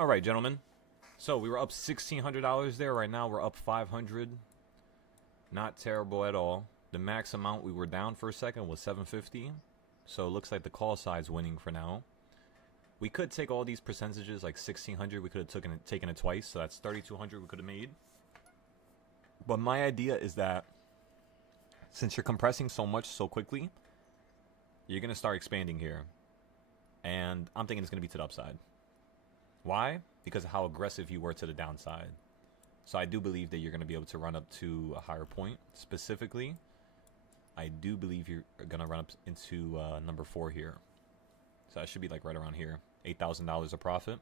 All right, gentlemen. So we were up $1,600 there. Right now we're up 500. Not terrible at all. The max amount we were down for a second was 750. So it looks like the call side's winning for now. We could take all these percentages, like 1,600. We could have taken it twice. So that's 3,200 we could have made. But my idea is that since you're compressing so much so quickly, you're going to start expanding here. And I'm thinking it's going to be to the upside. Why? Because of how aggressive you were to the downside. So I do believe that you're going to be able to run up to a higher point. Specifically, I do believe you're going to run up into number 4 here. So that should be like right around here. $8,000 of profit.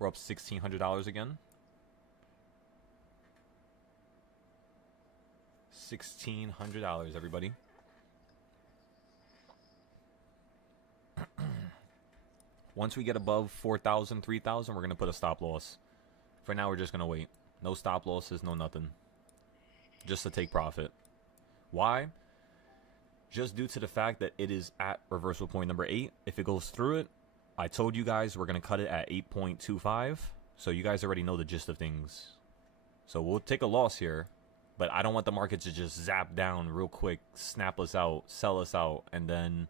We're up $1,600 again. $1,600, everybody. Once we get above 4,000, 3,000, we're going to put a stop loss. For now, we're just going to wait. No stop losses, no nothing. Just to take profit. Why? Just due to the fact that it is at reversal point number 8. If it goes through it, I told you guys we're going to cut it at 8.25. So you guys already know the gist of things. So we'll take a loss here. But I don't want the market to just zap down real quick, snap us out, sell us out, and then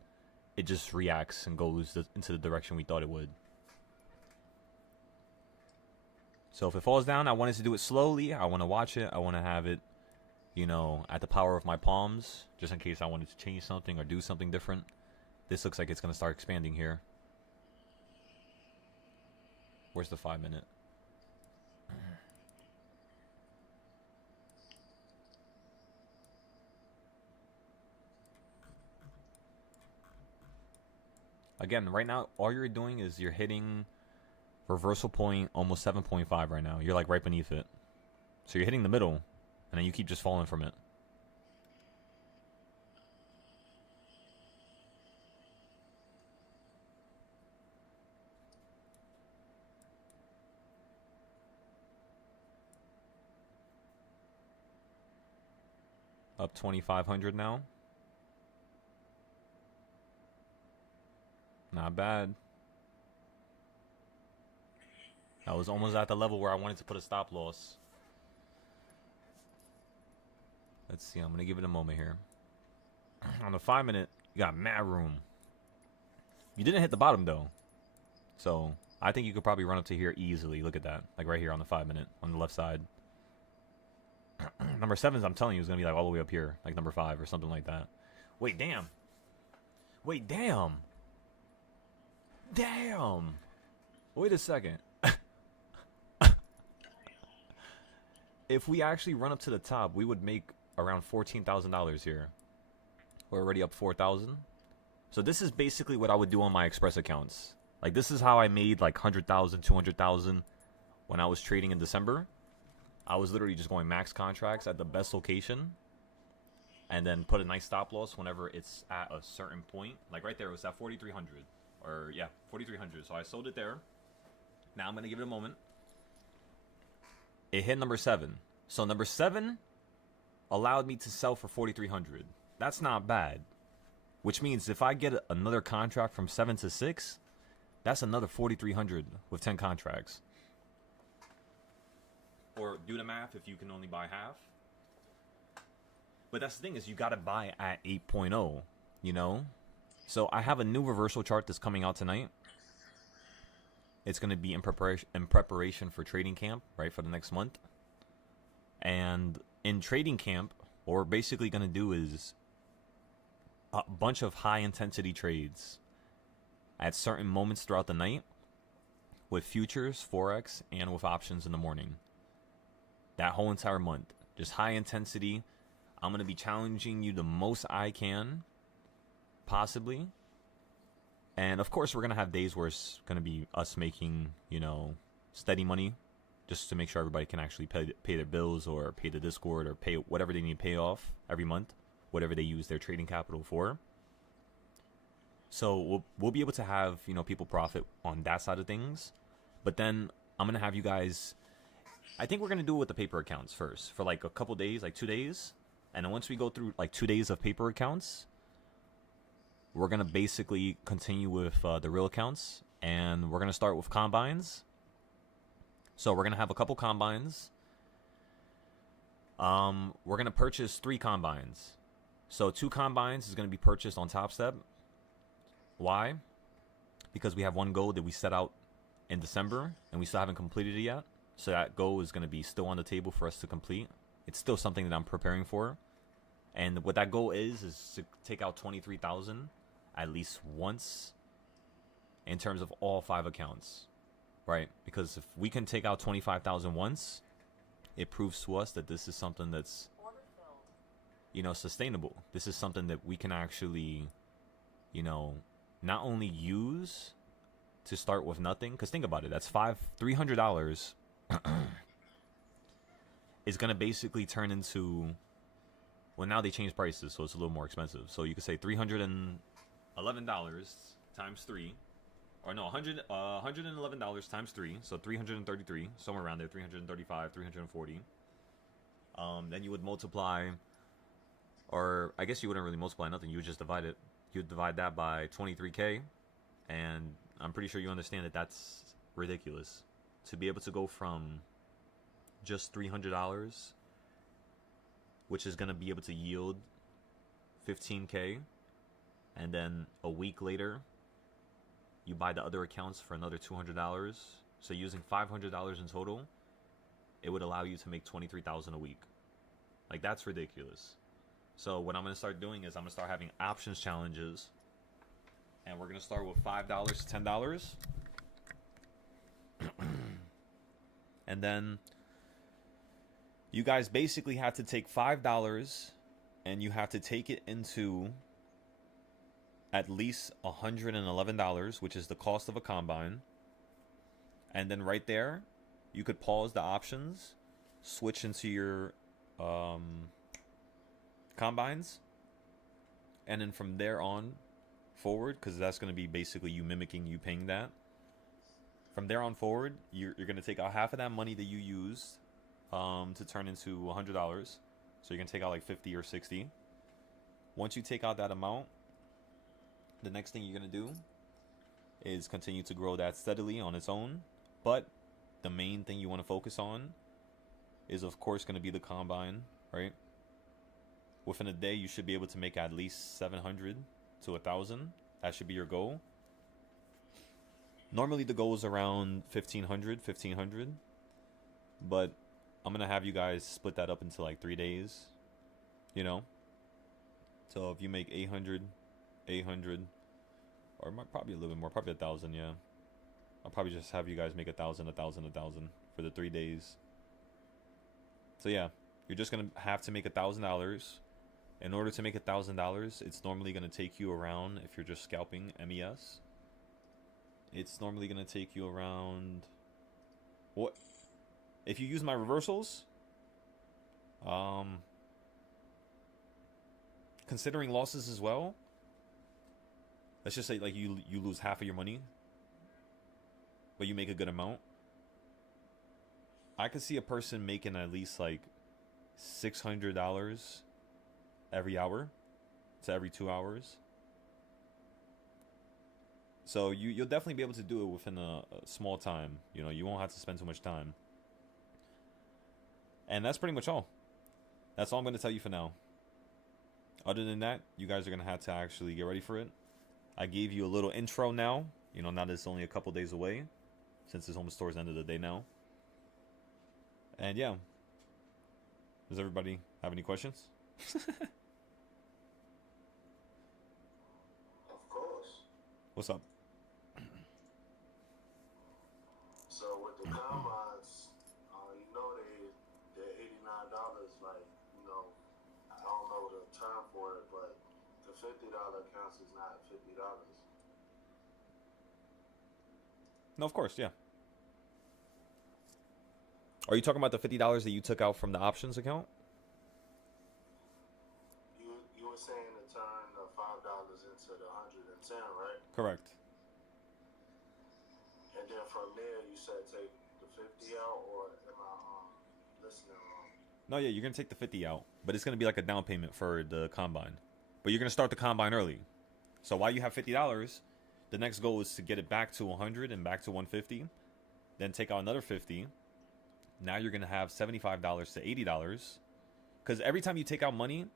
it just reacts and goes into the direction we thought it would. So if it falls down, I wanted to do it slowly. I want to watch it. I want to have it, you know, at the power of my palms, just in case I wanted to change something or do something different. This looks like it's going to start expanding here. Where's the 5 minute? Again, right now, all you're doing is you're hitting reversal point almost 7.5 right now. You're like right beneath it. So you're hitting the middle, and then you keep just falling from it. Up 2,500 now. Not bad. I was almost at the level where I wanted to put a stop loss. Let's see. I'm going to give it a moment here. On the 5 minute, you got mad room. You didn't hit the bottom, though. So I think you could probably run up to here easily. Look at that. Like right here on the 5 minute on the left side. Number 7, I'm telling you, is going to be like all the way up here. Like number 5 or something like that. Wait, damn. Wait, damn. Damn. Wait a second. If we actually run up to the top, we would make around $14,000 here. We're already up 4,000. So this is basically what I would do on my Express accounts. Like this is how I made like 100,000, 200,000 when I was trading in December. I was literally just going max contracts at the best location and then put a nice stop loss whenever it's at a certain point. Like right there, it was at 4,300. Or yeah, 4,300. So I sold it there. Now I'm going to give it a moment. It hit number 7. So number 7 allowed me to sell for 4,300. That's not bad. Which means if I get another contract from 7 to 6, that's another 4,300 with 10 contracts. Or do the math if you can only buy half. But that's the thing is you got to buy at 8.0, you know? So I have a new reversal chart that's coming out tonight. It's going to be in preparation for trading camp, right, for the next month. And in trading camp, what we're basically going to do is a bunch of high-intensity trades at certain moments throughout the night with futures, Forex, and with options in the morning. That whole entire month. Just high intensity. I'm going to be challenging you the most I can, possibly. And of course, we're going to have days where it's going to be us making, you know, steady money just to make sure everybody can actually pay their bills or pay the Discord or pay whatever they need to pay off every month, whatever they use their trading capital for. So we'll be able to have, you know, people profit on that side of things. But then I'm going to have you guys, I think we're going to do it with the paper accounts first for like a couple days, like 2 days. And then once we go through like 2 days of paper accounts, we're going to basically continue with the real accounts. And we're going to start with combines. So we're going to have a couple combines. We're going to purchase 3 combines. So 2 combines is going to be purchased on Top Step. Why? Because we have one goal that we set out in December and we still haven't completed it yet. So that goal is going to be still on the table for us to complete. It's still something that I'm preparing for. And what that goal is to take out 23,000 at least once in terms of all 5 accounts, right? Because if we can take out 25,000 once, it proves to us that this is something that's, Order filled. you know, sustainable. This is something that we can actually, you know, not only use to start with nothing. Because think about it, that's $300 is going to basically turn into, well, now they changed prices, so it's a little more expensive. So you could say $311 times 3. Or no, $111 times 3, so 333, somewhere around there, 335, 340. Then you would multiply, or I guess you wouldn't really multiply nothing. You would just divide it. You would divide that by 23K, and I'm pretty sure you understand that that's ridiculous. To be able to go from just $300, which is going to be able to yield 15K, and then a week later, you buy the other accounts for another $200. So using $500 in total, it would allow you to make $23,000 a week. Like, that's ridiculous. So what I'm going to start doing is I'm going to start having options challenges. And we're going to start with $5 to $10. And then you guys basically have to take $5 and you have to take it into at least $111, which is the cost of a combine. And then right there, you could pause the options, switch into your combines, and then from there on forward, because that's going to be basically you mimicking you paying that. From there on forward, you're going to take out half of that money that you used to turn into $100. So you're going to take out like 50 or 60. Once you take out that amount, the next thing you're going to do is continue to grow that steadily on its own. But the main thing you want to focus on is, of course, going to be the combine, right? Within a day, you should be able to make at least 700 to 1,000. That should be your goal. Normally, the goal is around 1,500. But I'm going to have you guys split that up into like 3 days, you know? So if you make 800, or probably a little bit more, probably 1,000, yeah. I'll probably just have you guys make 1,000 for the 3 days. So yeah, you're just gonna have to make $1,000. In order to make $1,000, it's normally gonna take you around, if you're just scalping MES, it's normally gonna take you around, what? If you use my reversals, considering losses as well, let's just say like you lose half of your money, but you make a good amount. I could see a person making at least like $600 every hour to every 2 hours. So you'll definitely be able to do it within a small time. You know, you won't have to spend too much time. And that's pretty much all. That's all I'm going to tell you for now. Other than that, you guys are going to have to actually get ready for it. I gave you a little intro now. You know, now that it's only a couple days away, since it's almost towards the end of the day now. And yeah. Does everybody have any questions? Of course. What's up? So with the combines, you know they're $89. Like, you know, I don't know the term for it, but the $50 counts is not $50. No, of course, yeah. Are you talking about the $50 that you took out from the options account? You were saying to turn the $5 into the 110, right? Correct. And then from there, you said take the 50 out, or am I listening wrong? No, yeah, you're going to take the 50 out, but it's going to be like a down payment for the combine. But you're going to start the combine early. So while you have $50, The next goal is to get it back to 100 and back to 150. Then take out another 50. Now you're going to have $75 to $80. Because every time you take out money,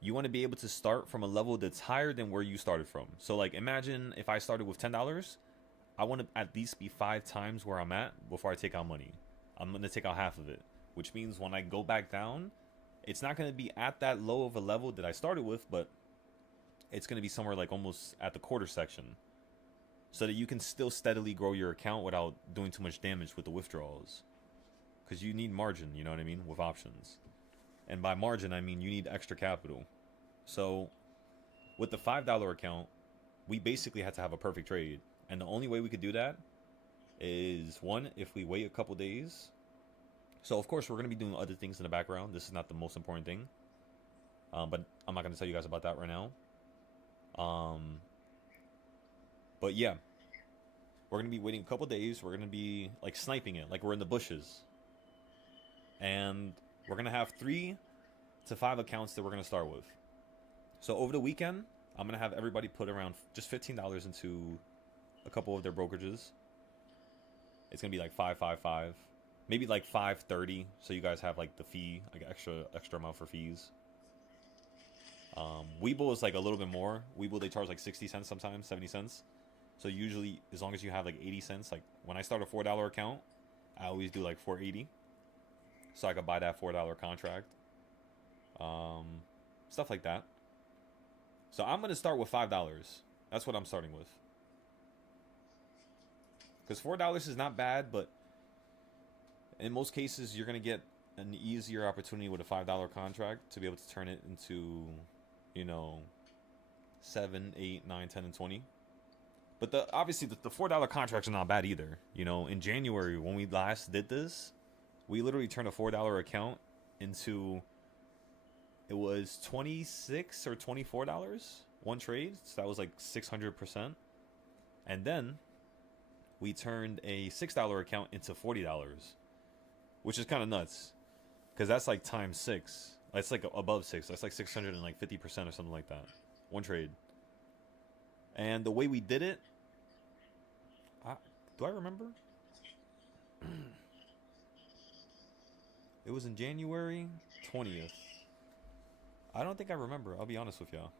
you want to be able to start from a level that's higher than where you started from. So like imagine if I started with $10, I want to at least be 5 times where I'm at before I take out money. I'm going to take out half of it, which means when I go back down, it's not going to be at that low of a level that I started with, but it's going to be somewhere like almost at the quarter section, so that you can still steadily grow your account without doing too much damage with the withdrawals. Because you need margin, you know what I mean, with options. And by margin, I mean you need extra capital. So with the $5 account, we basically had to have a perfect trade. And the only way we could do that is, one, if we wait a couple days. So of course we're going to be doing other things in the background. This is not the most important thing. But I'm not going to tell you guys about that right now. But yeah, we're going to be waiting a couple days. We're going to be like sniping it, like we're in the bushes. And we're going to have 3 to 5 accounts that we're going to start with. So over the weekend, I'm going to have everybody put around just $15 into a couple of their brokerages. It's going to be like 555, maybe like 530. So you guys have like the fee, like extra amount for fees. Webull is like a little bit more. Webull, they charge like 60 cents sometimes, 70 cents. So usually, as long as you have like 80 cents, like when I start a $4 account, I always do like 480. So I could buy that $4 contract. Stuff like that. So I'm going to start with $5. That's what I'm starting with. Because $4 is not bad, but in most cases, you're going to get an easier opportunity with a $5 contract to be able to turn it into, you know, 7, 8, 9, 10, and 20. But obviously the $4 contracts are not bad either. You know, in January when we last did this, we literally turned a $4 account into, it was $26 or $24 one trade. So that was like 600%. And then we turned a $6 account into $40, which is kind of nuts. Because that's like times 6. That's like above 6. That's like 650% or something like that. One trade. And the way we did it, do I remember? It was in January 20th. I don't think I remember. I'll be honest with y'all.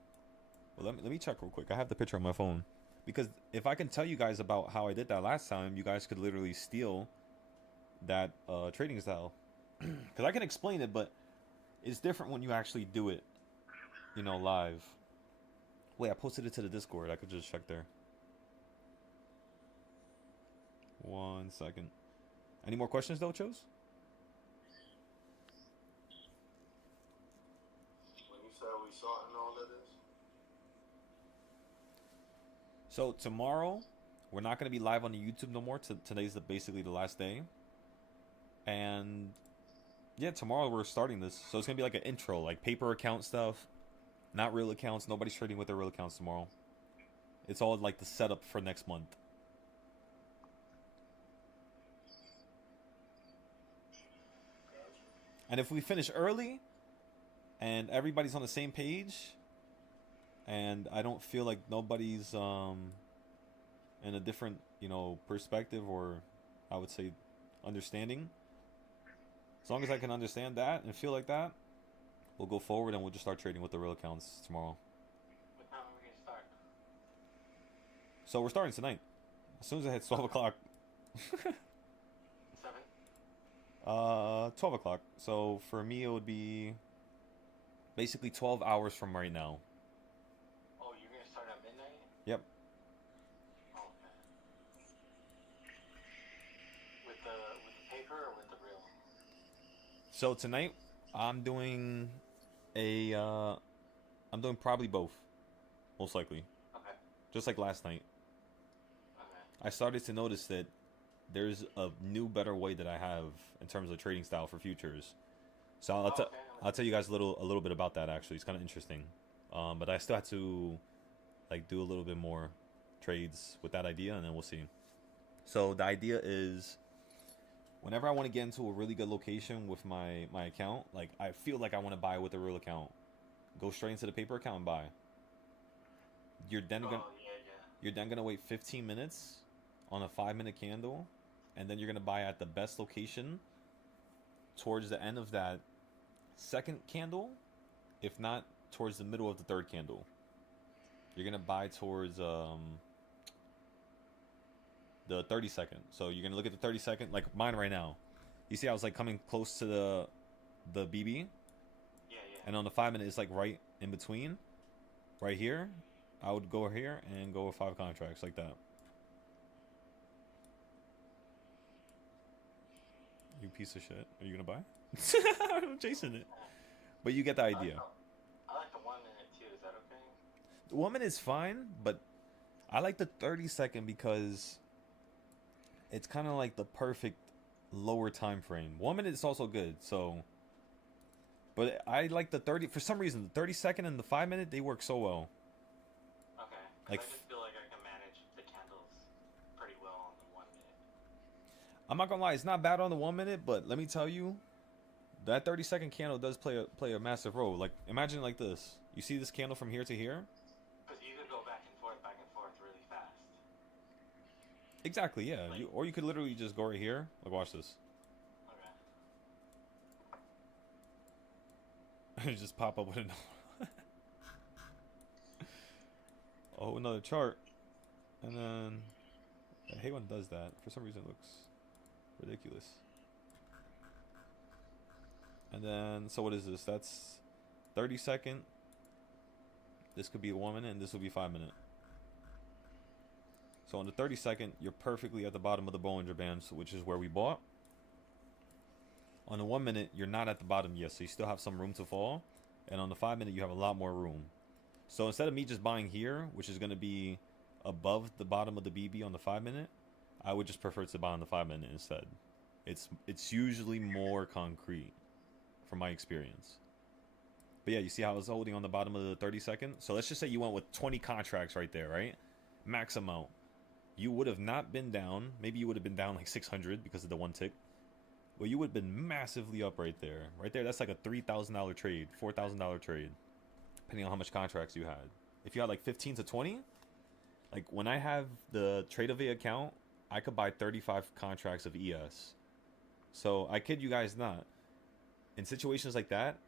Well, let me check real quick. I have the picture on my phone. Because if I can tell you guys about how I did that last time, you guys could literally steal that trading style. Because I can explain it, but it's different when you actually do it, you know, live. Wait, I posted it to the Discord. I could just check there. 1 second. Any more questions, though, Chose? When you said we sorting all of this? So tomorrow, we're not going to be live on the YouTube no more. Today's basically the last day. And yeah, tomorrow we're starting this. So it's going to be like an intro, like paper account stuff. Not real accounts. Nobody's trading with their real accounts tomorrow. It's all like the setup for next month. And if we finish early and everybody's on the same page and I don't feel like nobody's in a different, you know, perspective, or I would say understanding, as long as I can understand that and feel like that, we'll go forward and we'll just start trading with the real accounts tomorrow. What time are we going to start? So we're starting tonight. As soon as it hits 12 o'clock. 7? 12 o'clock. So for me, it would be basically 12 hours from right now. Oh, you're going to start at midnight? Yep. Oh, okay. With the paper or with the real? So tonight, I'm doing I'm doing probably both, most likely. Okay. Just like last night. Okay. I started to notice that there's a new, better way that I have in terms of trading style for futures. So I'll tell you guys a little bit about that. Actually, it's kind of interesting. But I still have to like do a little bit more trades with that idea, and then we'll see. So the idea is, whenever I want to get into a really good location with my account, like I feel like I want to buy with a real account, go straight into the paper account and buy. You're then gonna You're then gonna wait 15 minutes on a 5-minute candle, and then you're gonna buy at the best location towards the end of that second candle, if not towards the middle of the third candle. You're gonna buy towards the 30-second. So you're gonna look at the 30-second, like mine right now. You see, I was like coming close to the BB, Yeah, yeah. and on the 5-minute, it's like right in between, right here. I would go here and go with 5 contracts like that. You piece of shit. Are you gonna buy? I'm chasing it. But you get the idea. I like the 1 minute too. Is that okay? The 1 minute is fine, but I like the 30-second because it's kind of like the perfect lower time frame. 1 minute is also good, so. But I like the 30 for some reason. The 30-second and the 5-minute, they work so well. Okay. 'Cause Like I just feel like I can manage the candles pretty well on the 1 minute. I'm not gonna lie, it's not bad on the 1 minute, but let me tell you, that 30-second candle does play a massive role. Like imagine like this. You see this candle from here to here? Because you could go back and forth really fast. Exactly, yeah. Or you could literally just go right here. Like watch this. Okay. And just pop up with another. Oh, another chart. And then I hate when it does that. For some reason it looks ridiculous. And then so what is this? That's 30-second. This could be a 1 minute and this will be 5-minute. So on the 30-second, you're perfectly at the bottom of the Bollinger Band, which is where we bought. On the 1 minute, you're not at the bottom yet, so you still have some room to fall. And on the 5-minute, you have a lot more room. So instead of me just buying here, which is going to be above the bottom of the BB on the 5-minute, I would just prefer to buy on the 5-minute instead. It's usually more concrete, from my experience. But yeah, you see how I was holding on the bottom of the 30-second? So let's just say you went with 20 contracts right there, right? Max amount. You would have not been down. Maybe you would have been down like 600 because of the one tick. Well, you would have been massively up right there. Right there, that's like a $3,000 trade, $4,000 trade, depending on how much contracts you had. If you had like 15 to 20, like when I have the TradeAway account, I could buy 35 contracts of ES. So I kid you guys not. In situations like that,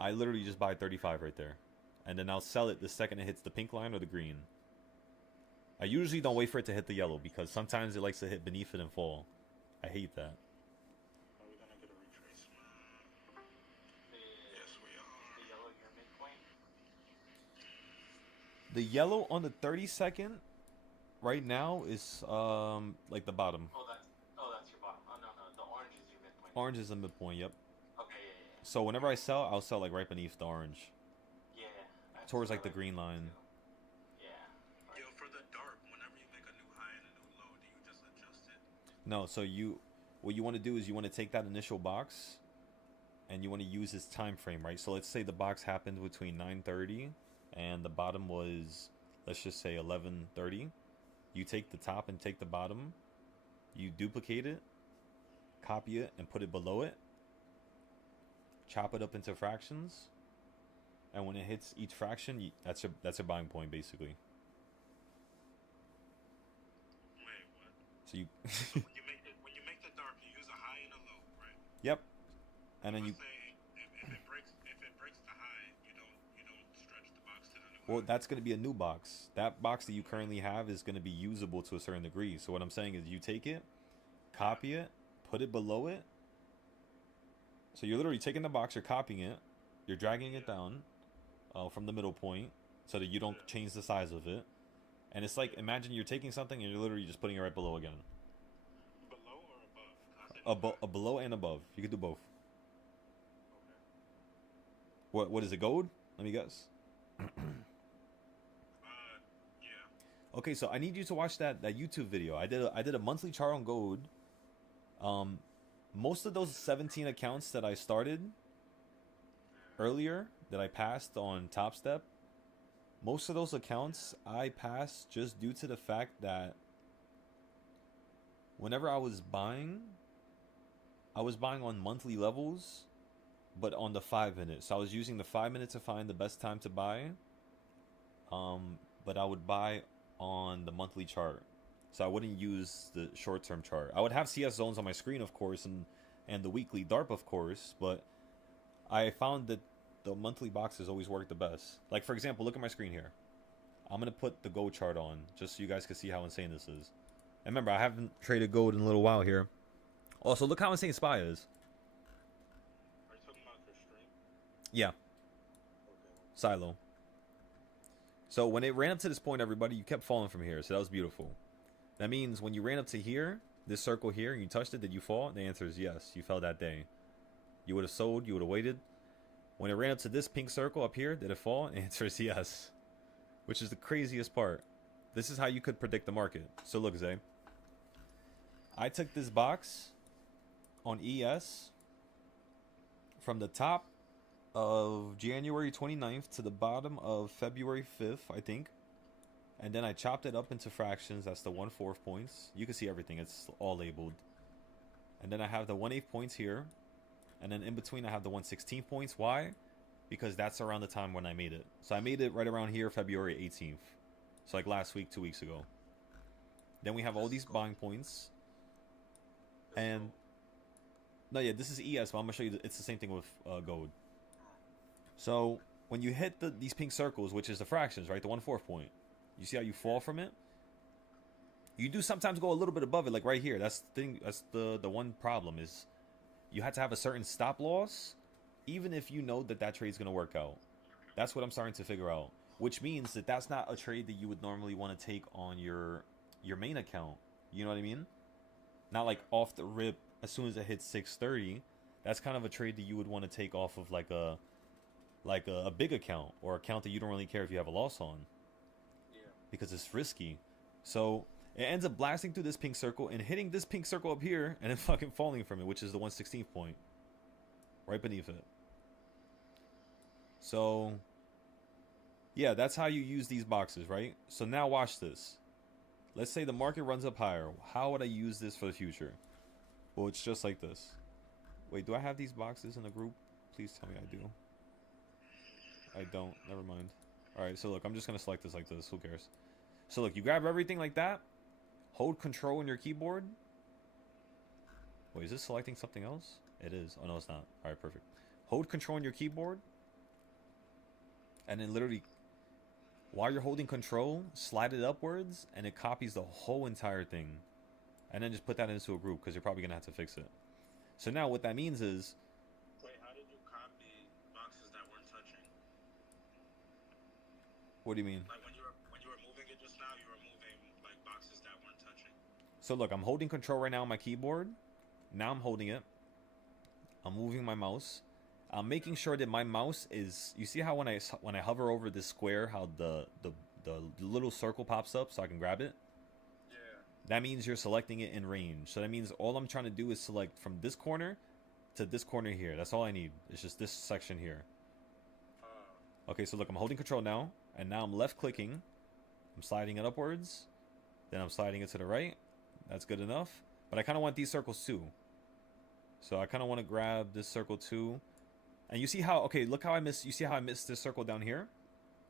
I literally just buy 35 right there. And then I'll sell it the second it hits the pink line or the green. I usually don't wait for it to hit the yellow because sometimes it likes to hit beneath it and fall. I hate that. Are we gonna get a retracement? Yes, we are. The yellow your midpoint. The yellow on the 30-second right now is like the bottom. Oh, that's your bottom. Oh no, the orange is your midpoint. Orange is the midpoint, yep. Okay, yeah. So whenever I sell, I'll sell like right beneath the orange. Yeah. Towards like the green line. Yeah. Yo, for the dark, whenever you make a new high and a new low, do you just adjust it? No, so what you want to do is you want to take that initial box and you want to use its time frame, right? So let's say the box happened between 9:30 and the bottom was, let's just say 11:30. You take the top and take the bottom, you duplicate it, copy it and put it below it, chop it up into fractions, and when it hits each fraction, that's your buying point basically. Wait, what? So you So when you make the dark, you use a high and a low, right? Yep. And then you Let's say if it breaks the high, you don't stretch the box to the new well, high. that's going to be a new box. That box that you currently have is going to be usable to a certain degree. So what I'm saying is you take it, copy it, put it below it. So you're literally taking the box, you're copying it, you're dragging it down from the middle point so that you don't change the size of it. And it's like, imagine you're taking something and you're literally just putting it right below again. Below or above? Below and above. You could do both. Okay. What is it, gold? Let me guess. Yeah. Okay, so I need you to watch that YouTube video. I did a monthly chart on gold. Most of those 17 accounts that I started earlier that I passed on Top Step, most of those accounts I passed just due to the fact that whenever I was buying on monthly levels, but on the 5-minute. So I was using the 5-minute to find the best time to buy. But I would buy on the monthly chart. So I wouldn't use the short-term chart. I would have CS zones on my screen, of course, and the weekly DARP, of course, but I found that the monthly boxes always work the best. Like, for example, look at my screen here. I'm going to put the gold chart on just so you guys can see how insane this is. And remember, I haven't traded gold in a little while here. Also, look how insane SPY is. Are you talking about your stream? Yeah, Okay. Silo. So when it ran up to this point, everybody, you kept falling from here. So that was beautiful. That means when you ran up to here, this circle here, and you touched it, did you fall? The answer is yes. You fell that day. You would have sold. You would have waited. When it ran up to this pink circle up here, did it fall? The answer is yes. Which is the craziest part. This is how you could predict the market. So look, Zay. I took this box on ES from the top of January 29th to the bottom of February 5th, I think. And then I chopped it up into fractions. That's the 1/4 points. You can see everything. It's all labeled. And then I have the 1/8 points here. And then in between I have the 1/16 points. Why? Because that's around the time when I made it. So I made it right around here, February 18th. So like last week, 2 weeks ago. Then we have all these buying points. And no, yeah, this is ES, but I'm gonna show you. It's the same thing with gold. So when you hit these pink circles, which is the fractions, right, the 1/4 point, you see how you fall from it. You do sometimes go a little bit above it, like right here. That's the thing. That's the one problem is you have to have a certain stop loss, even if you know that that trade's gonna work out. That's what I'm starting to figure out. Which means that that's not a trade that you would normally want to take on your main account. You know what I mean? Not like off the rip as soon as it hits 630. That's kind of a trade that you would want to take off of like a big account or account that you don't really care if you have a loss on. Yeah. Because it's risky. So it ends up blasting through this pink circle and hitting this pink circle up here and then fucking falling from it, which is the 1/16 point. Right beneath it. So yeah, that's how you use these boxes, right? So now watch this. Let's say the market runs up higher. How would I use this for the future? Well, it's just like this. Wait, do I have these boxes in the group? Please tell me I do. I don't. Never mind. Alright, so look, I'm just going to select this like this. Who cares? So look, you grab everything like that. Hold control on your keyboard. Wait, is this selecting something else? It is. Oh, no, it's not. Alright, perfect. Hold control on your keyboard. And then literally, while you're holding control, slide it upwards, and it copies the whole entire thing. And then just put that into a group, because you're probably going to have to fix it. So now what that means is... Wait, how did you copy boxes that weren't touching? What do you mean? Like when you were moving it just now, you were moving like boxes that weren't touching. So look, I'm holding control right now on my keyboard. Now I'm holding it. I'm moving my mouse. I'm making sure that my mouse is... You see how when I hover over this square, how the little circle pops up so I can grab it? Yeah. That means you're selecting it in range. So that means all I'm trying to do is select from this corner to this corner here. That's all I need. It's just this section here. Okay, so look, I'm holding control now. And now I'm left clicking. I'm sliding it upwards. Then I'm sliding it to the right. That's good enough. But I kind of want these circles too. So I kind of want to grab this circle too. And you see how, okay, look how you see how I missed this circle down here?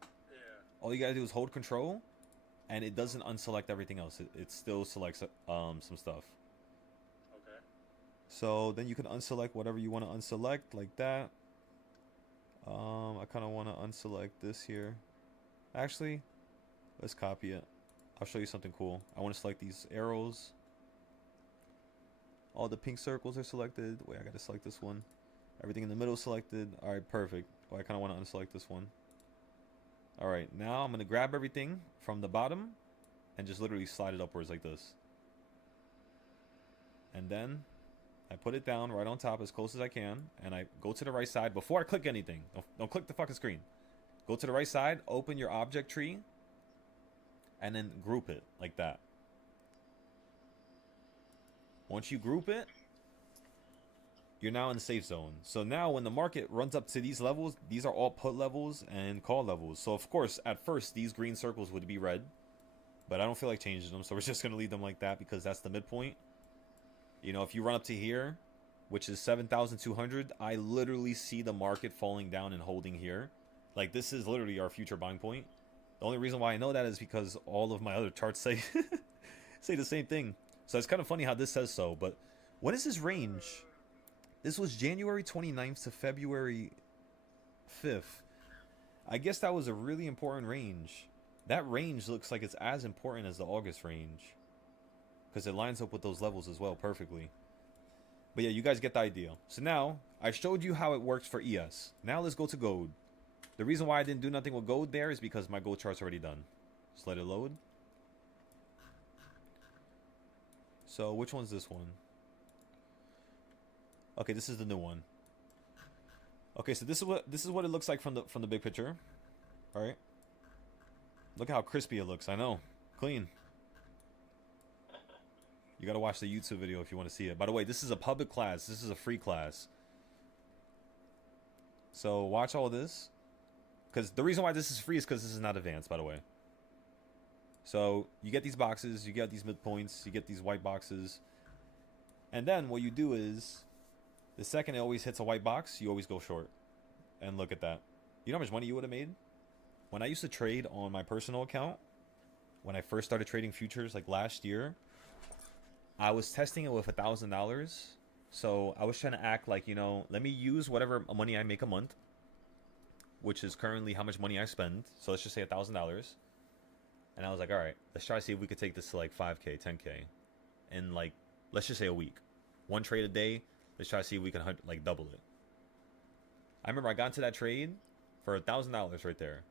Yeah. All you gotta do is hold control, and it doesn't unselect everything else. It still selects some stuff. Okay. So then you can unselect whatever you want to unselect, like that. I kind of want to unselect this here. Actually, let's copy it. I'll show you something cool. I want to select these arrows. All the pink circles are selected. Wait, I gotta select this one. Everything in the middle is selected. Alright, perfect. Well, I kind of want to unselect this one. Alright, now I'm going to grab everything from the bottom and just literally slide it upwards like this. And then I put it down right on top as close as I can. And I go to the right side before I click anything. Don't click the fucking screen. Go to the right side, open your object tree, and then group it like that. Once you group it, you're now in the safe zone. So now when the market runs up to these levels, these are all put levels and call levels. So of course, at first, these green circles would be red. But I don't feel like changing them, so we're just going to leave them like that because that's the midpoint. You know, if you run up to here, which is 7,200, I literally see the market falling down and holding here. Like, this is literally our future buying point. The only reason why I know that is because all of my other charts say say the same thing. So it's kind of funny how this says so. But what is this range? This was January 29th to February 5th. I guess that was a really important range. That range looks like it's as important as the August range, because it lines up with those levels as well perfectly. But yeah, you guys get the idea. So now, I showed you how it works for ES. Now let's go to gold. The reason why I didn't do nothing with gold there is because my gold chart's already done. Just let it load. So which one's this one? Okay, this is the new one. Okay, so this is what it looks like from the big picture. All right. Look at how crispy it looks. I know. Clean. You gotta watch the YouTube video if you want to see it. By the way, this is a public class. This is a free class. So watch all this. Because the reason why this is free is because this is not advanced, by the way. So you get these boxes, you get these midpoints, you get these white boxes. And then what you do is, the second it always hits a white box, you always go short. And look at that. You know how much money you would have made? When I used to trade on my personal account, when I first started trading futures like last year, I was testing it with $1,000. So I was trying to act like, you know, let me use whatever money I make a month, which is currently how much money I spend. So let's just say $1,000. And I was like, all right, let's try to see if we could take this to like 5K, 10K in like, let's just say a week. One trade a day. Let's try to see if we can like double it. I remember I got into that trade for $1,000 right there.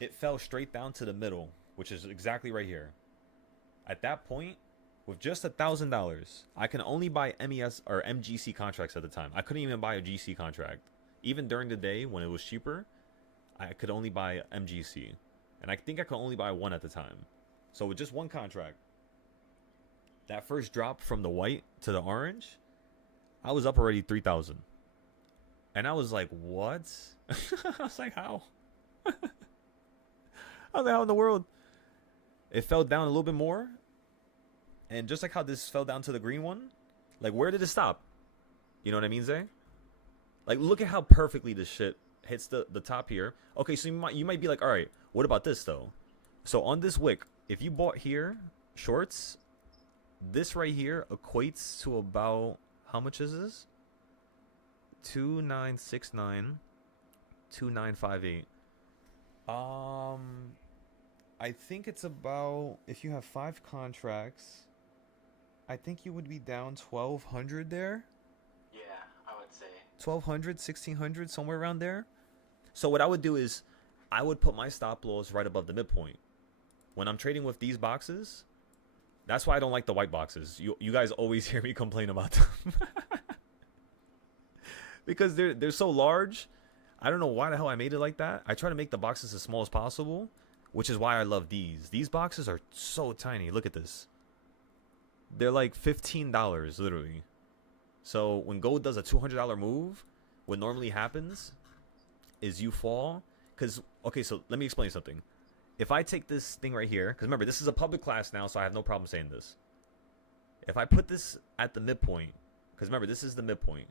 It fell straight down to the middle, which is exactly right here. At that point, with just $1,000, I can only buy MES or MGC contracts at the time. I couldn't even buy a GC contract. Even during the day when it was cheaper, I could only buy MGC. And I think I could only buy one at the time. So with just one contract, that first drop from the white to the orange, I was up already 3,000. And I was like, what? I was like, how? How the hell in the world? It fell down a little bit more. And just like how this fell down to the green one, like where did it stop? You know what I mean, Zay? Like look at how perfectly this shit hits the top here. Okay, so you might be like, all right, what about this though? So on this wick, if you bought here shorts, this right here equates to about, how much is this? 2969, 2958. I think it's about, if you have 5 contracts, I think you would be down 1,200 there. Yeah, I would say. 1,200, 1,600, somewhere around there. So what I would do is, I would put my stop loss right above the midpoint. When I'm trading with these boxes, that's why I don't like the white boxes. You guys always hear me complain about them. Because they're so large. I don't know why the hell I made it like that. I try to make the boxes as small as possible, which is why I love these. These boxes are so tiny. Look at this. They're like $15, literally. So when gold does a $200 move, what normally happens is you fall. Because, okay, so let me explain something. If I take this thing right here, because remember, this is a public class now, so I have no problem saying this. If I put this at the midpoint, because remember, this is the midpoint.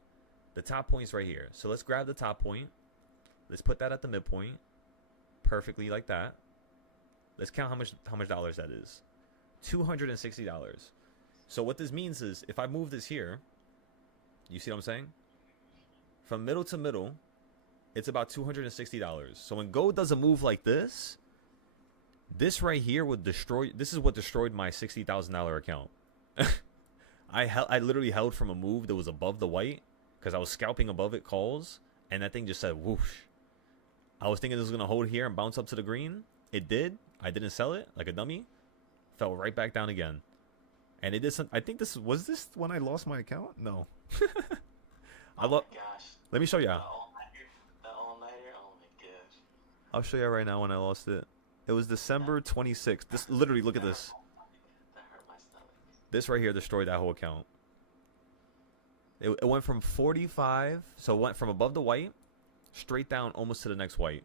The top point's right here. So let's grab the top point. Let's put that at the midpoint. Perfectly like that. Let's count how much dollars that is. $260. So what this means is, if I move this here, you see what I'm saying? From middle to middle, it's about $260. So when gold does a move like this, this right here would destroy. This is what destroyed my $60,000 account. I literally held from a move that was above the white because I was scalping above it calls, and that thing just said whoosh. I was thinking this was gonna hold here and bounce up to the green. It did. I didn't sell it like a dummy. Fell right back down again. And it did some, I think this was this when I lost my account? No. Oh my gosh. Let me show you. The all-nighter? Oh my gosh. I'll show you right now when I lost it. It was December 26th. This literally, look at this. That hurt my stomach. This right here destroyed that whole account. It went from 45, so it went from above the white straight down almost to the next white.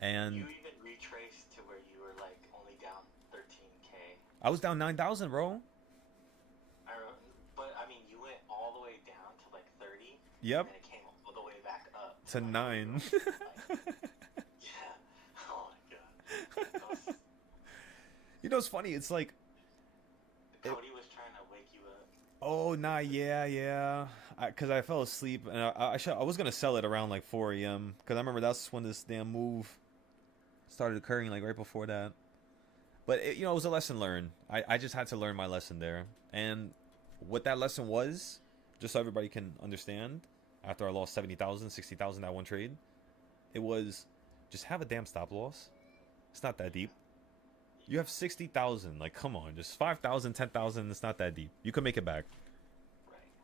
And You even retraced to where you were like only down 13K. I was down 9,000, bro. But I mean, you went all the way down to like 30. Yep. And then it came all the way back up To 9. Like, yeah. Oh my god. You know, it's funny. It's like, Cody was trying to wake you up. oh, nah, yeah. Because I fell asleep, and I was going to sell it around like 4 a.m. Because I remember that's when this damn move started occurring, like right before that. But, it was a lesson learned. I just had to learn my lesson there. And what that lesson was, just so everybody can understand, after I lost 70,000, 60,000 that one trade, it was just have a damn stop loss. It's not that deep. You have 60,000. Like, come on. Just 5,000, 10,000. It's not that deep. You can make it back.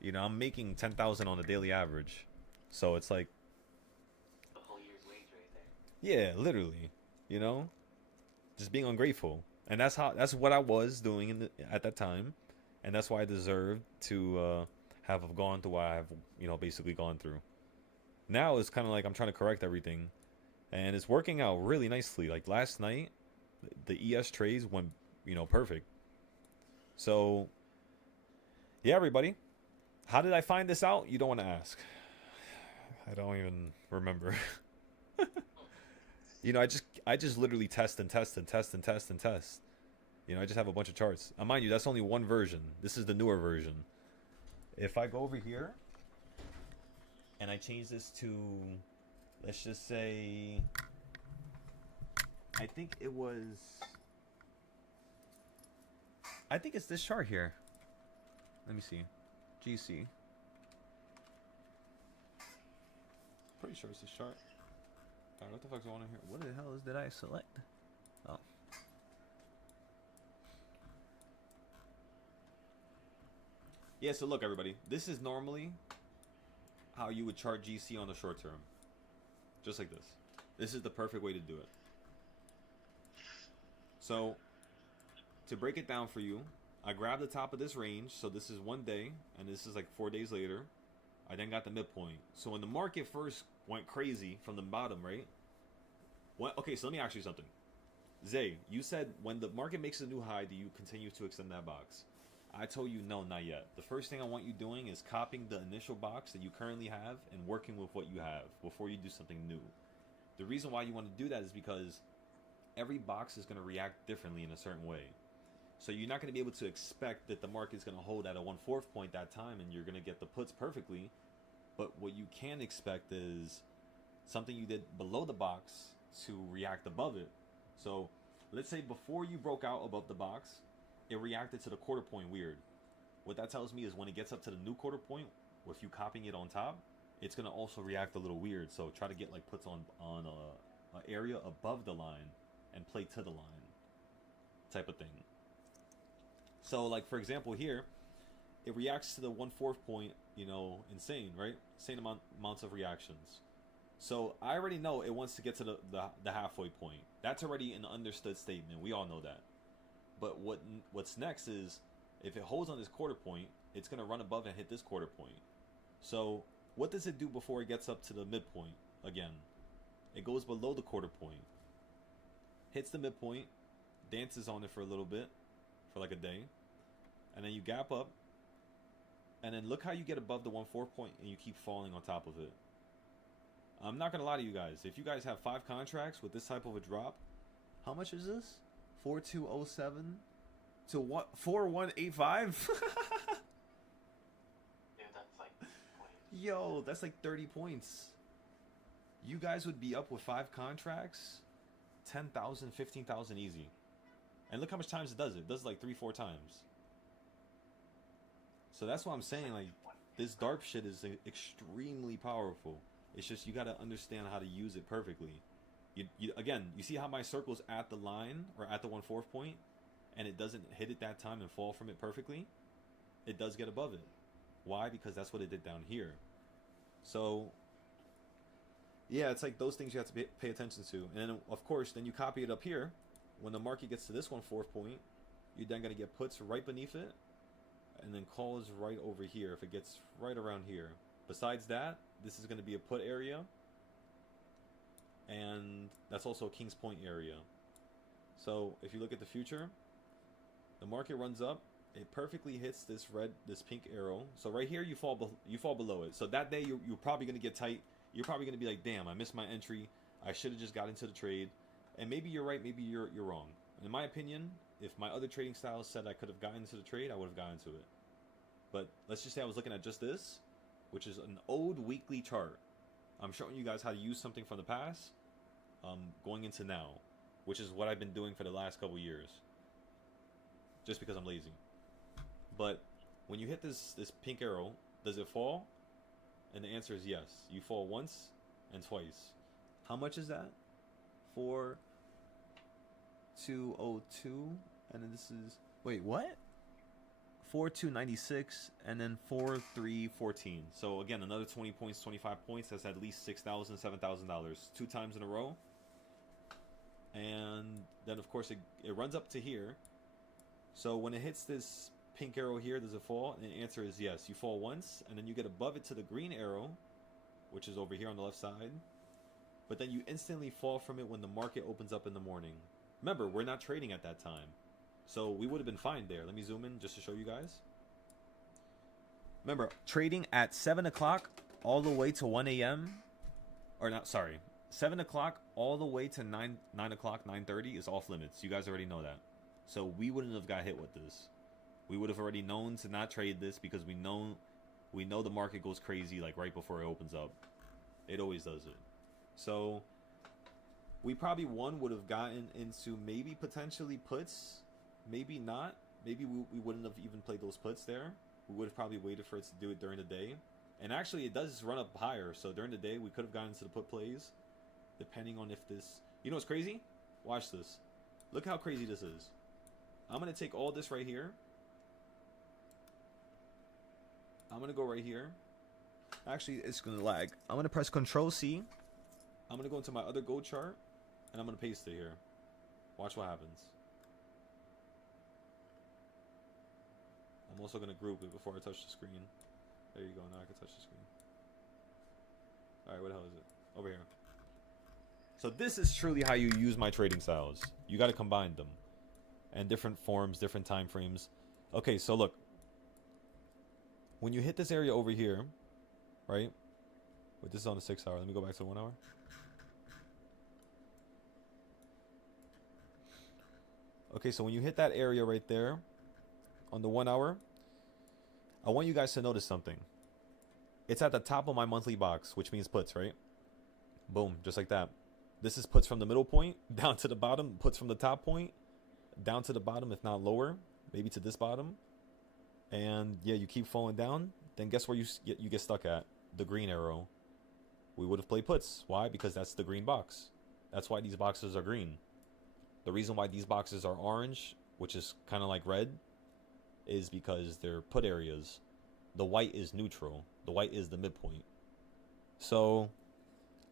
Right. I'm making 10,000 on the daily average. So it's like, The whole year's wage right there. yeah, literally. Just being ungrateful. And that's what I was doing at that time. And that's why I deserved to have gone through what I've, basically gone through. Now it's kind of like I'm trying to correct everything. And it's working out really nicely. Like last night, the ES trades went, perfect. So, yeah, everybody. How did I find this out? You don't want to ask. I don't even remember. I just literally test and test and test and test and test. I just have a bunch of charts. Mind you, that's only one version. This is the newer version. If I go over here and I change this to, let's just say, I think it's this chart here. Let me see. GC. Pretty sure it's this chart. Alright, what the fuck's going on here? What the hell did I select? Oh. Yeah, so look, everybody. This is normally how you would chart GC on the short term. Just like this. This is the perfect way to do it. So, to break it down for you, I grabbed the top of this range. So this is 1 day, and this is like 4 days later. I then got the midpoint. So when the market first went crazy from the bottom, right? Okay, so let me ask you something. Zay, you said when the market makes a new high, do you continue to extend that box? I told you no, not yet. The first thing I want you doing is copying the initial box that you currently have and working with what you have before you do something new. The reason why you want to do that is because every box is going to react differently in a certain way. So you're not going to be able to expect that the market's going to hold at a 1/4 point that time and you're going to get the puts perfectly. But what you can expect is something you did below the box to react above it. So let's say before you broke out above the box, it reacted to the 1/4 point weird. What that tells me is when it gets up to the new 1/4 point, with you copying it on top, it's going to also react a little weird. So try to get like puts on a area above the line and play to the line type of thing. So like for example here, it reacts to the 1/4 point, insane, right? Insane amounts of reactions. So I already know it wants to get to the halfway point. That's already an understood statement. We all know that. But what's next is if it holds on this 1/4 point, it's going to run above and hit this 1/4 point. So what does it do before it gets up to the midpoint again? It goes below the 1/4 point, hits the midpoint, dances on it for a little bit, for like a day, and then you gap up, and then look how you get above the 1/4 point and you keep falling on top of it. I'm not gonna lie to you guys. If you guys have 5 contracts with this type of a drop, how much is this? 4207 to what? 4185? Dude, that's like points. Yo, that's like 30 points. You guys would be up with 5 contracts, 10,000, 15,000 easy. And look how much times it does it. It does it like 3-4 times. So that's what I'm saying. Like, this DARP shit is extremely powerful. It's just you got to understand how to use it perfectly. Again, you see how my circle's at the line or at the 1/4 point, and it doesn't hit it that time and fall from it perfectly? It does get above it. Why? Because that's what it did down here. So, yeah, it's like those things you have to pay attention to. And then, of course, then you copy it up here. When the market gets to this 1/4 point, you're then going to get puts right beneath it, and then calls right over here if it gets right around here. Besides that, this is going to be a put area, and that's also a King's Point area. So if you look at the future, the market runs up, it perfectly hits this pink arrow. So right here you fall below it. So that day you're probably going to get tight. You're probably going to be like, damn, I missed my entry. I should have just got into the trade. And maybe you're right, maybe you're wrong. In my opinion, if my other trading styles said I could have gotten into the trade, I would have gotten to it. But let's just say I was looking at just this, which is an old weekly chart. I'm showing you guys how to use something from the past, going into now, which is what I've been doing for the last couple years. Just because I'm lazy. But when you hit this pink arrow, does it fall? And the answer is yes. You fall once and twice. How much is that? 4202, and then this is, wait, what? 4296, and then 4314. So again, another 20 points, 25 points. That's at least $6,000, $7,000, 2 times in a row. And then of course it runs up to here. So when it hits this pink arrow here, does it fall? And the answer is yes. You fall once, and then you get above it to the green arrow, which is over here on the left side. But then you instantly fall from it when the market opens up in the morning. Remember, we're not trading at that time, so we would have been fine there. Let me zoom in just to show you guys. Remember, trading at 7 o'clock all the way to 1 a.m. Or not, sorry. 7 o'clock all the way to 9 o'clock, 9:30 is off limits. You guys already know that. So we wouldn't have got hit with this. We would have already known to not trade this because we know the market goes crazy like right before it opens up. It always does it. So we probably would have gotten into maybe potentially puts, maybe not. Maybe we wouldn't have even played those puts there. We would have probably waited for it to do it during the day. And actually it does run up higher. So during the day we could have gotten into the put plays, depending on if this, you know what's crazy? Watch this. Look how crazy this is. I'm going to take all this right here. I'm going to go right here. Actually, it's going to lag. I'm going to press Control C. I'm going to go into my other gold chart, and I'm going to paste it here. Watch what happens. I'm also going to group it before I touch the screen. There you go. Now I can touch the screen. Alright, what the hell is it? Over here. So this is truly how you use my trading styles. You got to combine them. And different forms, different time frames. Okay, so look. When you hit this area over here, right? Wait, this is on the 6 hour. Let me go back to the 1 hour. Okay, so when you hit that area right there on the 1 hour, I want you guys to notice something. It's at the top of my monthly box, which means puts, right? Boom, just like that. This is puts from the middle point down to the bottom, puts from the top point down to the bottom, if not lower, maybe to this bottom. And yeah, you keep falling down, then guess where you get stuck at? The green arrow. We would have played puts. Why? Because that's the green box. That's why these boxes are green. The reason why these boxes are orange, which is kind of like red, is because they're put areas. The white is neutral. The white is the midpoint. So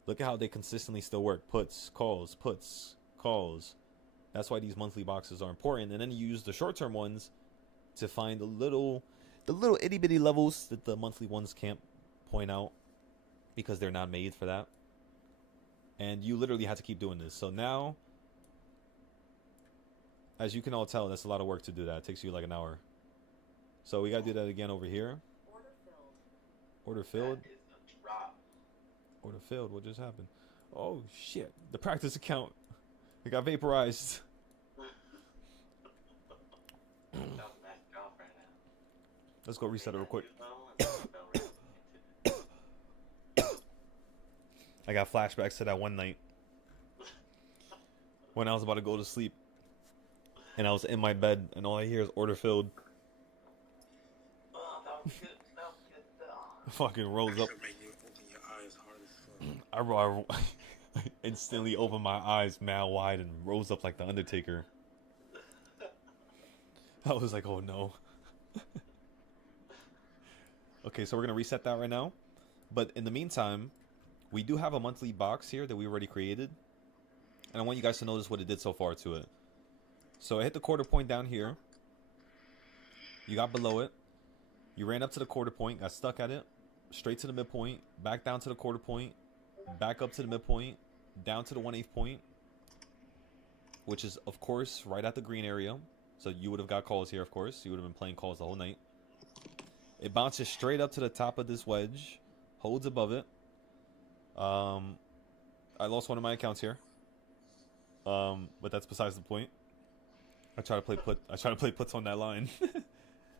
look at how they consistently still work. Puts, calls, puts, calls. That's why these monthly boxes are important. And then you use the short-term ones to find the little itty-bitty levels that the monthly ones can't point out because they're not made for that. And you literally have to keep doing this. So now, as you can all tell, that's a lot of work to do that. It takes you like an hour. So we got to do that again over here. Order filled. Order filled. That is a drop. Order filled. What just happened? Oh, shit. The practice account. It got vaporized. That was a nice drop right now. Let's go reset it real quick. I got flashbacks to that one night when I was about to go to sleep and I was in my bed and all I hear is order filled. Oh, that was good. That was good. Oh. Fucking rose up. Make you open your eyes hard as fuck. I instantly opened my eyes mad wide and rose up like the Undertaker. I was like, oh no. Okay, so we're gonna reset that right now. But in the meantime, we do have a monthly box here that we already created. And I want you guys to notice what it did so far to it. So I hit the quarter point down here. You got below it. You ran up to the quarter point, got stuck at it. Straight to the midpoint, back down to the quarter point, back up to the midpoint, down to the 1/8 point, which is of course right at the green area. So you would have got calls here, of course. You would have been playing calls the whole night. It bounces straight up to the top of this wedge, holds above it. I lost one of my accounts here, but that's besides the point. I try to play puts on that line.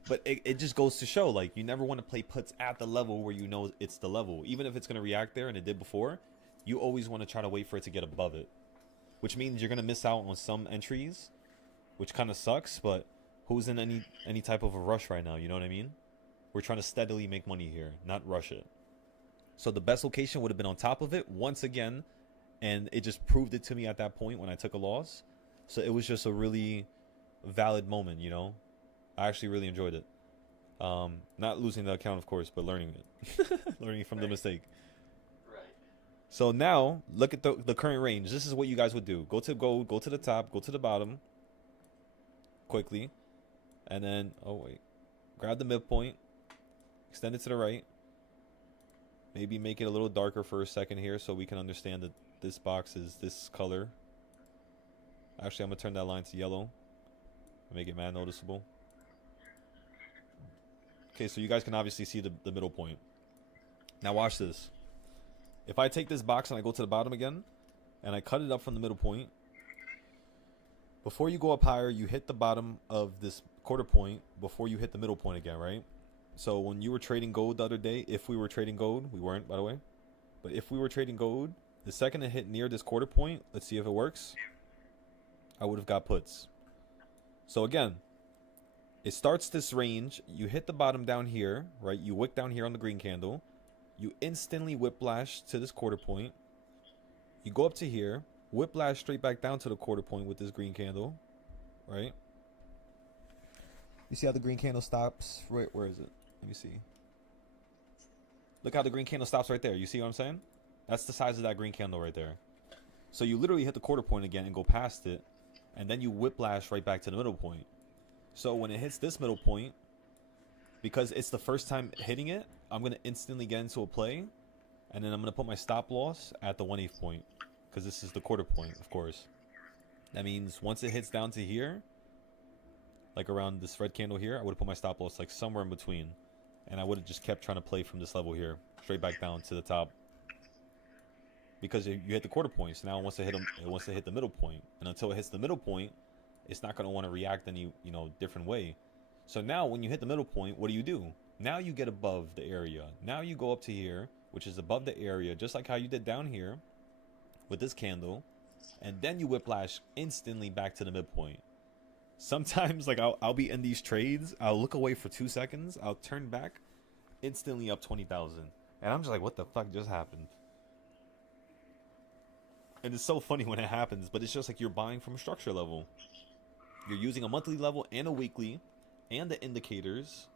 But it just goes to show, like, you never want to play puts at the level where you know it's the level. Even if it's going to react there, and it did before, you always want to try to wait for it to get above it. Which means you're going to miss out on some entries, which kind of sucks, but who's in any type of a rush right now, you know what I mean? We're trying to steadily make money here, not rush it. So the best location would have been on top of it once again, and it just proved it to me at that point when I took a loss. So it was just a really valid moment, you know? I actually really enjoyed it. Not losing the account, of course, but learning it. Learning from the mistake. Right. So now, look at the current range. This is what you guys would do. Go to gold, go to the top, go to the bottom. Quickly. And then, oh wait. Grab the midpoint. Extend it to the right. Maybe make it a little darker for a second here so we can understand that this box is this color. Actually, I'm going to turn that line to yellow. Make it mad noticeable. Okay, so you guys can obviously see the middle point. Now watch this. If I take this box and I go to the bottom again, and I cut it up from the middle point, before you go up higher, you hit the bottom of this quarter point before you hit the middle point again, right? So when you were trading gold the other day, if we were trading gold, we weren't, by the way, but if we were trading gold, the second it hit near this quarter point, let's see if it works, I would have got puts. So again, it starts this range, you hit the bottom down here, right? You wick down here on the green candle, you instantly whiplash to this quarter point, you go up to here, whiplash straight back down to the quarter point with this green candle, right? You see how the green candle stops? Right, where is it? Let me see. Look how the green candle stops right there. You see what I'm saying? That's the size of that green candle right there. So you literally hit the quarter point again and go past it, and then you whiplash right back to the middle point. So when it hits this middle point, because it's the first time hitting it, I'm going to instantly get into a play, and then I'm going to put my stop loss at the 1/8 point, because this is the quarter point, of course. That means once it hits down to here, like around this red candle here, I would have put my stop loss like somewhere in between, and I would have just kept trying to play from this level here, straight back down to the top. Because you hit the quarter point, so now it wants to hit the middle point, and until it hits the middle point, it's not going to want to react any different way. So now when you hit the middle point, what do? Now you get above the area. Now you go up to here, which is above the area, just like how you did down here with this candle, and then you whiplash instantly back to the midpoint. Sometimes, like, I'll be in these trades, I'll look away for 2 seconds, I'll turn back, instantly up 20,000, and I'm just like, what the fuck just happened? And it's so funny when it happens, but it's just like you're buying from a structure level. You're using a monthly level and a weekly and the indicators,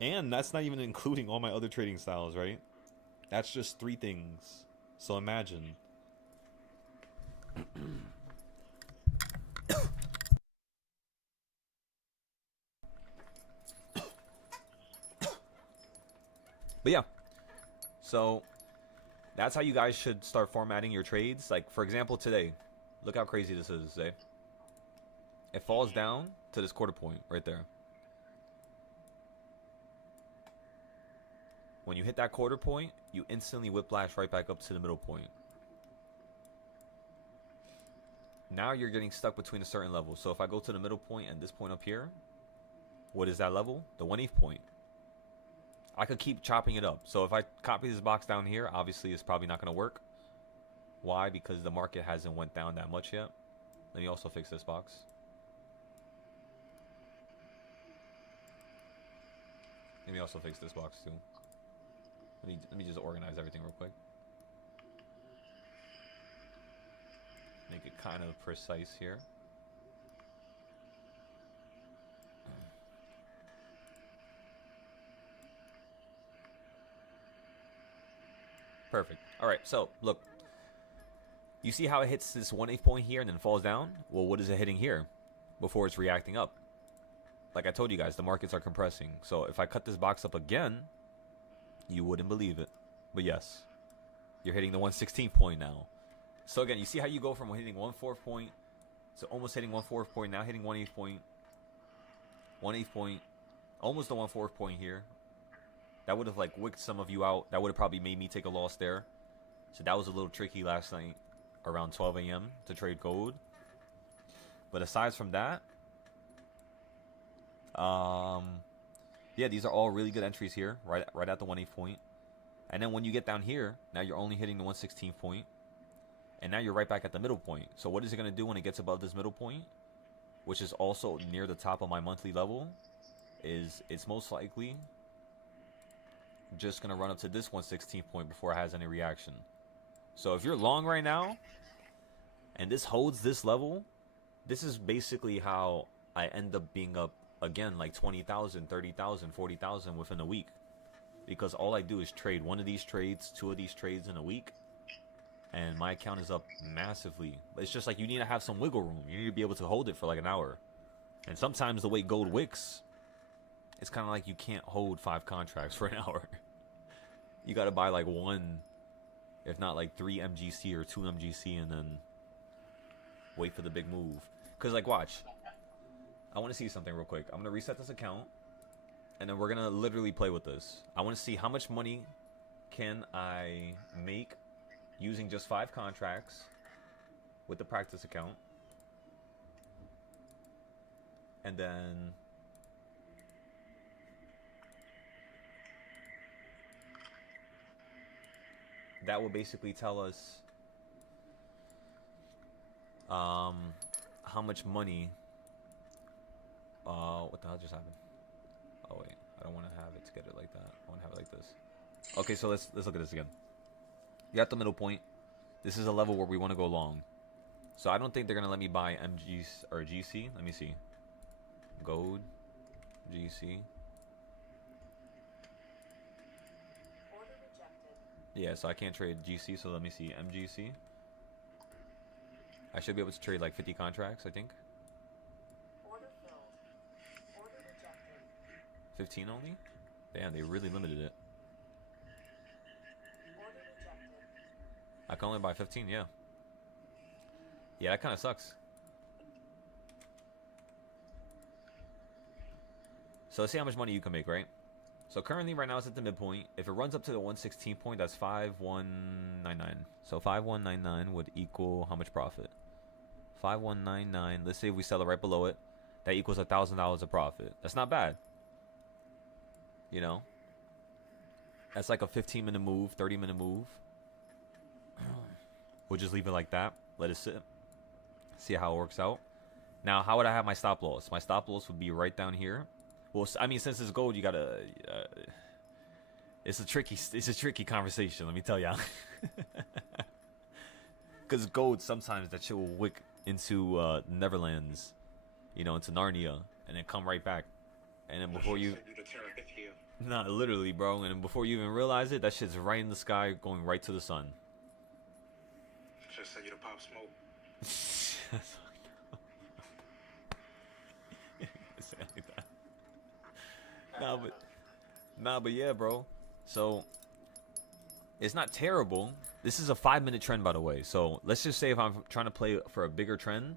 and that's not even including all my other trading styles, right? That's just 3 things. So imagine. But yeah, so that's how you guys should start formatting your trades. Like, for example, today, look how crazy this is today. It falls down to this quarter point right there. When you hit that quarter point, you instantly whiplash right back up to the middle point. Now you're getting stuck between a certain level. So if I go to the middle point and this point up here, what is that level? The 1/8 point. I could keep chopping it up. So if I copy this box down here, obviously it's probably not going to work. Why? Because the market hasn't went down that much yet. Let me also fix this box. Let me also fix this box too. Let me just organize everything real quick. Make it kind of precise here. Perfect. All right, so look. You see how it hits this 1/8 point here and then falls down? Well, what is it hitting here before it's reacting up? Like I told you guys, the markets are compressing. So if I cut this box up again, you wouldn't believe it. But yes, you're hitting the 1/16 point now. So again, you see how you go from hitting 1/4 point to almost hitting 1/4 point, now hitting 1/8 point, 1/8 point, almost the 1/4 point here. That would have like wicked some of you out. That would have probably made me take a loss there. So that was a little tricky last night around 12 a.m. to trade gold. But aside from that, Yeah, these are all really good entries here, right at the 1/8 point. And then when you get down here, now you're only hitting the 1/16 point. And now you're right back at the middle point. So what is it going to do when it gets above this middle point, which is also near the top of my monthly level, is it's most likely just going to run up to this 1/16 point before it has any reaction. So if you're long right now, and this holds this level, this is basically how I end up being up again like 20,000, 30,000, 40,000 within a week. Because all I do is trade one of these trades, two of these trades in a week, and my account is up massively. But it's just like you need to have some wiggle room. You need to be able to hold it for like an hour. And sometimes the way gold wicks, it's kind of like you can't hold 5 contracts for an hour. You got to buy like 1, if not like 3 MGC or 2 MGC, and then wait for the big move. Because like, watch. I want to see something real quick. I'm going to reset this account, and then we're going to literally play with this. I want to see how much money can I make using just 5 contracts with the practice account. And then that will basically tell us how much money. What the hell just happened? Oh wait, I don't want to have it together like that. I want to have it like this. Okay, so let's look at this again. You're at the middle point. This is a level where we want to go long. So I don't think they're gonna let me buy MGs or GC. Let me see. Gold, GC. Order rejected. Yeah, so I can't trade GC. So let me see. MGC. I should be able to trade like 50 contracts, I think. Order filled. Order rejected. 15 only? Damn, they really limited it. Order rejected. I can only buy 15, yeah. Yeah, that kind of sucks. So let's see how much money you can make, right? So currently, right now, it's at the midpoint. If it runs up to the 1/16 point, that's 5,199. So 5,199 would equal how much profit? 5,199. Let's say if we sell it right below it, that equals $1,000 of profit. That's not bad. You know? That's like a 15-minute move, 30-minute move. We'll just leave it like that. Let it sit. See how it works out. Now, how would I have my stop loss? My stop loss would be right down here. Well, I mean, since it's gold, you gotta. It's a tricky conversation. Let me tell y'all. Because gold, sometimes that shit will wick into Neverlands, you know, into Narnia, and then come right back, and then before you. Nah, literally, bro. And then before you even realize it, that shit's right in the sky, going right to the sun. Just send you to pop smoke. Say it like that. Nah, but yeah, bro. So it's not terrible. This is a 5-minute trend, by the way. So let's just say if I'm trying to play for a bigger trend,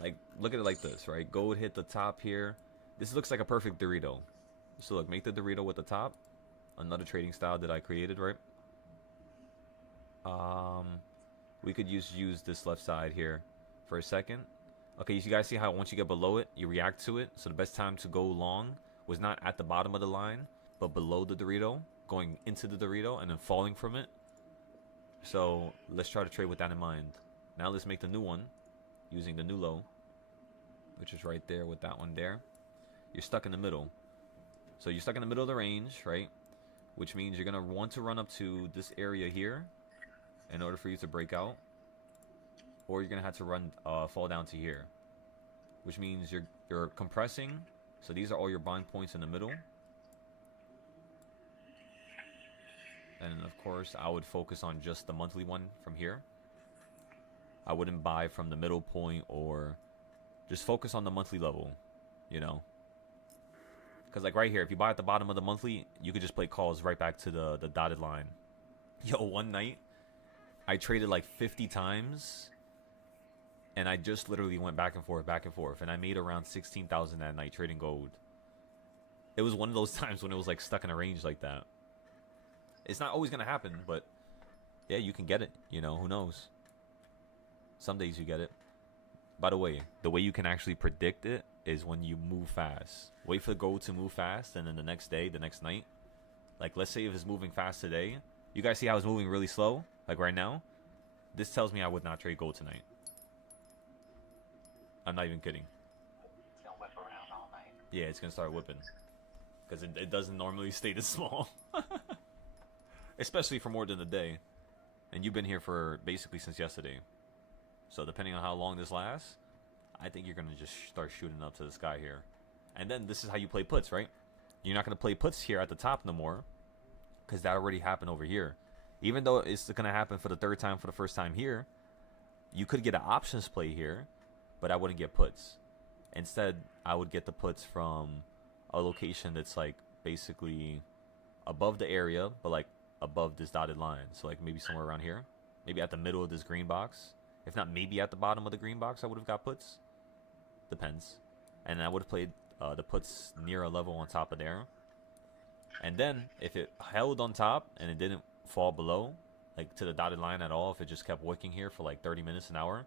like look at it like this, right? Gold hit the top here. This looks like a perfect Dorito. So look, make the Dorito with the top. Another trading style that I created, right? We could use this left side here for a second. Okay, you guys see how once you get below it, you react to it. So the best time to go long was not at the bottom of the line, but below the Dorito, going into the Dorito and then falling from it. So let's try to trade with that in mind. Now let's make the new one using the new low, which is right there with that one there. You're stuck in the middle. So you're stuck in the middle of the range, right? Which means you're going to want to run up to this area here in order for you to break out. Or you're going to have to run, fall down to here. Which means you're compressing. So these are all your buying points in the middle. And of course, I would focus on just the monthly one from here. I wouldn't buy from the middle point, or just focus on the monthly level, you know. Because like right here, if you buy at the bottom of the monthly, you could just play calls right back to the dotted line. Yo, one night, I traded like 50 times. And I just literally went back and forth. And I made around 16,000 that night trading gold. It was one of those times when it was like stuck in a range like that. It's not always going to happen, but yeah, you can get it. You know, who knows? Some days you get it. By the way you can actually predict it is when you move fast. Wait for the gold to move fast, and then the next day, the next night, like let's say if it's moving fast today, you guys see how it's moving really slow, like right now. This tells me I would not trade gold tonight. I'm not even kidding. It's gonna whip around all night. Yeah, it's gonna start whipping because it doesn't normally stay this small, especially for more than a day. And you've been here for basically since yesterday. So depending on how long this lasts, I think you're going to just start shooting up to the sky here. And then this is how you play puts, right? You're not going to play puts here at the top no more because that already happened over here. Even though it's going to happen for the third time for the first time here, you could get an options play here, but I wouldn't get puts. Instead, I would get the puts from a location that's like basically above the area, but like above this dotted line. So like maybe somewhere around here, maybe at the middle of this green box. If not, maybe at the bottom of the green box, I would have got puts. Depends. And I would have played the puts near a level on top of there. And then, if it held on top and it didn't fall below, like to the dotted line at all, if it just kept wicking here for like 30 minutes, an hour,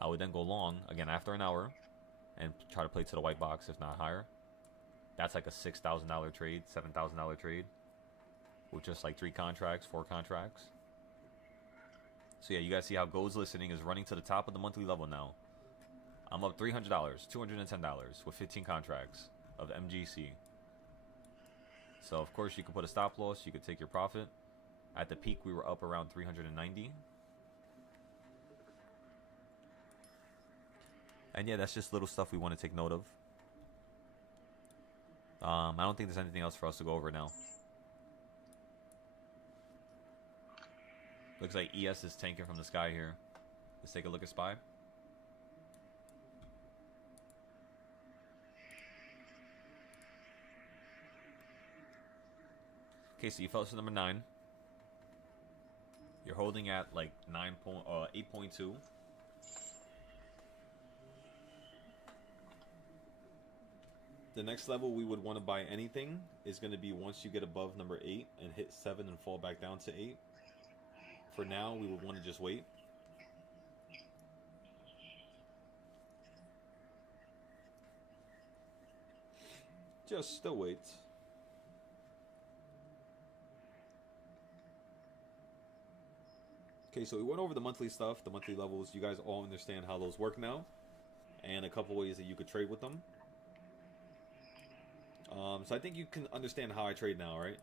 I would then go long, again, after an hour, and try to play to the white box, if not higher. That's like a $6,000 trade, $7,000 trade, with just like 3 contracts, 4 contracts. So yeah, you guys see how gold's listening is running to the top of the monthly level now. I'm up $300, $210 with 15 contracts of MGC. So of course you could put a stop loss, you could take your profit. At the peak we were up around 390. And yeah, that's just little stuff we want to take note of. I don't think there's anything else for us to go over now. Looks like ES is tanking from the sky here. Let's take a look at SPY. Okay, so you fell to number 9. You're holding at like 8.2. The next level we would want to buy anything is going to be once you get above number 8 and hit 7 and fall back down to 8. For now, we would want to just wait. Just still wait. Okay, so we went over the monthly stuff, the monthly levels. You guys all understand how those work now, and a couple ways that you could trade with them. So I think you can understand how I trade now, right?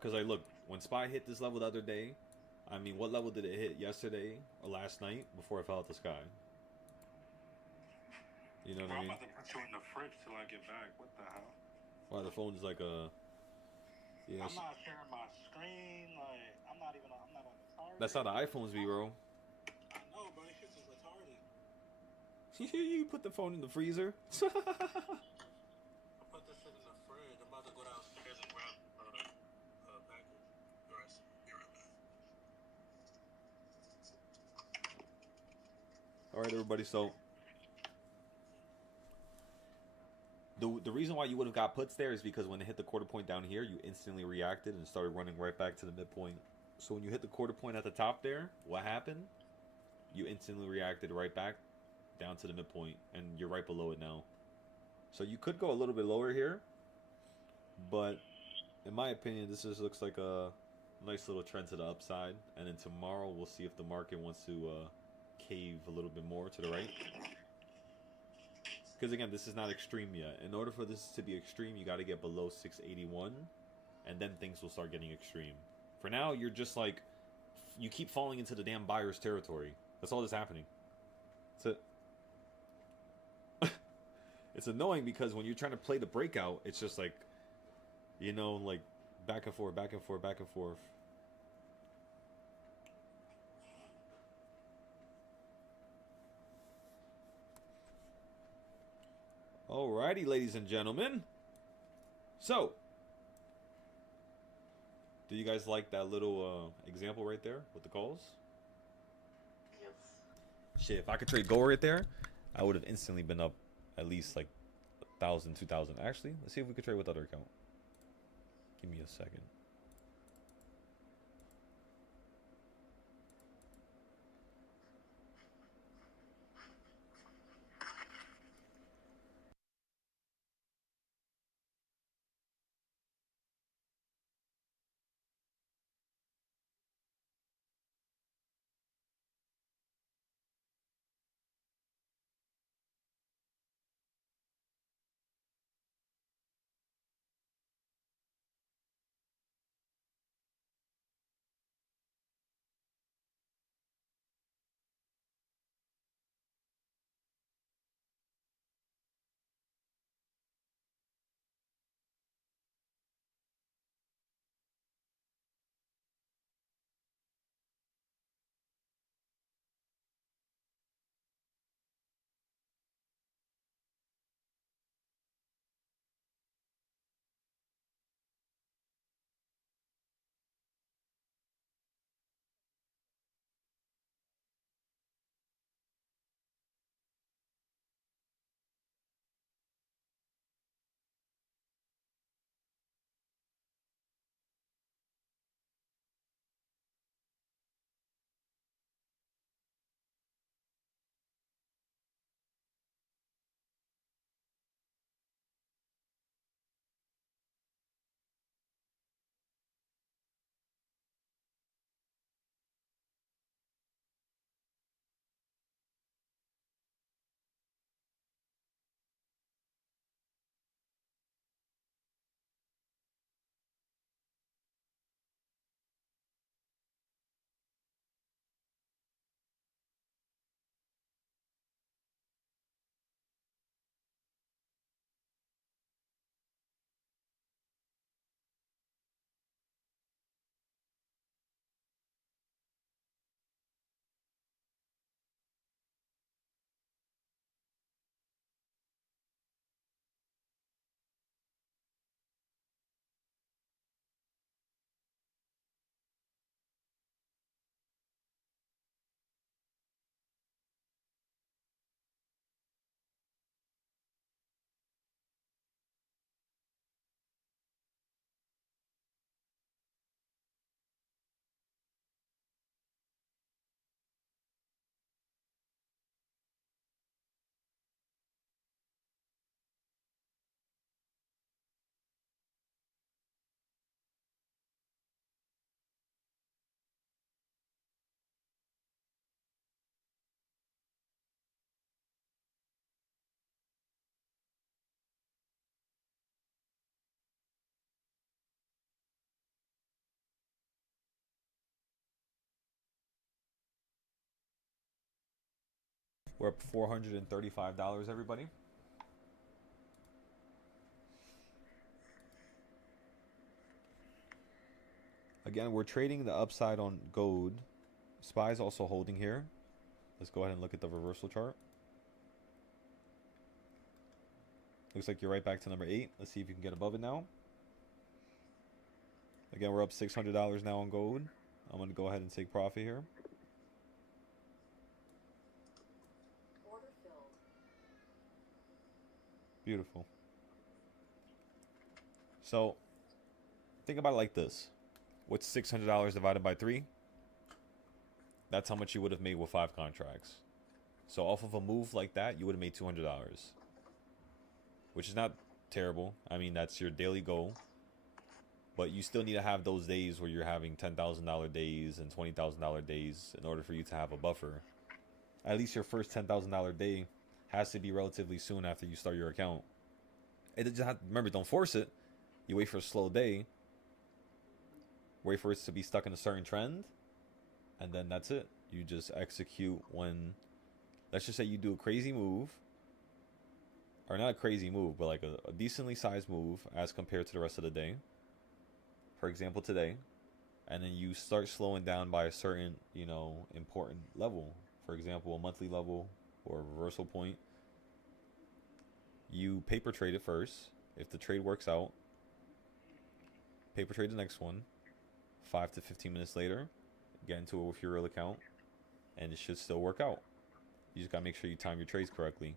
Because I look, when SPY hit this level the other day, I mean, what level did it hit yesterday or last night before it fell out the sky? You know what I mean? I'm about to put you in the fridge till I get back. What the hell? Wow, the phone's like a... Yeah, I'm not sharing my screen. Like, I'm not on the target. that's how the iPhones be, bro. I know, but this shit is retarded. You put the phone in the freezer? I put this shit in the fridge. I'm about to go downstairs and grab a package. Be right back. Alright, everybody, so... The reason why you would have got puts there is because when it hit the quarter point down here, you instantly reacted and started running right back to the midpoint. So when you hit the quarter point at the top there, what happened? You instantly reacted right back down to the midpoint, and you're right below it now. So you could go a little bit lower here, but in my opinion, this just looks like a nice little trend to the upside. And then tomorrow, we'll see if the market wants to cave a little bit more to the right. Because again, this is not extreme yet. In order for this to be extreme, you got to get below 681, and then things will start getting extreme. For now, you're just like, you keep falling into the damn buyer's territory. That's all that's happening. That's it. It's annoying because when you're trying to play the breakout, it's just like, you know, like back and forth, back and forth, back and forth. Alrighty, ladies and gentlemen. So, do you guys like that little example right there with the calls? Yes. Shit, if I could trade gold right there, I would have instantly been up at least like 1,000, 2,000. Actually, let's see if we could trade with other account. Give me a second. We're up $435, everybody. Again, we're trading the upside on gold. SPY's also holding here. Let's go ahead and look at the reversal chart. Looks like you're right back to number 8. Let's see if you can get above it now. Again, we're up $600 now on gold. I'm going to go ahead and take profit here. Order filled. Beautiful. So, think about it like this. What's $600 divided by 3? That's how much you would have made with 5 contracts. So off of a move like that, you would have made $200. Which is not terrible. I mean, that's your daily goal. But you still need to have those days where you're having $10,000 days and $20,000 days in order for you to have a buffer. At least your first $10,000 day has to be relatively soon after you start your account. It doesn't have, remember, don't force it. You wait for a slow day. Wait for it to be stuck in a certain trend. And then that's it. You just execute when, let's just say you do a crazy move. Or not a crazy move, but like a decently sized move as compared to the rest of the day. For example, today. And then you start slowing down by a certain, important level. For example, a monthly level or a reversal point. You paper trade it first. If the trade works out, paper trade the next one. 5 to 15 minutes later, get into it with your real account, and it should still work out. You just gotta make sure you time your trades correctly.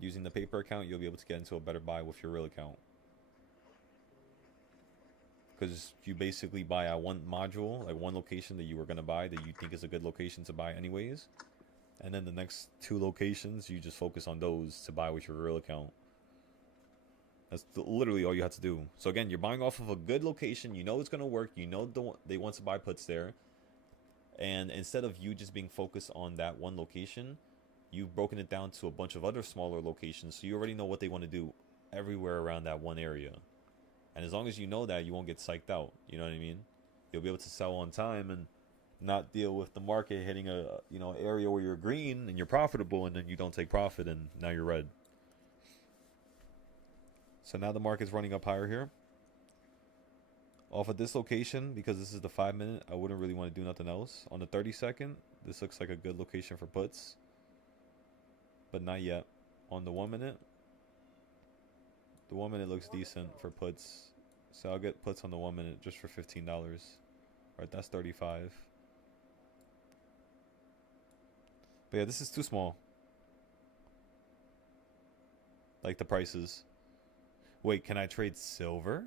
Using the paper account, you'll be able to get into a better buy with your real account. Because you basically buy at one module, like one location that you were gonna buy that you think is a good location to buy anyways. And then the next 2 locations, you just focus on those to buy with your real account. That's literally all you have to do. So again, you're buying off of a good location. You know it's going to work. You know they want to buy puts there. And instead of you just being focused on that one location, you've broken it down to a bunch of other smaller locations. So you already know what they want to do everywhere around that one area. And as long as you know that, you won't get psyched out. You know what I mean? You'll be able to sell on time and not deal with the market hitting a area where you're green and you're profitable and then you don't take profit and now you're red. So now the market's running up higher here. Off of this location, because this is the 5 minute, I wouldn't really want to do nothing else. On the 30-second, this looks like a good location for puts. But not yet. On the 1 minute, the 1 minute looks decent for puts. So I'll get puts on the 1 minute just for $15. Alright, that's 35. But yeah, this is too small. Like the prices. Wait, can I trade silver?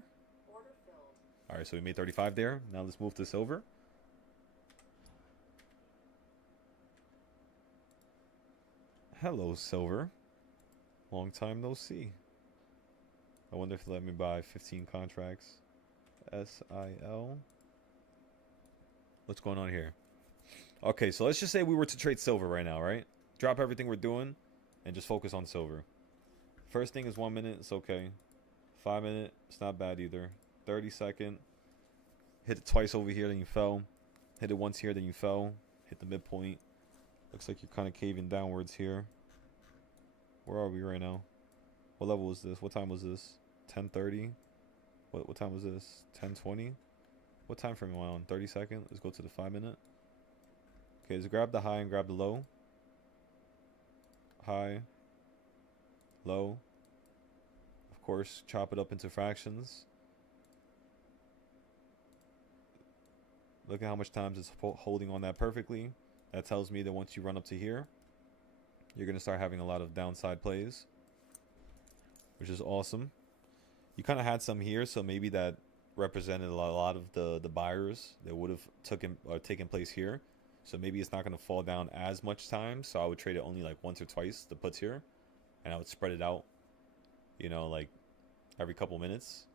Order filled. Alright, so we made 35 there. Now let's move to silver. Hello, silver. Long time no see. I wonder if they let me buy 15 contracts. SIL. What's going on here? Okay, so let's just say we were to trade silver right now, right? Drop everything we're doing and just focus on silver. First thing is 1 minute. It's okay. 5 minute, it's not bad either. 30-second, hit it twice over here, then you fell. Hit it once here, then you fell. Hit the midpoint. Looks like you're kind of caving downwards here. Where are we right now? What level was this? What time was this? 10:30. What time was this? 10:20. What time frame am I on? 30-second. Let's go to the 5 minute. Okay, let's grab the high and grab the low. High, low. Of course, chop it up into fractions. Look at how much times it's holding on that perfectly. That tells me that once you run up to here, you're going to start having a lot of downside plays, which is awesome. You kind of had some here, so maybe that represented a lot of the buyers that would have taken place here. So maybe it's not going to fall down as much time. So I would trade it only like once or twice, the puts here, and I would spread it out, like every couple minutes,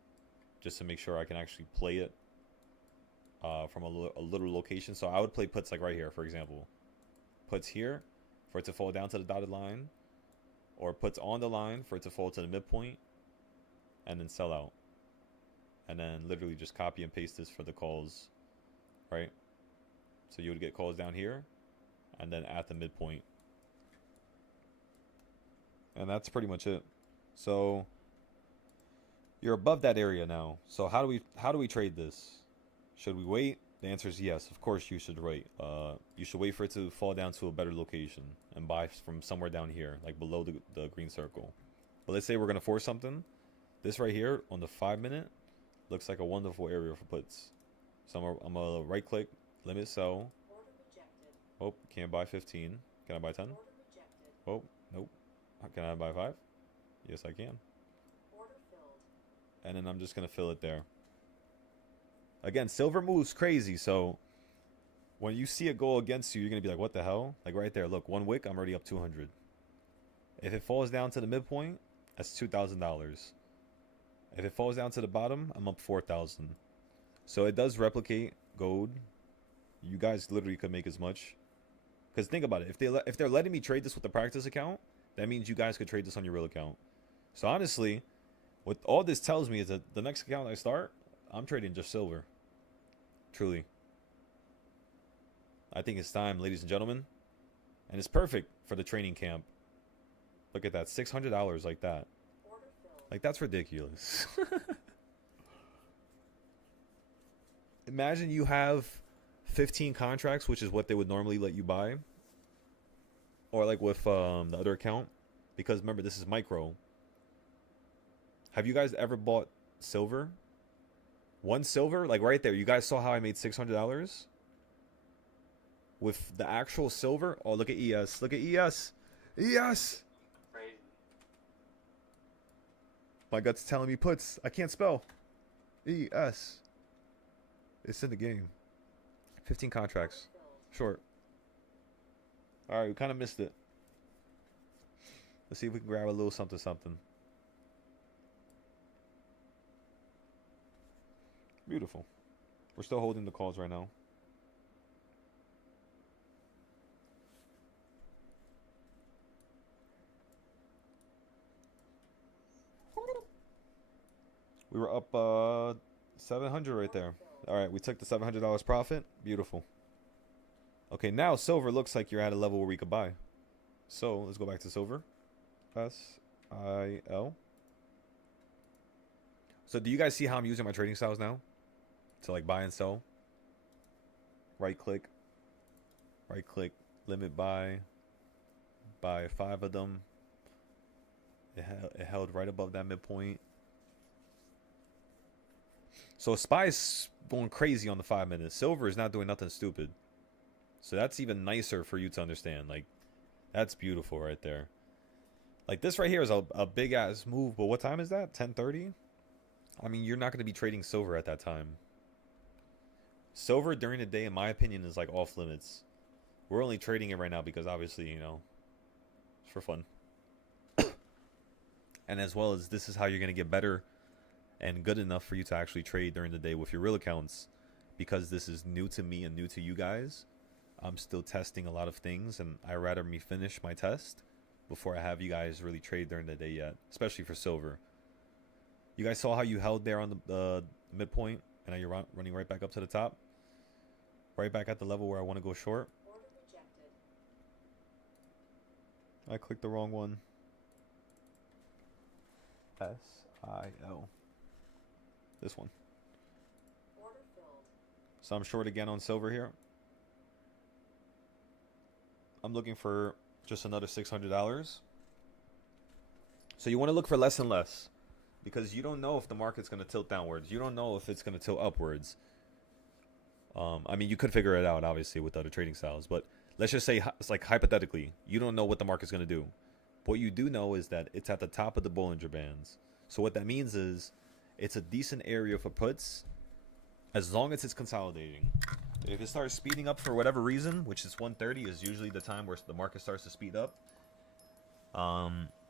just to make sure I can actually play it from a little location. So I would play puts like right here, for example. Puts here for it to fall down to the dotted line, or puts on the line for it to fall to the midpoint, and then sell out. And then literally just copy and paste this for the calls, right? So you would get calls down here, and then at the midpoint. And that's pretty much it. So you're above that area now. So how do we trade this? Should we wait? The answer is yes. Of course you should wait. You should wait for it to fall down to a better location and buy from somewhere down here, like below the green circle. But let's say we're gonna force something. This right here on the 5 minute looks like a wonderful area for puts. So I'm gonna right click, limit sell. Order rejected. Oh, can't buy 15. Can I buy 10? Order rejected. Oh, nope. Can I buy 5? Yes, I can. Order filled. And then I'm just gonna fill it there. Again, silver moves crazy, so when you see it go against you, you're gonna be like, what the hell? Like right there, look, 1 wick, I'm already up 200. If it falls down to the midpoint, that's $2,000. If it falls down to the bottom, I'm up 4,000. So it does replicate gold. You guys literally could make as much. Because think about it, if they're letting me trade this with the practice account, that means you guys could trade this on your real account. So honestly, what all this tells me is that the next account I start, I'm trading just silver. Truly. I think it's time, ladies and gentlemen. And it's perfect for the training camp. Look at that, $600 like that. Order filled. Like, that's ridiculous. Imagine you have 15 contracts, which is what they would normally let you buy. Or like with the other account. Because remember, this is micro. Have you guys ever bought silver? One silver? Like right there. You guys saw how I made $600? With the actual silver? Oh, look at ES. Look at ES. ES! Crazy. My gut's telling me puts. I can't spell. ES. It's in the game. 15 contracts. Short. Alright, we kind of missed it. Let's see if we can grab a little something something. Beautiful. We're still holding the calls right now. We were up 700 right there. All right, we took the $700 profit. Beautiful. Okay, now silver looks like you're at a level where we could buy. So let's go back to silver. SIL. So do you guys see how I'm using my trading styles now? To like buy and sell. Right click, limit buy 5 of them. It held right above that midpoint. So SPY's going crazy on the 5 minutes. Silver is not doing nothing stupid. So that's even nicer for you to understand. Like, that's beautiful right there. Like, this right here is a big ass move. But what time is that? 10:30? I mean, you're not going to be trading silver at that time. Silver during the day, in my opinion, is like off limits. We're only trading it right now because obviously, you know, it's for fun. And as well as this is how you're going to get better and good enough for you to actually trade during the day with your real accounts. Because this is new to me and new to you guys. I'm still testing a lot of things, and I'd rather me finish my test before I have you guys really trade during the day yet, especially for silver. You guys saw how you held there on the midpoint, and now you're running right back up to the top, right back at the level where I want to go short. Order rejected. I clicked the wrong one. SIL. This one. Order filled. So I'm short again on silver here. I'm looking for just another $600. So you want to look for less and less, because you don't know if the market's going to tilt downwards. You don't know if it's going to tilt upwards. I mean, you could figure it out, obviously, with other trading styles. But let's just say, it's like hypothetically, you don't know what the market's going to do. What you do know is that it's at the top of the Bollinger Bands. So what that means is it's a decent area for puts as long as it's consolidating. If it starts speeding up for whatever reason, which is 1:30 is usually the time where the market starts to speed up,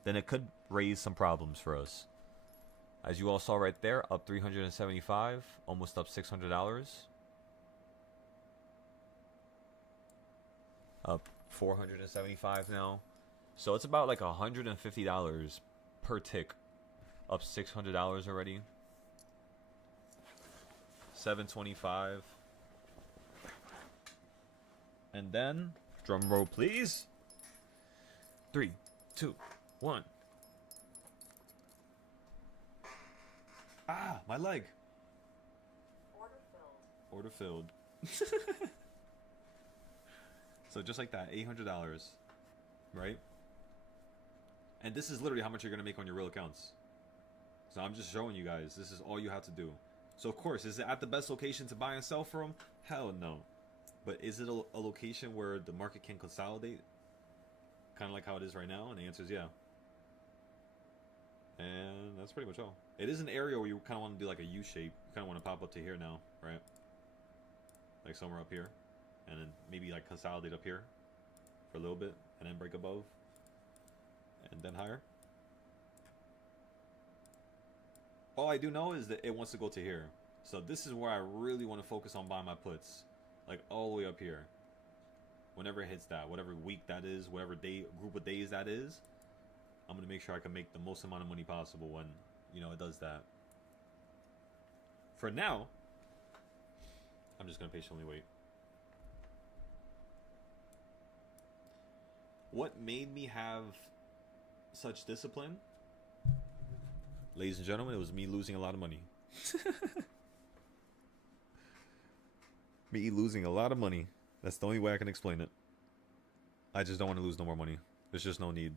then it could raise some problems for us. As you all saw right there, up 375, almost up $600. Up 475 now. So it's about like $150 per tick. Up $600 already. 725. And then Drum roll, please. 3, 2, 1. Ah, my leg. Order Order filled. filled. So just like that, $800, right? And this is literally how much you're gonna make on your real accounts. So I'm just showing you guys, this is all you have to do. So of course, is it at the best location to buy and sell from? Hell no. But is it a location where the market can consolidate? Kind of like how it is right now? And the answer is yeah. And that's pretty much all. It is an area where you kind of want to do like a U shape. You kind of want to pop up to here now, right? Like somewhere up here. And then maybe like consolidate up here for a little bit. And then break above. And then higher. All I do know is that it wants to go to here. So this is where I really want to focus on buying my puts. Like all the way up here. Whenever it hits that. Whatever week that is. Whatever day, group of days that is. I'm going to make sure I can make the most amount of money possible when, you know, it does that. For now, I'm just going to patiently wait. What made me have such discipline? Ladies and gentlemen, it was me losing a lot of money. Me losing a lot of money. That's the only way I can explain it. I just don't want to lose no more money. There's just no need.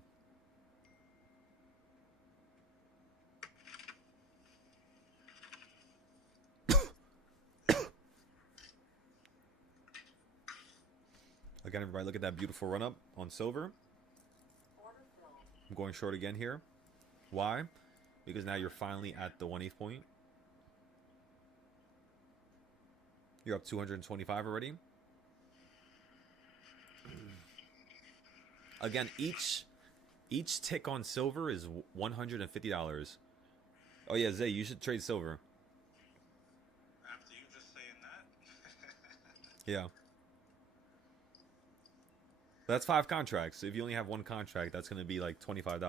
Again, everybody, look at that beautiful run up on silver. Order filled. I'm going short again here. Why? Because now you're finally at the 1/8 point. You're up 225 already. Again, each tick on silver is $150. Oh yeah, Zay, you should trade silver. After you just saying that. Yeah. That's 5 contracts. If you only have one contract, that's going to be like $25. That's not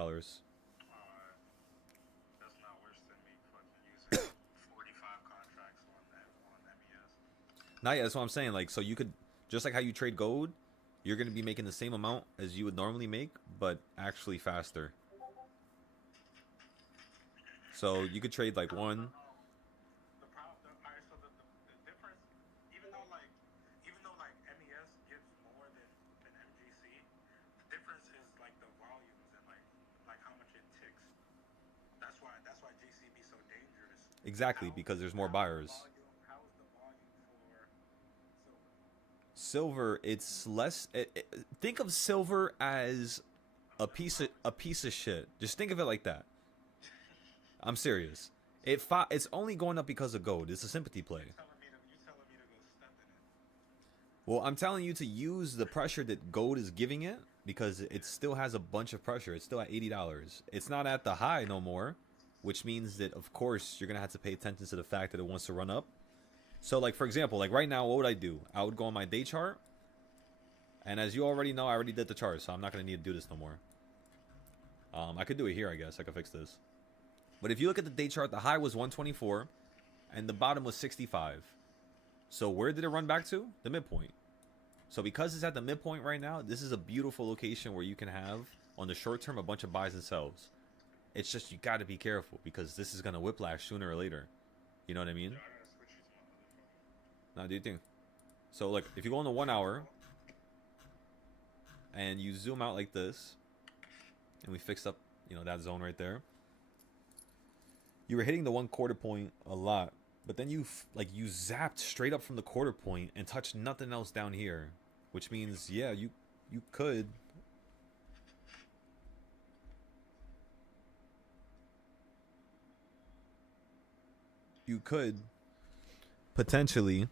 worse than me fucking using 45 contracts on MES. Not yet, that's what I'm saying. Like, so you could, just like how you trade gold, you're going to be making the same amount as you would normally make, but actually faster. So you could trade like one. The problem, alright, so the difference, even though like MES gives more than MGC, the difference is like the volumes and like how much it ticks. That's why GC be so dangerous. Exactly, because there's more buyers. How is the volume for silver? Silver, it's less. Think of silver as a piece of shit. Just think of it like that. I'm serious. It's only going up because of gold. It's a sympathy play. You telling me to go step in it? Well, I'm telling you to use the pressure that gold is giving it because it still has a bunch of pressure. It's still at $80. It's not at the high no more, which means that of course you're gonna have to pay attention to the fact that it wants to run up. So like for example, like right now, what would I do? I would go on my day chart, and as you already know, I already did the chart, so I'm not gonna need to do this no more. I could do it here, I guess. I could fix this. But if you look at the day chart, the high was 124, and the bottom was 65. So where did it run back to? The midpoint. So because it's at the midpoint right now, this is a beautiful location where you can have, on the short term, a bunch of buys and sells. It's just you got to be careful because this is going to whiplash sooner or later. You know what I mean? Yeah, I gotta switch you to my other phone. Now, do you think? So, like, if you go on the 1 hour and you zoom out like this, and we fixed up, you know, that zone right there, you were hitting the 1/4 point a lot, but then you zapped straight up from the 1/4 point and touched nothing else down here, which means, yeah, you could. You could potentially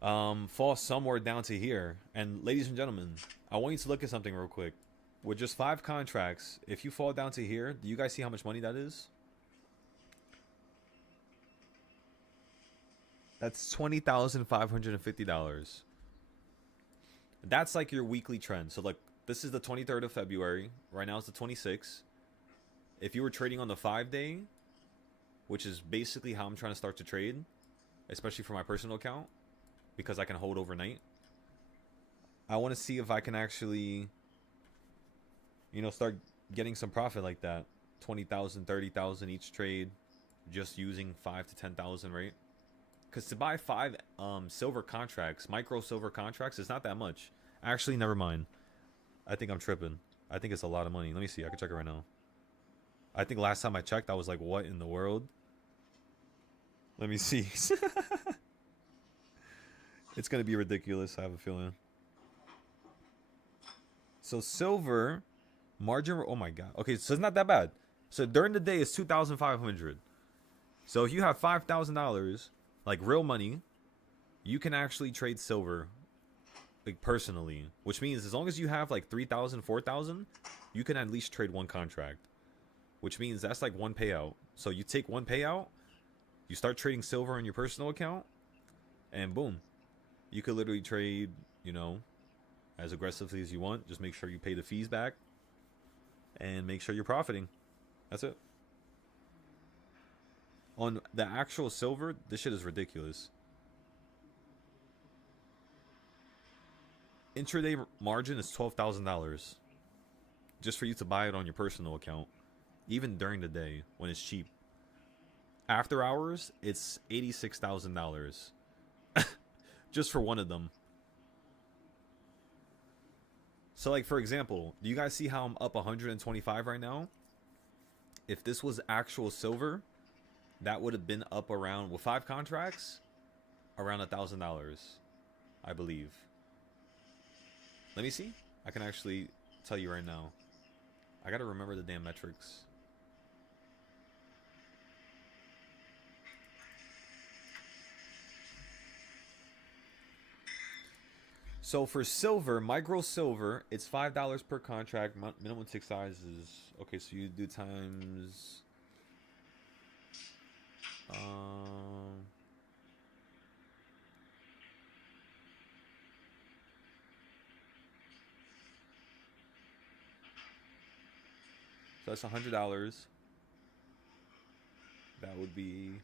fall somewhere down to here. And ladies and gentlemen, I want you to look at something real quick. With just 5 contracts, if you fall down to here, do you guys see how much money that is? That's $20,550. That's like your weekly trend. So like this is the 23rd of February. Right now it's the 26th. If you were trading on the 5-day, which is basically how I'm trying to start to trade, especially for my personal account, because I can hold overnight. I want to see if I can actually, start getting some profit like that. 20,000, 30,000 each trade, just using 5 to 10,000, right? Because to buy 5 silver contracts, micro silver contracts, it's not that much. Actually, never mind. I think I'm tripping. I think it's a lot of money. Let me see. I can check it right now. I think last time I checked, I was like, what in the world? Let me see. It's going to be ridiculous, I have a feeling. So silver margin, oh my god. Okay, so it's not that bad. So during the day it's 2,500. So if you have $5,000, like real money, you can actually trade silver, like personally, which means as long as you have like 3,000, 4,000, you can at least trade one contract, which means that's like one payout. So you take one payout, you start trading silver in your personal account, and boom, you could literally trade, as aggressively as you want. Just make sure you pay the fees back and make sure you're profiting. That's it. On the actual silver, this shit is ridiculous. Intraday margin is $12,000 just for you to buy it on your personal account, even during the day when it's cheap. After hours, it's $86,000 just for one of them. So, like, for example, do you guys see how I'm up 125 right now? If this was actual silver, that would have been up around, with 5 contracts, around $1,000, I believe. Let me see. I can actually tell you right now. I gotta remember the damn metrics. So for silver, micro silver, it's $5 per contract. Minimum tick size is, okay, so you do times so that's $100. That would be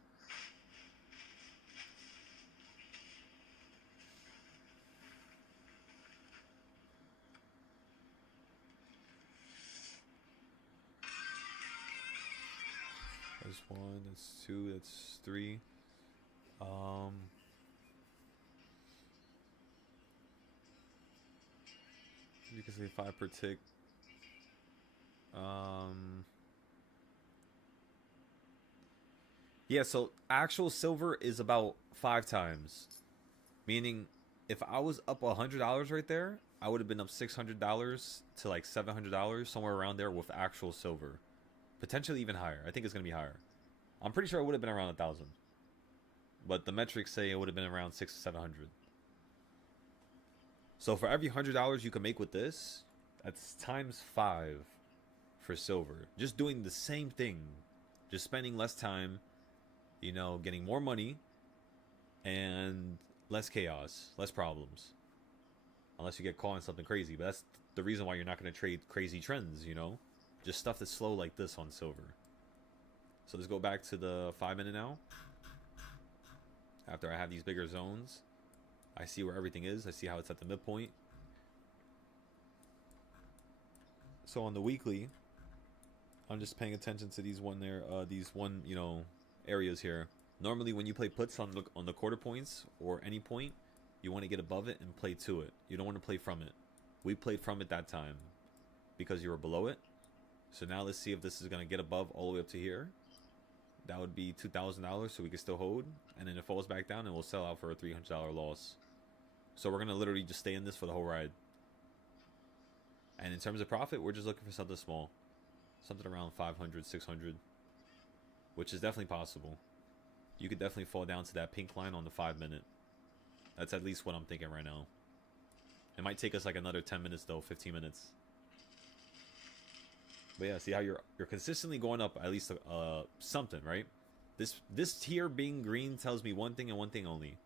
that's 1, that's 2, that's 3. You can say 5 per tick. Yeah, so actual silver is about 5 times. Meaning, if I was up $100 right there, I would have been up $600 to like $700, somewhere around there with actual silver. Potentially even higher. I think it's going to be higher. I'm pretty sure it would have been around 1,000. But the metrics say it would have been around 600 to 700. So for every $100 you can make with this, that's times 5 for silver. Just doing the same thing. Just spending less time, getting more money and less chaos, less problems. Unless you get caught in something crazy. But that's the reason why you're not going to trade crazy trends, Just stuff that's slow like this on silver. So let's go back to the 5-minute now. After I have these bigger zones, I see where everything is. I see how it's at the midpoint. So on the weekly, I'm just paying attention to these areas here. Normally when you play puts on the quarter points or any point, you want to get above it and play to it. You don't want to play from it. We played from it that time because you were below it. So now let's see if this is going to get above all the way up to here. That would be $2,000, so we can still hold. And then it falls back down and we'll sell out for a $300 loss. So we're going to literally just stay in this for the whole ride. And in terms of profit, we're just looking for something small. Something around 500, 600. Which is definitely possible. You could definitely fall down to that pink line on the 5-minute. That's at least what I'm thinking right now. It might take us like another 10 minutes though, 15 minutes. But yeah, see how you're consistently going up at least something, right? This tier being green tells me one thing and one thing only.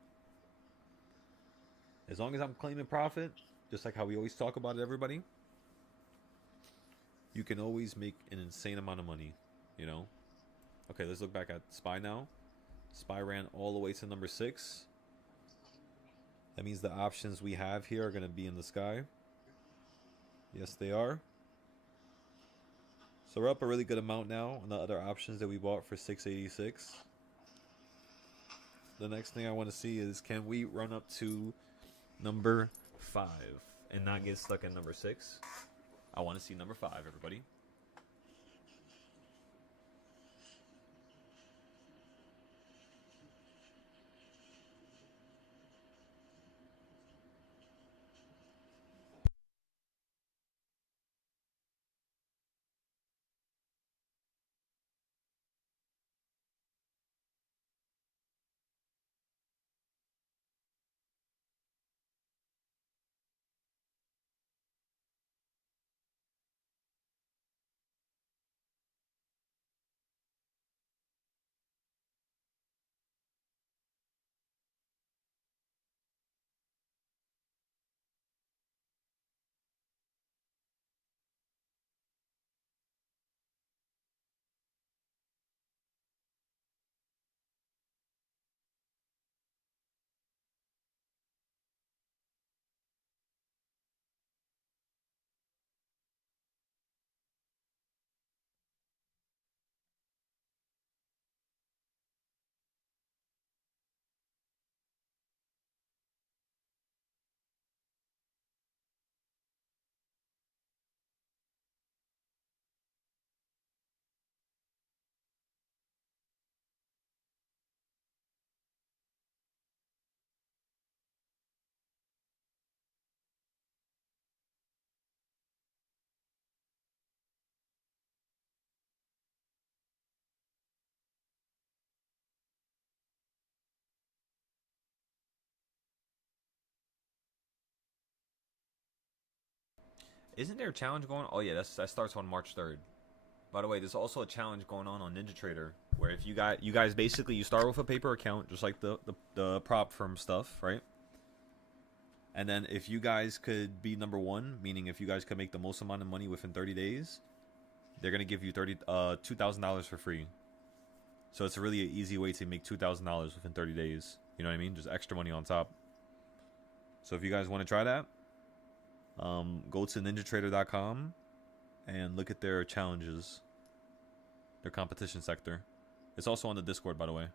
As long as I'm claiming profit, just like how we always talk about it, everybody, you can always make an insane amount of money, Okay, let's look back at SPY now. SPY ran all the way to number 6. That means the options we have here are going to be in the sky. Yes, they are. So we're up a really good amount now on the other options that we bought for 686. The next thing I want to see is, can we run up to number 5 and not get stuck at number 6? I want to see number 5, everybody. Isn't there a challenge going on? Oh yeah, that starts on March 3rd. By the way, there's also a challenge going on Ninja Trader where if you guys basically you start with a paper account just like the prop firm stuff, right? And then if you guys could be number 1, meaning if you guys could make the most amount of money within 30 days, they're gonna give you $2,000 for free. So it's a really easy way to make $2,000 within 30 days. You know what I mean? Just extra money on top. So if you guys want to try that, go to ninjatrader.com and look at their challenges, their competition sector. It's also on the Discord, by the way,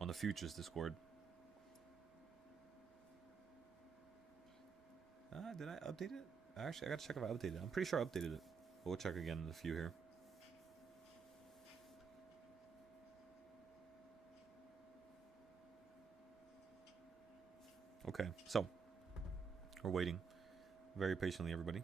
on the Futures Discord. Did I update it? Actually, I gotta check if I updated it. I'm pretty sure I updated it. But we'll check again in a few here. Okay, so we're waiting very patiently, everybody.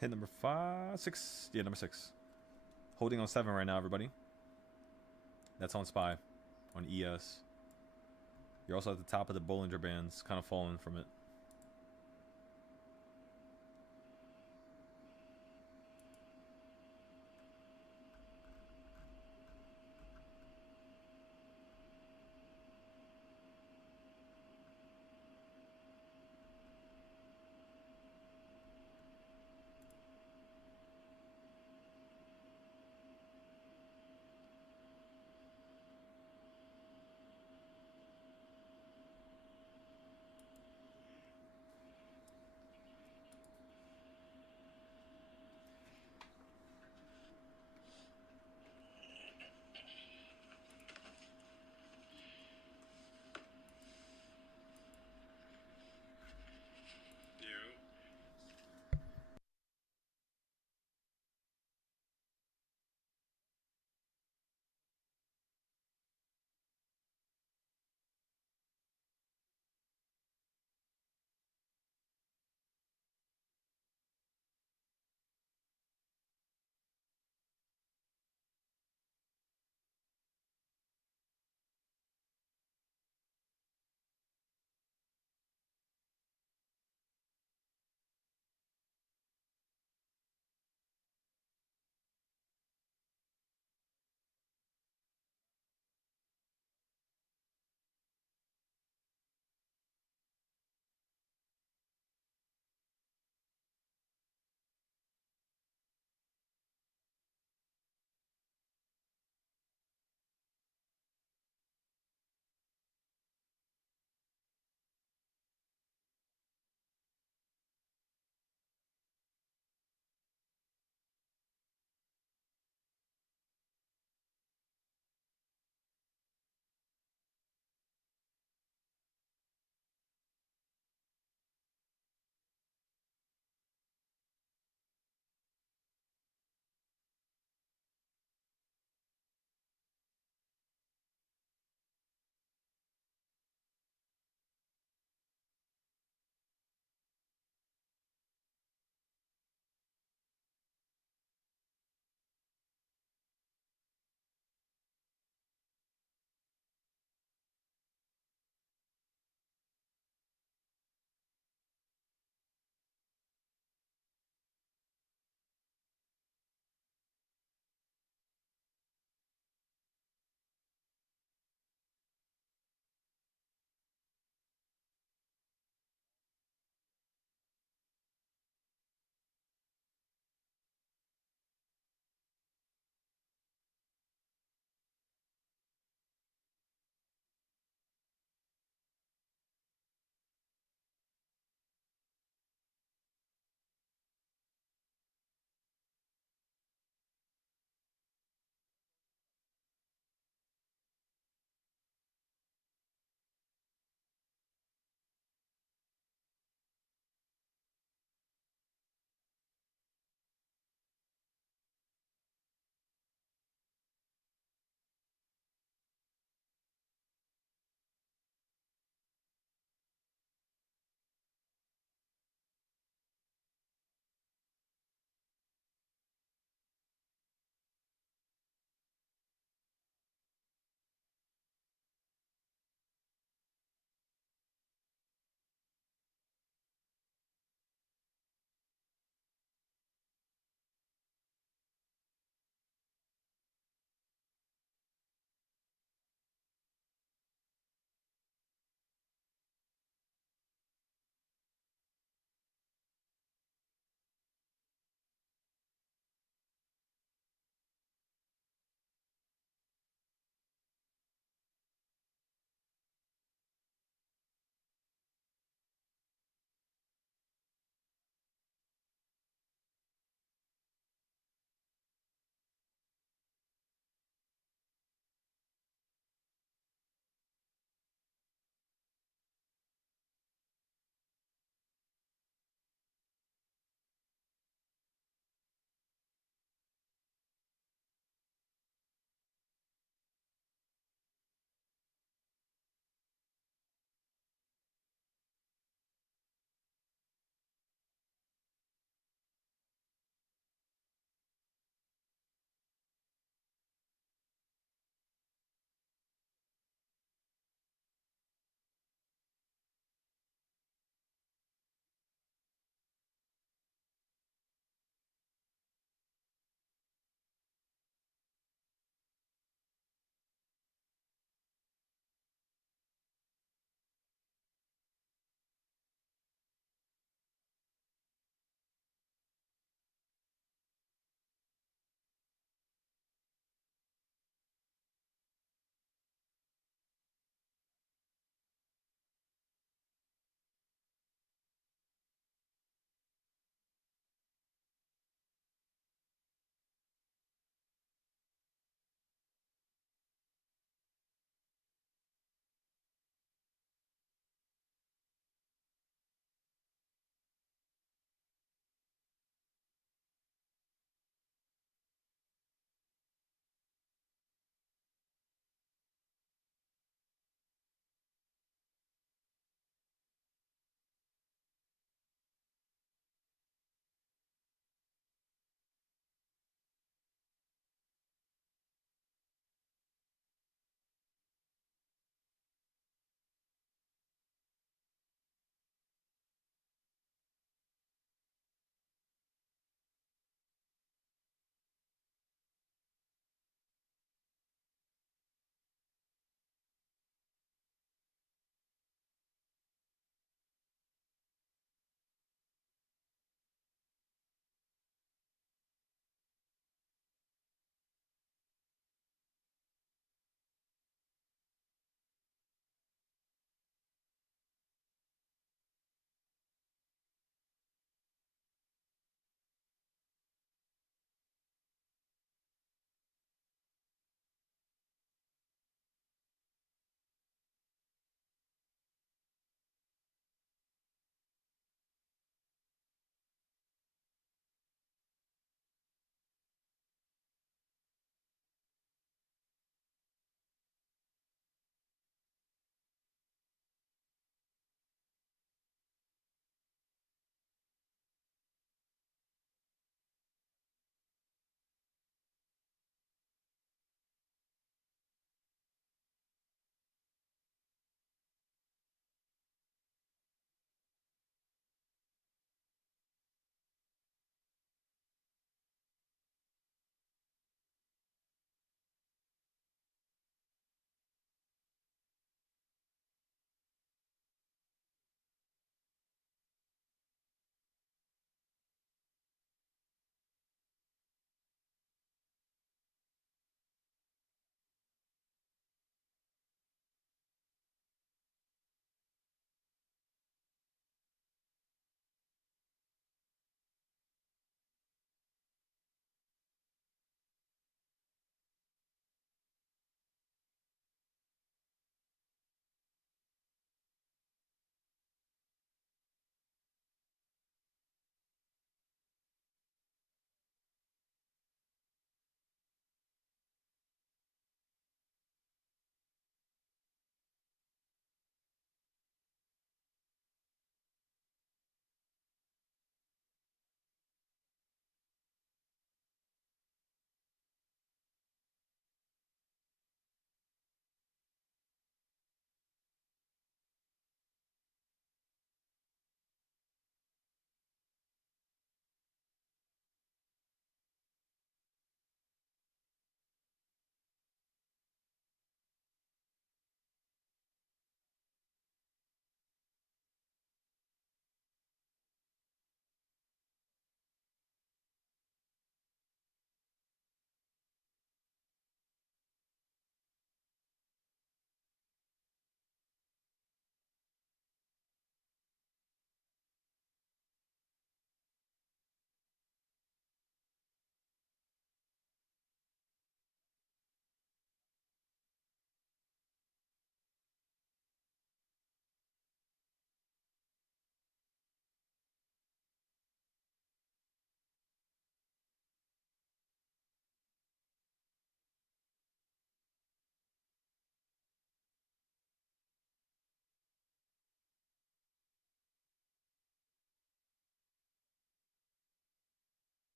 Hit number 5, 6. Yeah, number 6. Holding on 7 right now, everybody. That's on SPY, on ES. You're also at the top of the Bollinger Bands, kind of falling from it.